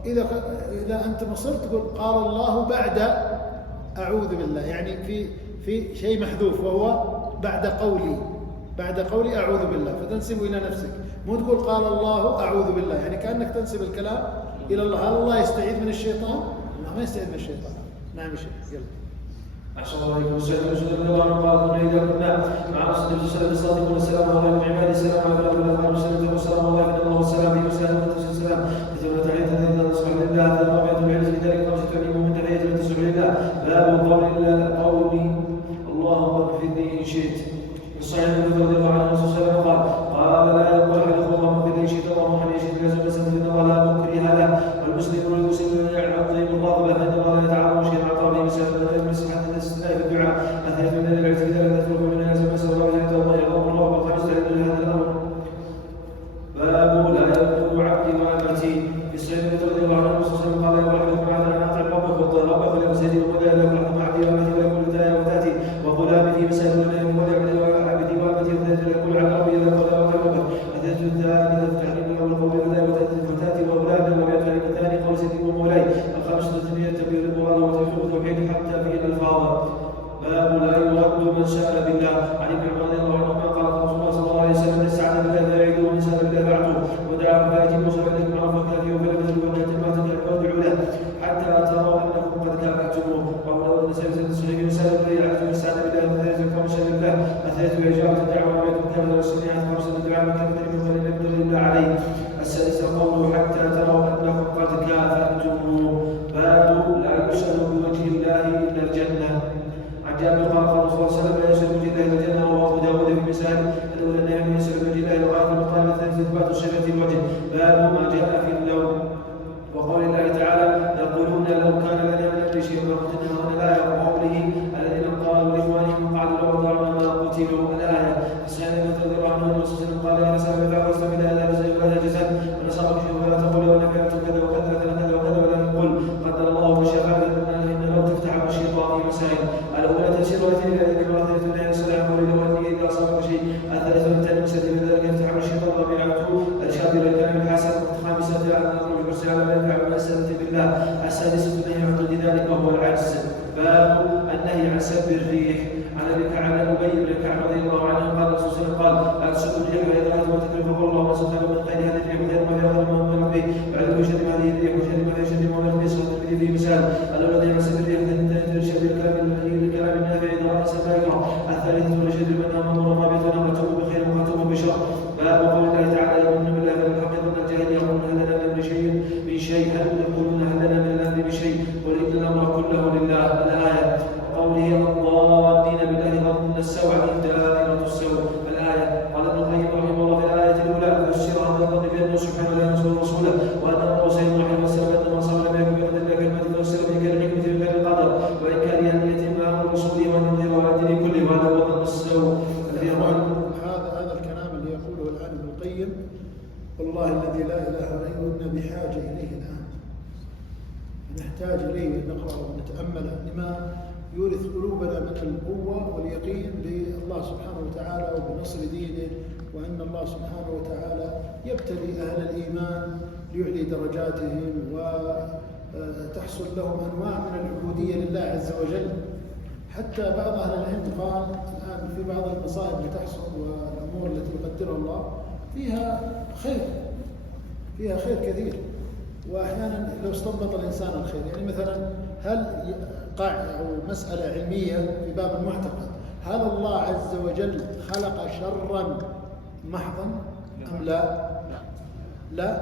إذا أنت مصر تقول قال الله بعد أعوذ بالله، يعني في شيء محذوف وهو بعد قولي أعوذ بالله، فتنسب إلى نفسك، مو تقول قال الله أعوذ بالله، يعني كأنك تنسب الكلام إلى الله. هل الله يستعيذ من الشيطان؟ لا، ما يستعيذ من الشيطان. نعم يا شيخ، يلا. أحسن الله عليكم. سيد رسول الله قال كنا إذا كنا مع رسول الله صلى الله عليه وسلم والسلام على عباد السلام على الله وسلم والسلام الله على الله والسلام عليه وسلم والسلام إذا تحية إذا نصح لله هذا الرابع العلم في ذلك نوع تعليم من تحية وتسبح لله باب قولي اللهم اغفرني إن شئت. الصحيح رضي الله عنه صلى الله عليه وسلم قال لا يقول أحدكم اللهم اغفرني إن شئت اللهم اغفرني إن شئت لازم بسم الله لا مكره له، والمسلم والمسلم يعظم الرغبة فإن الله لا يتعاظم شيئا أعطاه به مسحة الاستثناء في الدعاء أثناء من الاعتدال أثناء من لازم بسم الله يهدى الله يغفر الله والخامس تعلم هذا الأمر. باب لا يقول عبدي وأمتي. في الصحيح رضي الله عنه صلى الله عليه وسلم قال يا رحمة الله أن أطعم ربك وطلب ربك ولمسجد ولا يفرح عبدي وأمتي ويقول تايا وتاتي وغلامي في مسجد ولا يقول عبدي وأمتي وذات يقول عن ربي إذا قال وكرمك أثناء الثاني التحريم من أول قول وتاتي وغلامي ويعتني الثاني قول سيدي ومولاي. الخامسة التنمية تبين المراد وتوفيق التوحيد حتى في الألفاظ. باب لا يرد من سأل بالله. عن ابن عمر رضي الله عنه قال رسول الله صلى الله عليه وسلم من استعاذ بالله فيعيده ومن سأل بالله فاعطوه ودعا فيأتي موسى إليه معروف وكافيه فلم يزل وكاتب ما تدعو وادعوا له حتى تروا أنكم قد كافأتموه. وأبو داود النسائي الصحيح من سأل بالله يعيده من استعاذ بالله فثالث الخمسة بالله الثالث إجابة الدعوة وبيت كامل والسنية خمسة الدعاء من كثير من لم يقدر إلا عليه. السادسة قوله حتى تروا أنكم قد كافأتموه. باب لا يسأل بوجه الله إلا الجنة. عن جابر قال قال رسول الله صلى الله عليه وسلم لا يسأل بوجه الله إلا الجنة. وهو أبو داود في مثال الأولى أن يسأل بوجه الله لغاية المطالب الثالث إثبات صفة الوجه. باب ما جاء في اللون. وقول الله تعالى يقولون لو كان لنا من أمر شيء ما قتلنا هنا الآية. وقوله الذين قالوا لإخوانهم قعدوا لو ضربنا ما قتلوا الآية. السنة رضي الله عنه الرسول صلى الله عليه وسلم قال يا نسأل بالله واستمع إلى هذا فزي ولا جزاء ونصابك شيء ولا تقول ولا فعلت كذا وكذا كذا وكذا ولا نقول قدر الله وشفاء إن لو تفتح على الشيطان في مسائل. الأولى تفسير وثير الذي بمرثة الله السلام عليه وأنه إذا أصابك شيء. الثالثة أن تنمسد بذلك يفتح على الشيطان ربيعته الشاب إلى الكلام الحسن. الخامسة أن نقول الكرسي على ما ينفع من السنة بالله. السادسة النهي عن ضد ذلك وهو العجز. باب النهي عن سب الريح. عن أبي بن كعب رضي الله عنه قال الرسول صلى الله عليه وسلم قال لا تسبوا الريح فإذا رأيتم وتكلفوا فقولوا اللهم سبحانه من خير هذه الريح وخير ما فيها خير ما هو به بعد وشر هذه الريح وشر ما فيها شر ما هو به صلى الله عليه مثال. الذي عن سب الريح تنشد الكلام النافع إذا رأى سبائكم. الثالثة ونشد من أمر الرابعة ونغتم بخير وغتم بشر. باب قول الله تعالى يؤمن بالله فالحق من الجاهل يقولون هل لنا من شيء هل يقولون هل لنا من الأمر بشيء قل إن الأمر كله لله. الآية. وقوله الضالين بالله ظن السوء دائرة السوء. الآية. قال ابن القيم رحمه الله في الآية الأولى فسرها بالظن بأنه سبحانه لا ينصر رسوله وأن الله سيد رحمه وسلم أن من صبر لم يكن بقدر الله كلمة فسر به كالحكمة من غير القدر وإن كان أن يتم أمر رسوله وأن ينذر وأدري كله وهذا هو ظن السوء. هذا الكلام اللي يقوله الآن ابن القيم والله الذي لا إله غيره إنا بحاجة إليه الآن. نحتاج إليه ونقرأ ونتأمل لما يورث قلوبنا من القوة واليقين بالله سبحانه وتعالى وبنصر دينه، وأن الله سبحانه وتعالى يبتلي أهل الإيمان ليعلي درجاتهم وتحصل لهم أنواع من العبودية لله عز وجل. حتى بعض أهل العلم قال الآن في بعض المصائب اللي تحصل والأمور التي يقدرها الله فيها خير كثير، وأحيانا لو استنبط الإنسان الخير. يعني مثلا هل أو مسألة علمية في باب المعتقد، هل الله عز وجل خلق شرا محضا أم لا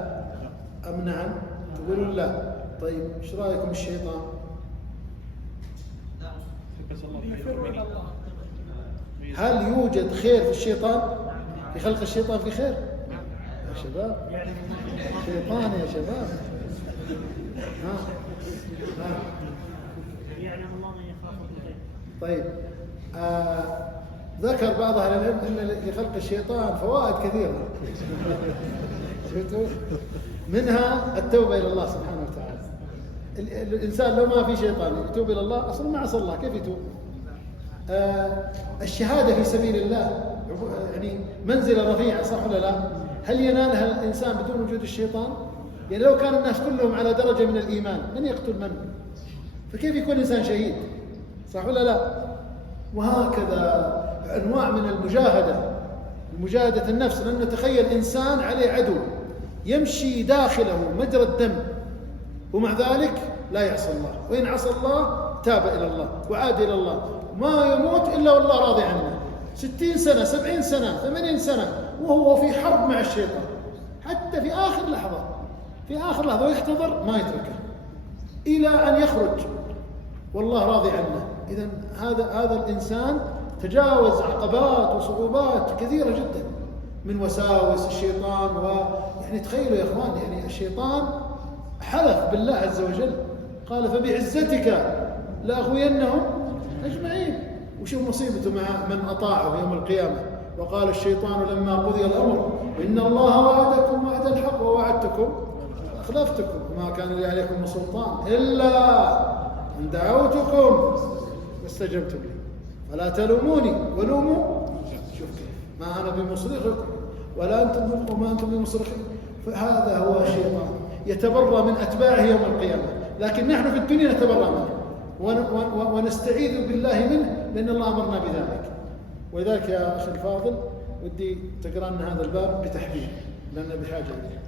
أم نعم؟ تقولون لا. طيب ايش رأيكم الشيطان؟ هل يوجد خير في الشيطان؟ في خلق الشيطان في خير؟ يا شباب شيطان يا شباب يعلم الله من يخاف بالغيب. طيب ذكر بعض أهل العلم أن لخلق الشيطان فوائد كثيرة. شفتوا؟ منها التوبة إلى الله سبحانه وتعالى. الإنسان لو ما في شيطان يتوب إلى الله أصلا ما عصى الله، كيف يتوب؟ الشهادة في سبيل الله يعني منزلة رفيعة، صح ولا لا؟ هل ينالها الإنسان بدون وجود الشيطان؟ يعني لو كان الناس كلهم على درجة من الإيمان من يقتل من؟ فكيف يكون إنسان شهيد؟ صح ولا لا؟ وهكذا أنواع من مجاهدة النفس، لأن نتخيل إنسان عليه عدو يمشي داخله مجرى الدم ومع ذلك لا يعصى الله، وإن عصى الله تاب إلى الله وعاد إلى الله، ما يموت إلا والله راضي عنه. 60 سنة 70 سنة 80 سنة وهو في حرب مع الشيطان، حتى في آخر لحظة ويحتضر ما يتركه إلى أن يخرج والله راضي عنه. إذن هذا الإنسان تجاوز عقبات وصعوبات كثيرة جدا من وساوس الشيطان. ويعني تخيلوا يا إخوان، يعني الشيطان حلف بالله عز وجل قال فبعزتك لأغوينهم أجمعين. وشوف مصيبته مع من أطاعه يوم القيامة، وقال الشيطان لما قضي الأمر إن الله وعدكم وعد الحق ووعدتكم أخلفتكم وما كان لي عليكم من سلطان إلا أن دعوتكم فاستجبتم لي فلا تلوموني ولوموا. شوف كيف، ما أنا بمصرخكم ولا أنتم وما أنتم بمصرخي. فهذا هو الشيطان يتبرى من أتباعه يوم القيامة، لكن نحن في الدنيا نتبرى منه ونستعيذ بالله منه، لأن الله أمرنا بذلك. ولذلك يا أخي الفاضل ودي تقرأ لنا هذا الباب بتحديد لأن بحاجة إليه.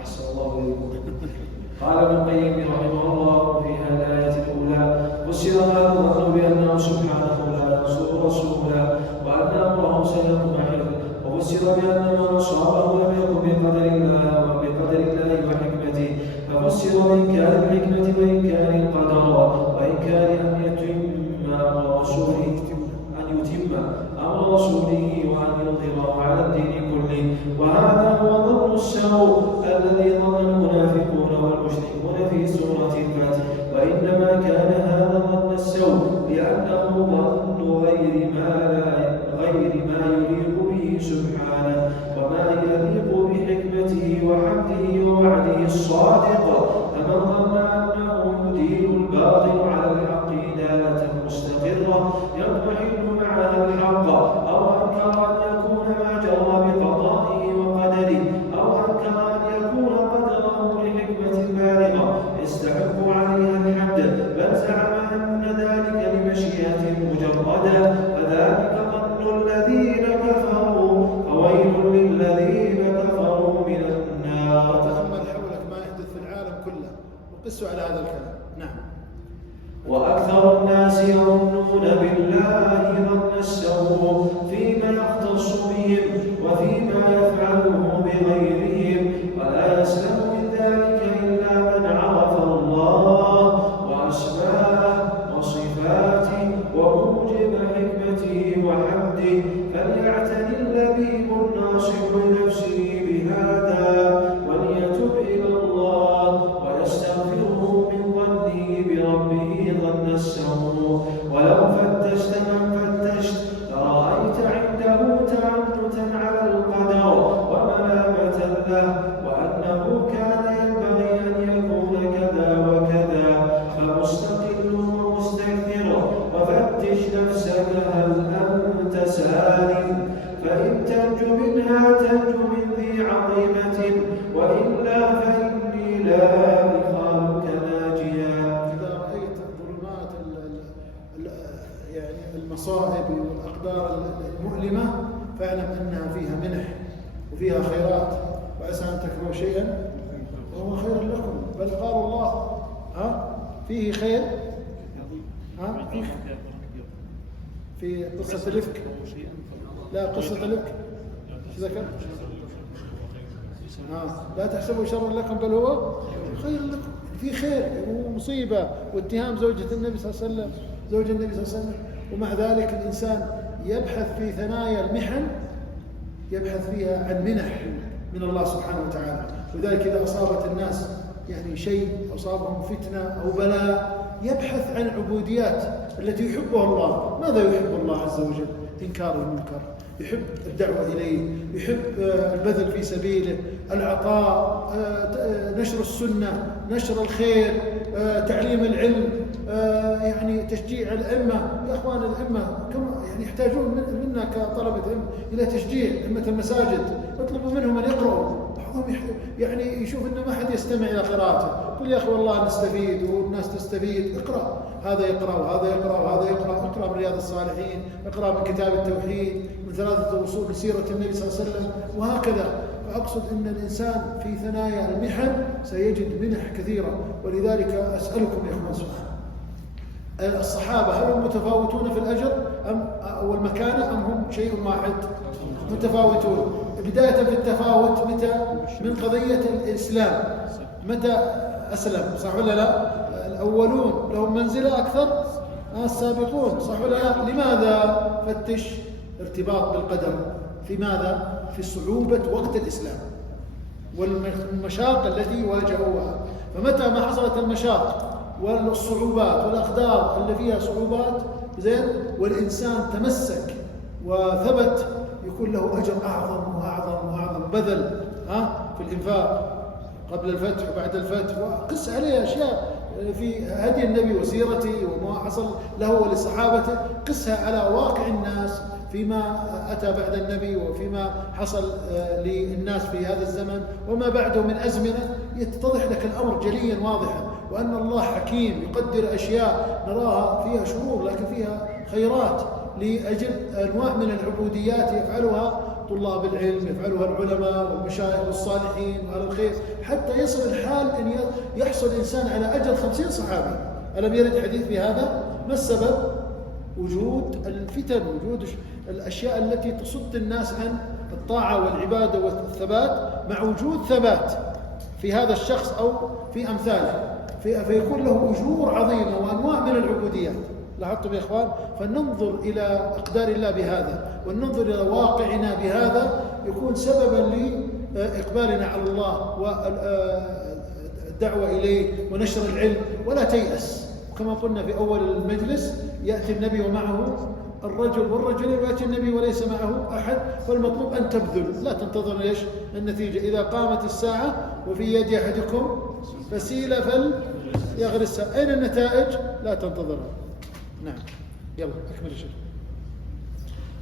أحسن الله إليكم. قال ابن القيم رحمه الله في هذه الآية الأولى فسر هذا الظن بأنه سبحانه لا ينصر رسولا وأن أمره سيكون محل، وفسر بأن من أصابه لم يكن بقدر الله وحكمته، ففسر بإنكار الحكمة وإنكار القدر وإنكار أن يتم أمر رسوله وأن يظهره على الدين كله. وهذا هو ظن السوء الذي ظن المنافقون والمشركون في سورة الفتح. وإنما كان هذا ظن السوء لأنه ظن غير ما يليق به سبحانه وما يليق بحكمته وحمده ووعده الصادق. فمن ظن أنه يدين الباطل على الحق دالة مستقرة يضمحل معها الحق، أو أنكر أن يكون ما جرى بقضائه وقدره، أو أنكر أن يكون قدره لحكمة بالغة يستحق عليها الحد، بل زعم أن ذلك لمشيئة مجردة، فذلك ظن الذين كفروا، فويل للذين كفروا من النار. وتأمل حولك ما يحدث في العالم كله وقسوا على هذا الكلام. نعم. وأكثر الناس يظنون بالله ظن السوء فيما يختص بهم وفيما يفعله بغيرهم، ولا يسلم من ذلك إلا من عرف الله وأسماءه وصفاته وموجب حكمته وحمده، فليعتني اللبيب الناصح لنفسه بهذا وليتب إلى الله ويستغفره من ظنه بربه ظن السوء. ولو فتشت من فتشت لرأيت عنده تعنتا على القدر وملامة له، وأنه كان ينبغي أن يكون كذا وكذا، فمستقل ومستكثر. وفتش نفسك هل أنت سالم، فإن تنجو منها تنجو من ذي عظيمة، وإلا فإني لا أدخلك ناجيا. إذا رأيت ظلمات يعني المصائب والأقدار المؤلمة فاعلم أنها فيها منح وفيها خيرات، وعسى أن تكرهوا شيئا وهو خير لكم، بل قال الله فيه خير. في قصة الإفك، لا قصة الإفك ذكر لا تحسبوا شرا لكم بل هو خير لكم، في خير ومصيبة واتهام زوجة النبي صلى الله عليه وسلم زوج النبي صلى الله عليه وسلم، ومع ذلك الإنسان يبحث في ثنايا المحن يبحث فيها عن منح من الله سبحانه وتعالى. ولذلك إذا أصابت الناس يعني شيء أصابهم فتنة أو بلاء يبحث عن عبوديات التي يحبها الله. ماذا يحب الله عز وجل؟ إنكار المنكر، يحب الدعوة إليه، يحب البذل في سبيله، العطاء، نشر السنة، نشر الخير، تعليم العلم، يعني تشجيع الأئمة. يا أخوان الأئمة كما يعني يحتاجون منا كطلبة علم إلى تشجيع أئمة المساجد، اطلبوا منهم أن يقرأوا. بعضهم يعني يشوف أن ما حد يستمع إلى قراءته، قل يا أخي والله نستفيد والناس تستفيد، اقرأ، هذا يقرأ وهذا يقرأ وهذا يقرأ، اقرأ من رياض الصالحين، اقرأ من كتاب التوحيد، من 3 أصول لسيرة النبي صلى الله عليه وسلم، وهكذا. فأقصد أن الإنسان في ثنايا المحن سيجد منح كثيرة. ولذلك أسألكم يا أخوان سؤال: الصحابة هل هم متفاوتون في الأجر أو المكانة أم هم شيء واحد؟ متفاوتون. بداية في التفاوت متى؟ من قضية الإسلام، متى أسلم، صح ولا لا؟ الأولون لهم منزلة أكثر السابقون، صح ولا لا؟ لماذا؟ فتش ارتباط بالقدر في ماذا؟ في صعوبة وقت الإسلام والمشاق التي واجهوها. فمتى ما حصلت المشاق والصعوبات والأقدار اللي فيها صعوبات زين والإنسان تمسك وثبت، يكون له أجر أعظم وأعظم وأعظم. بذل في الإنفاق قبل الفتح وبعد الفتح، وقس عليه أشياء في هدي النبي وسيرته وما حصل له ولصحابته، قسها على واقع الناس فيما أتى بعد النبي وفيما حصل للناس في هذا الزمن وما بعده من أزمنة، يتضح لك الأمر جليا واضحا، وأن الله حكيم يقدر أشياء نراها فيها شرور لكن فيها خيرات لأجل أنواع من العبوديات يفعلها طلاب العلم، يفعلها العلماء والمشايخ والصالحين وأهل الخير، حتى يصل الحال أن يحصل الإنسان على أجر 50 صحابي. ألم يرد حديث بهذا؟ ما السبب؟ وجود الفتن، وجود الأشياء التي تصد الناس عن الطاعة والعبادة والثبات، مع وجود ثبات في هذا الشخص أو في أمثاله، فيكون له أجور عظيمة وأنواع من العبوديات. لاحظتم يا إخوان؟ فننظر إلى أقدار الله بهذا، وننظر إلى واقعنا بهذا، يكون سببا لإقبالنا على الله والدعوة إليه ونشر العلم. ولا تيأس، كما قلنا في أول المجلس، يأتي النبي ومعه الرجل والرجلين، ويأتي النبي وليس معه أحد، فالمطلوب أن تبذل، لا تنتظر إيش النتيجة. إذا قامت الساعة وفي يد أحدكم فسيلة فليغرسها، أين النتائج؟ لا تنتظرها. نعم، يلا أكمل الشيخ.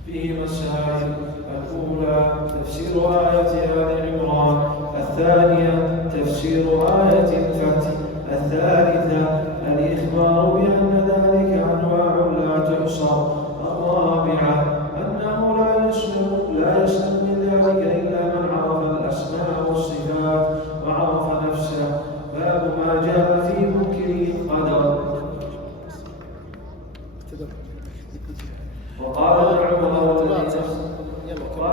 فيه مسائل: الأولى تفسير آية آل عمران، الثانية تفسير آية الفتح، الثالثة الإخبار بأن ذلك أنواع لا تحصى، الرابعة أنه لا يسلم من ذلك إلا من عرف الأسماء والصفات وعرف نفسه. باب ما جاء في منكر القدر. وقال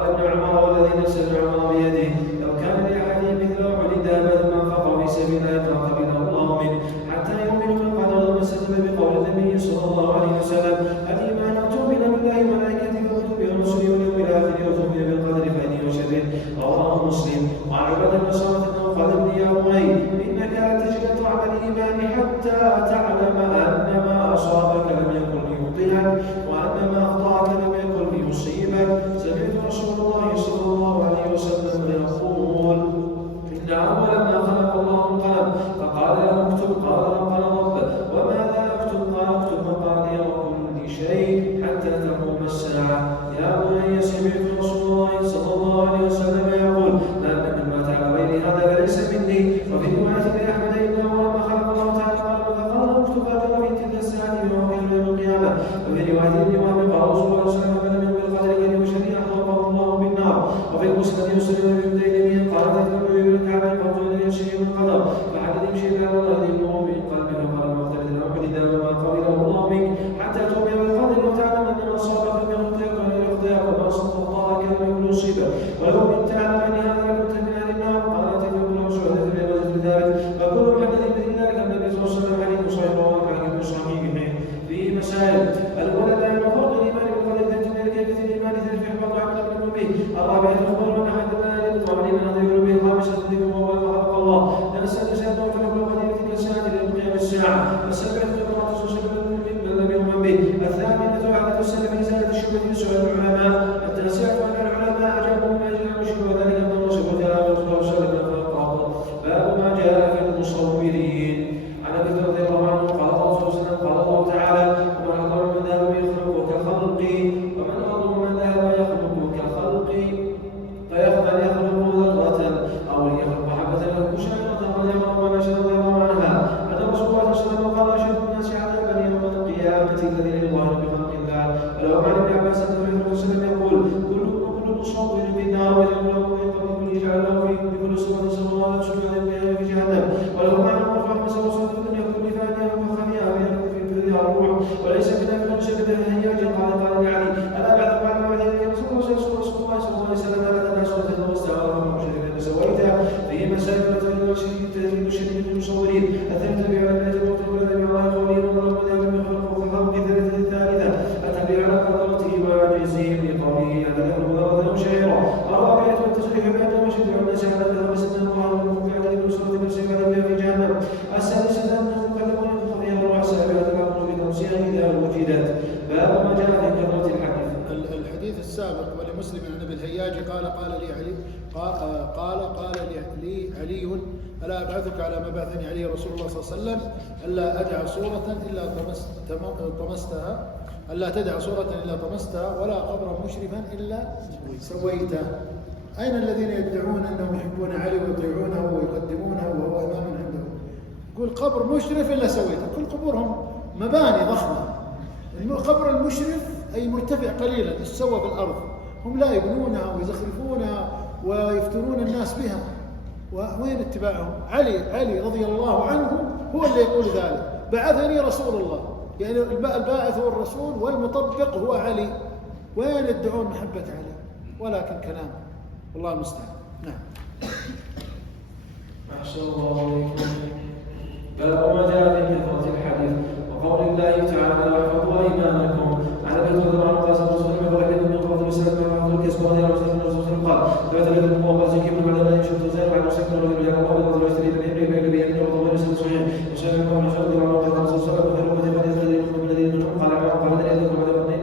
ابن عمر والذي نفس عمر بيده: لو كان لأحد مثل أحد ذهب ثم أنفقه في سبيل الله فقبله الله منه حتى يؤمن بالقدر. ثم استدل بقول النبي صلى الله عليه وسلم: الإيمان أن تؤمن بالله وملائكته وكتبه ورسله واليوم الآخر وتؤمن بالقدر خيره وشره. رواه مسلم. وعن عبادة بن صامت أنه قال: ابن يا بني إنك لا تجد طعم الإيمان حتى تعلم أن ما أصابك لم يكن ليخطئك وأن ما أخطأك لم يكن ليصيبك. سمعت رسول الله صلى الله عليه وسلم يقول: إن أول ما خلق الله القلم فقال له اكتب، قال ربنا رب وماذا أكتب؟ قال اكتب مقادير كل شيء حتى تقوم الساعة. يا بني سمعت رسول الله صلى الله عليه وسلم يقول: من مات على غير هذا فليس مني. وفي رواية لأحمد: إن أول ما خلق الله تعالى فقال اكتب هكذا في تلك الساعة يوم القيامة. وفي رواية الإمام قال رسول الله صلى الله عليه وسلم: بالقدر خيره وشره أخبره الله بالنار. وفي المسند يسلم بن تيمية قال: تتبع الكعبة فقال يشري القدر فحدد يمشي على الله يدعو من قلبه وقال مختلف الأمر إذا ما قبله الله منك حتى تؤمن بالقدر وتعلم أن ما أصابك لم يخطئك ولا يخطئك وما صدق الله كلمة يكون يصيبك ولو كنت تعلم أن هذا لكنت من أهل النار. قال: تتبع شهدة بغزة ذلك فكل محدث مثل ذلك. النبي صلى الله عليه وسلم حديث صحيح وحديث صحيح. فيه مسائل: الأولى بيان فرق الإيمان بالقدر ذات كيفية الإيمان ذات إحباط عمل من به. الرابعة أخبار من أحد لا يدرك ومن هذا يقول به. الخامسة ذكر الله خلق الله. السادسة به. الثامنة عادة السلف لإزالة الشبهة في سؤال العلماء. التاسعة أن العلماء أجابوا بما يجب أن يشبه ذلك من الرسول وجاء رسول الله باب ما جاء في المصورين. عن ابي بكر رضي الله عنه قال الله صلى الله عليه وسلم قال الله تعالى: ومن اظلم من ذهب يخلق كخلقي ومن اظلم من ذهب يخلق كخلقي فيخلق ذرة او ليخلق حبة له شيئا رضي الله عنها ان رسول الله صلى الله عليه وسلم قال: اشد الناس عذابا يوم القيامة الذين يظاهرون بخلق الله. ولو عن ابن عباس رضي الله عنه يقول: كل مصور في النار ويغلق في جعل له في كل سورة سماوات سجود في جهنم. ولو معنى مرفع مسوى في الدنيا كل فانية وخفيها في الروح وليس من أفضل شدة الهياج. قال لعلي: ألا بعد يا رسول الله صلى الله عليه وسلم لا تناسوا واستعاروا المشركين سويتها فيه مسائل تدريب شديد المصورين. الثالثة بعلم الموت والذي على قولهم وربنا من يخلق في الأرض. الثالثة التنبيه على قدرته وعجزه لقوله أن له ذرة شيئا. الرابعة التصريح بأن مشهد الناس على ذهب سنة الله بعد النصرة بالسيف في جهنم. السادسة أنه مكلم يخفيها الروح. السابعة الأمر بتوسيعها إذا وجدت. باب ما جاء في كثرة الحديث. الحديث السابق ولمسلم عن ابي الهياج قال لي علي قال لي علي: ألا أبعثك على ما بعثني عليه رسول الله صلى الله عليه وسلم ألا أدع صورة إلا طمستها ألا تدع صورة إلا طمستها ولا قبرا مشرفا إلا سويته. أين الذين يدعون أنهم يحبون علي ويطيعونه ويقدمونه وهو إمام عندهم؟ يقول قبر مشرف إلا سويته. كل قبورهم مباني ضخمة. القبر المشرف أي مرتفع قليلا استوى بالأرض، هم لا يبنونها ويزخرفونها ويفتنون الناس بها. وين اتباعهم؟ علي رضي الله عنه هو اللي يقول ذلك: بعثني رسول الله. يعني الباعث هو الرسول والمطبق هو علي. وين يدعون محبة علي؟ ولكن كلام، والله المستعان. نعم. أحسن الله إليكم. باب ما جاء في كثرة الحديث وقول الله تعالى: واحفظوا أيمانكم. عن ابي هريره عن قاسم بن سلمة ولكن من قبل وسلم عن الكسب رضي الله عنه قال: ثبت لكم وقال زكي بن بعد ان يشهد زين وعن مسكن رجل يقول قبل ويشتري بالابن بين بين وضوء مسلم صحيح وسلم بن عمر رضي الله عنه قال صلى الله عليه وسلم: خير الذين منهم قال بعد قرنه مرتين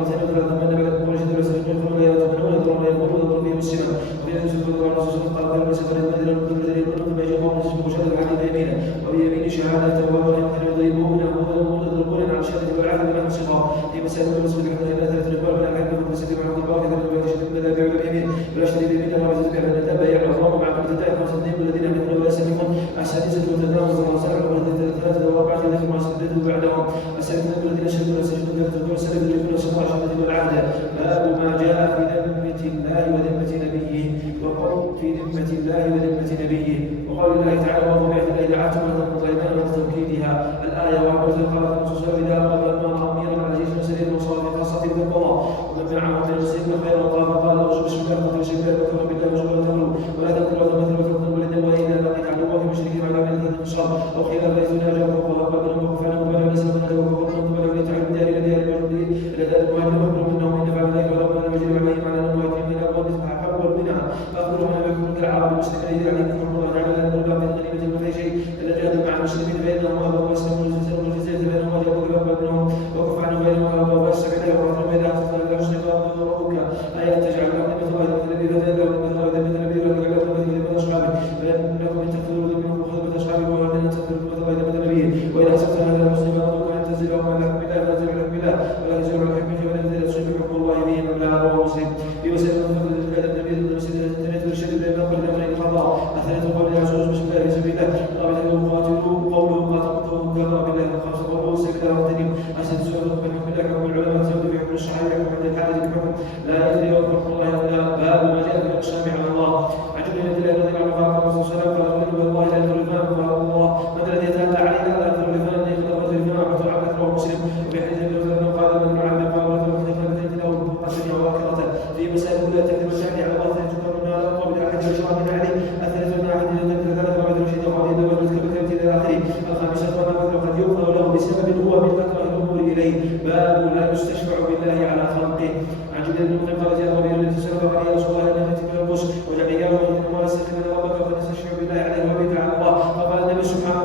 وثلاث من بعد قول شد وسلم يقول لا يتمنون يضرون يقولون بهم السنه. وفي حديث رسول الله صلى الله عليه وسلم قال: خير مسلم الذين من الذين ثم يجي قوم يسبق شهاده الحديث بيمينه وبيمين شهاده وهو يمكن يضربون عن شهاده والعهد ونحن صغار في مسائل المسلم بحضر الى ثلاث نفر من احد من مسجد مع الضباط كثير من يشهد من ذا اليمين ولا شريك به الا ما يزكى من الدم يعلم الله مع كل تدائم وسنين الذين يحملون ولا يسلمون. السادسه والتداوم والرسائل والثلاثه واربعه ذكر ما سددوا بعدهم. السادسه الذين شهدوا سجدوا ثلاثه والسبب الذي يكون سماع الشهاده والعهد. باب ما جاء في ذمه الله وذمه نبيه وقول في ذمه الله وذمه نبيه وقال الله تعالى: وضبعت الى دعاتهم ولم ظلمان وتوكيدها. الايه وعبد قال الرسول: اذا قضى المرء اميرا عزيز سليم وصار في خاصه بالقضاء ومن معه من المسلمين خيرا قال ارجو بسم الله وقل بسم الله وكفر بالله وشكرا تقول ولا تقل ولا مثل وتقل ولد واذا لقيت عدوك مشركين على عمل الانصار او خلاف بيتنا جاء فوق قبل وقفنا وبلا بسم الله وقفنا وبلا بيتعلم دار الى دار المهدي الى دار المهدي وقفنا منهم ان فعل ذلك ولو ان المجرم عليهم على المهدي من الابواب فحول منها فاخبرهم ان يكون كالعرب المسلمين عليهم حكم الله تعالى ان الله من غنيمه وفي شيء الا جاد مع المسلمين بينهم وابوا واسلموا والجزيه بينهم وابوا منهم وكف عنهم بينهم وابوا واسلموا وابوا بينهم وابوا واسلموا ربك اي ان تجعل غنيمه الله من الذي فتاه ومن غنيمه النبي ولا من اصحابه فانكم ان تقتلوا منهم وخذوا اصحابه ولا ان تقتلوا من غنيمه النبي واذا حسبت هذا المسلم وان تنزلوا على حكم الله فلا تنزلوا على حكم الله ولا تنزلوا على حكمه ولا تنزلوا تصيب حكم الله به من لا رواه مسلم. في وسائل النبي المسجد التنيت والشد بين قبل امرين القضاء. الثالث قول يعزوز بسم الله في سبيل الله الرابع قاتلوا قوله قاتلوا كفر بالله الخامس قوله سبيل الله واغتنم. السادس بحكم الله حكم العلماء الثالث بحكم الصحابه حكم عند الحادث بحكم لا يدري وحكم الله الا باب ما جاء في الاقسام على الله. عن جبريل بن الله رضي الله عنه قال صلى الله عليه وسلم قال والله لا يدخل الفم قال الله من الذي يتاتى عليه لا يدخل الفم ان يدخل الرجل الفم وعبد عبد رواه مسلم. وفي حديث ابن مسعود قال من يعلم قال رجل من له قتل واخرته في مسائل لا تكذب الشهد على الله فيجب النار قبل احد يشرع من عليه. الثالث من احد يذكر ثلاثه وعد رشيد وقال اذا وجدت بكلمه الى اخره. الخامسه ما قد يغفر له بسبب هو من اكره الامور اليه. باب لا يستشفع بالله على خلقه. عن جبريل بن قال جاء رجل يتسلف قال يا رسول الله ان تكفي القش وجعل اياه انما استغفر ربك فنستشفع بالله عليه وبك على الله. فقال النبي سبحانه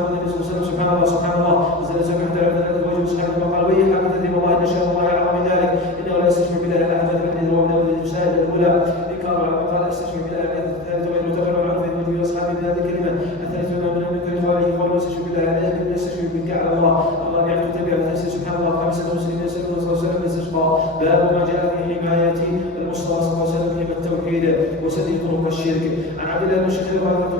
الله سبحان الله فنزل سبع حتى ثلاثة وجه أصحابه فقال ويحك تدري والله إن شاء الله يعلم من ذلك إنه لا يستشفي بالله إلا أحد الحديث ومن أول الجزائر الأولى إنكار على قال يستشفي بالله إلا الثالث وإن تقرر عنه في المدين وأصحابه بهذه الكلمة الثالث ما من منكر إخوانه قالوا يستشفي بالله إلا أحد يستشفي بك على الله الرابعة تتبع فليس سبحان الله خامسة مسلم يسأل الله صلى الله عليه وسلم الاستشفاء باب ما جاء في حماية المصطفى صلى الله عليه وسلم من التوحيد وسد طرق الشرك عن عبد الله بن شقيق وعبد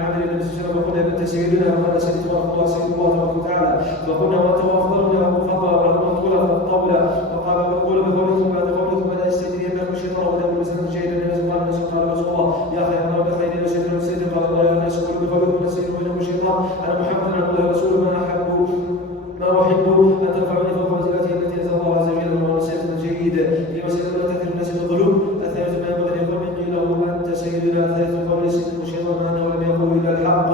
عامر بن سلمة وقلنا بنت سيدنا وقال سيد الله سيد الله تبارك وتعالى فقلنا وتوافضلنا وفضل ونقول الطاولة وقال بقول بقولكم بعد قولكم بدا يستجري بكم الشيطان ولا مسلم جيدا الناس قال الناس قال رسول الله يا خير الله بخير وسيدنا وسيد قال الله يا الناس قولوا بقولكم نسير وينهم الشيطان انا محمد عبد الله رسول ما احب ان ترفعني فوق منزلتي التي نزل الله عز وجل وسيدنا جيد في مسألة لا تكثر الناس بالقلوب الثالث ما ينبغي ان يقول من قيل له انت سيدنا الثالث قول سيدنا الشيطان انه لم يقل الا الحق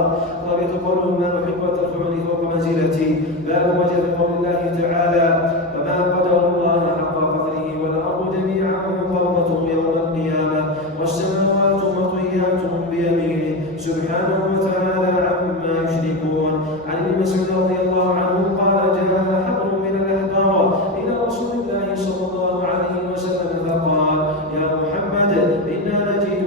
الرابعة قوله ما احب ان ترفعني فوق منزلتي باب ما جاء في قول الله تعالى وما قدر الله حق قدره والارض جميعا قبضته يوم القيامه والسماوات مطويات بيمينه سبحانه وتعالى عما يشركون عن ابن مسعود رضي الله عنه قال جاء حبر من الاحبار الى رسول الله صلى الله عليه وسلم فقال يا محمد انا نجد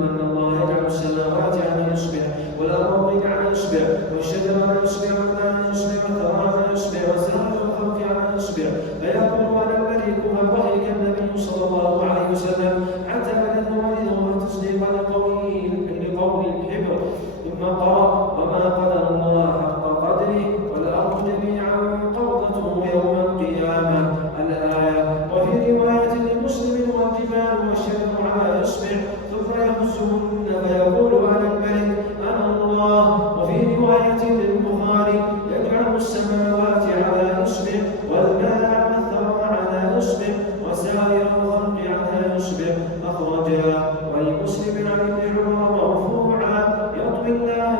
ان الله يجعل السماوات على اصبع والارضين على اصبع والشجر على اصبع والماء على اصبع والثرى على اصبع والزهر والخلق على اصبع فيقول انا الملك فضحك النبي صلى الله عليه وسلم حتى بدت والده تصديقا لقول الحبر ثم قال وما قدر الله حق قدره والارض جميعا قبضته يوم القيامه الايه وفي روايه لمسلم والجبال والشجر على اصبع ثم يهزهن فيقول انا الملك انا الله وفي روايه للبخاري يجعل السماوات على اصبع والماء والثرى على اصبع وسائر الخلق على اصبع اخرجا ولمسلم عن ابن عمر مرفوعا يطوي الله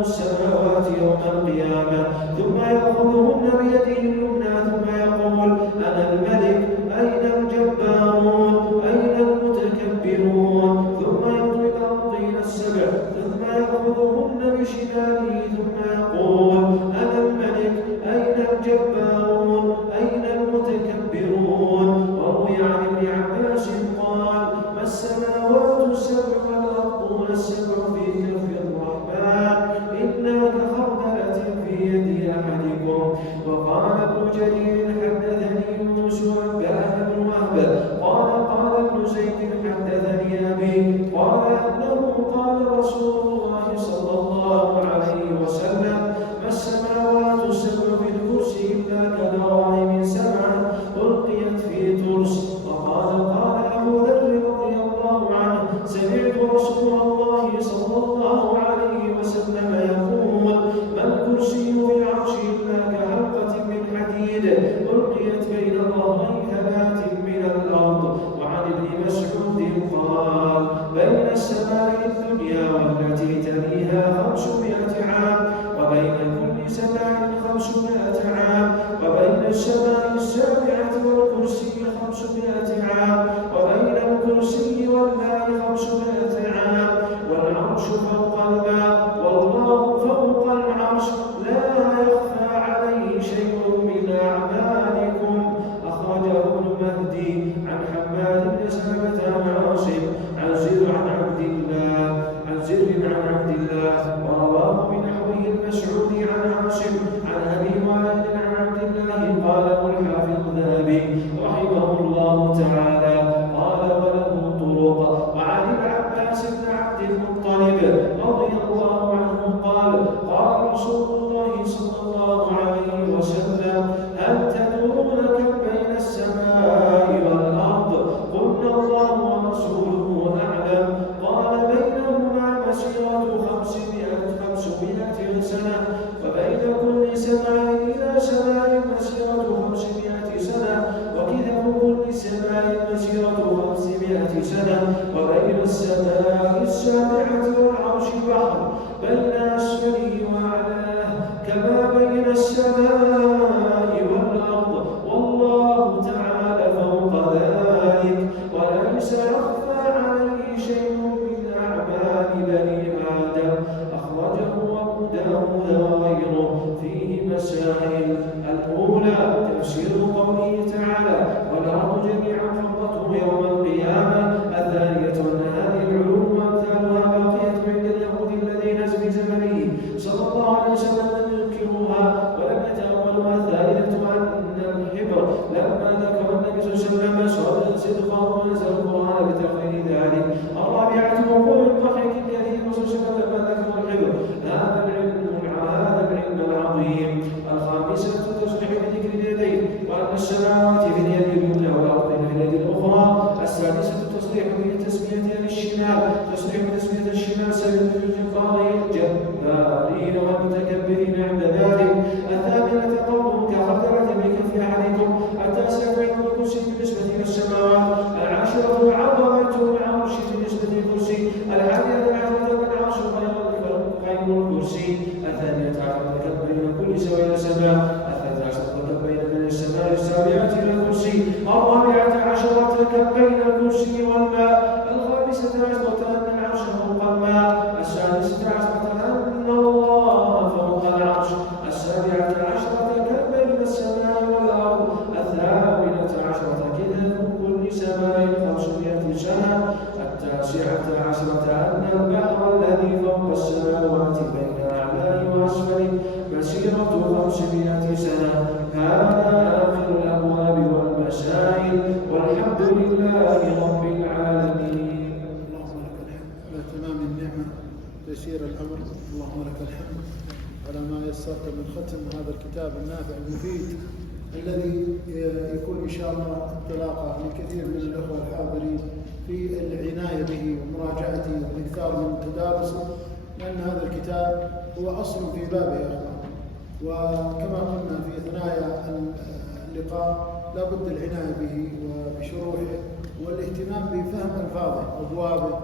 السماوات يوم القيامه ثم ياخذهن بيده اليمنى ثم يقول انا الملك اين الجبارون اين المتكبرون ثم يطوي الارضين السبع ثم ياخذهن بشماله ثم يقول انا الملك اين الجبارون اين المتكبرون وروي عن ابن عباس قال ما السماوات السبع والارضون السبع في كف الرحمن الا كخردله في يد احدكم وقال ابن جرير حدثني يوسف بن وهب قال ابن زيد حدثني ابي قال انه قال رسول الله صلى الله عليه وسلم ما السماوات السبع في الكرسي الا كدراهم سبعه القيت في ترس وقال ابو ذر رضي الله عنه سمعت رسول الله صلى الله عليه وسلم يقول ما الكرسي في العرش الا كحلقه من حديد القيت بين ظهري ثبات من الارض وعن ابن مسعود قال بين السماء الدنيا والتي تليها 500 عام وبين كل سماء 500 عام وبين السماء السابعه والكرسي 500 عام وبين الكرسي والماء 500 عام والعرش فوق الماء والله فوق العرش لا يخفى عليه شيء من اعمالكم اخرجه ابن مهدي عن حماد بن سلمة عن عاصم عن زر عن عبد الله ورواه بنحوه المسعودي عن عاصم عن ابي وائل عن عبد الله قاله الحافظ الذهبي رحمه الله تعالى قال وله طرق وعن العباس بن عبد المطلب رضي الله عنه قال رسول الله صلى الله عليه وسلم هل تدرون كم بين السماء والارض قلنا الله ورسوله اعلم قال بينهما مسيرة 500 سنة وبين كل سماء إلى سماء مسيرة 500 سنة وكتاب كل سماء مسيرة 500 سنة وبين السماء السابعة والعرش بحر بين أسفله وأعلاه كما بين السماء والأرض والله تعالى فوق ذلك وليس يخفى عليه شيء من أعمال بني آدم أخرجه أبو داود الأولى تفسير قوله تعالى والأرض جميعا قبضته يوم القيامة. الثانية أن هذه العلوم وأمثالها باقية عند اليهود الذين في زمنه صلى الله عليه وسلم لم ينكروها ولم يتأولوها. الثالثة أن الحبر لما ذكر النبي صلى الله عليه وسلم صدقه ونزل القرآن بتقرير ذلك. الرابعة وقوع الضحك الذي صلى الله عليه وسلم لما ذكر الحبر هذا العلم العظيم. الخامسة تصريح بذكر اليدين وأن السماوات في اليد اليمنى والأرض في اليد الأخرى. السادسة تصريح بتسمية الشمال تصريح بتسمية الشمال سبيل الجبارين الجبارين والمتكبرين عند ذلك. الثامنة قوله كخردلة بكف أحدكم. التاسعة علم الكرسي بالنسبة إلى السماوات. العاشرة عظمة العرش بالنسبة للكرسي. الحادية عشرة العرش غير الكرسي. الثانية عشرة بين كل سماء إلى سماء. الثالثة عشرة بين من السماء السابعة إلى الكرسي. الرابعة عشرة بين الكرسي والماء. الخامسة عشرة أن العرش فوق الماء. السادسة عشرة أن الله فوق العرش. السابعة عشرة بين السماء والأرض. الثامنة عشرة كذا كل سماء 500 سنة. التاسعة عشرة أن البحر الذي فوق السماوات بين أعلاه وأسفله مسيرة 500 سنة. هذا آخر الأبواب والمسائل والحمد لله رب العالمين. اللهم لك الحمد على تمام النعمة تيسير الأمر. اللهم لك الحمد على ما يسرت من ختم هذا الكتاب النافع المفيد الذي يكون إن شاء الله انطلاقة لكثير من الأخوة الحاضرين في العناية به ومراجعته والإكثار من تدارسه، لأن هذا الكتاب هو أصل في بابه يا أخوان. وكما قلنا في ثنايا اللقاء لا بد العناية به وبشروحه والاهتمام بفهم ألفاظه وأبوابه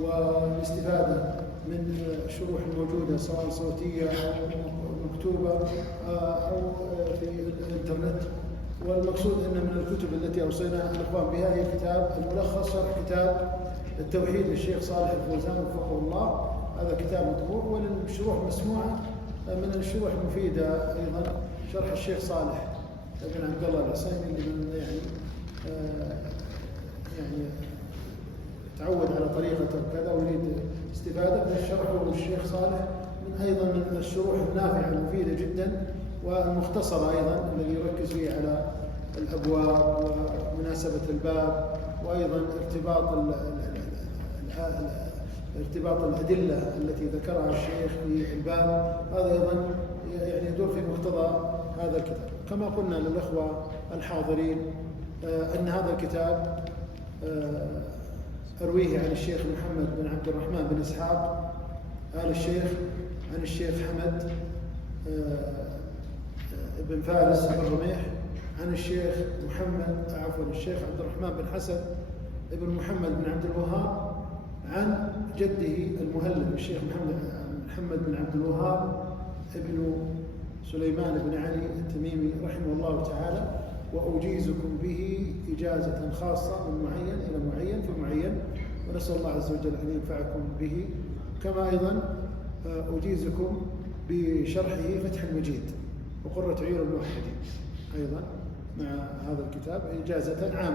والاستفادة من الشروح الموجودة سواء صوتية أو مكتوبة أو في الإنترنت. والمقصود أن من الكتب التي أوصينا الإخوان بها هي كتاب الملخص شرح كتاب التوحيد للشيخ صالح الفوزان وفقه الله. هذا كتاب مطبوع. وللشروح مسموعة من الشروح المفيدة أيضا شرح الشيخ صالح بن عبد الله العصيمي لمن يعني تعود على طريقته وكذا ويريد استفادة من شرحه الشيخ صالح من أيضا من الشروح النافعة المفيدة جدا والمختصرة أيضا الذي يركز فيه على الأبواب ومناسبة الباب وأيضا ارتباط الأدلة التي ذكرها الشيخ في الباب. هذا أيضا يعني يدور في مقتضى هذا الكتاب. كما قلنا للأخوة الحاضرين أن هذا الكتاب أرويه عن الشيخ محمد بن عبد الرحمن بن إسحاق آل الشيخ عن الشيخ حمد بن فارس بن رميح عن الشيخ الشيخ عبد الرحمن بن حسن بن محمد بن عبد الوهاب عن جده المهلب الشيخ محمد بن عبد الوهاب ابن سليمان بن علي التميمي رحمه الله تعالى. وأجيزكم به إجازة خاصة من معين إلى معين في معين، ونسأل الله عز وجل أن ينفعكم به. كما أيضا أجيزكم بشرحه فتح المجيد وقرة عيون الموحدين أيضا مع هذا الكتاب إجازة عامة.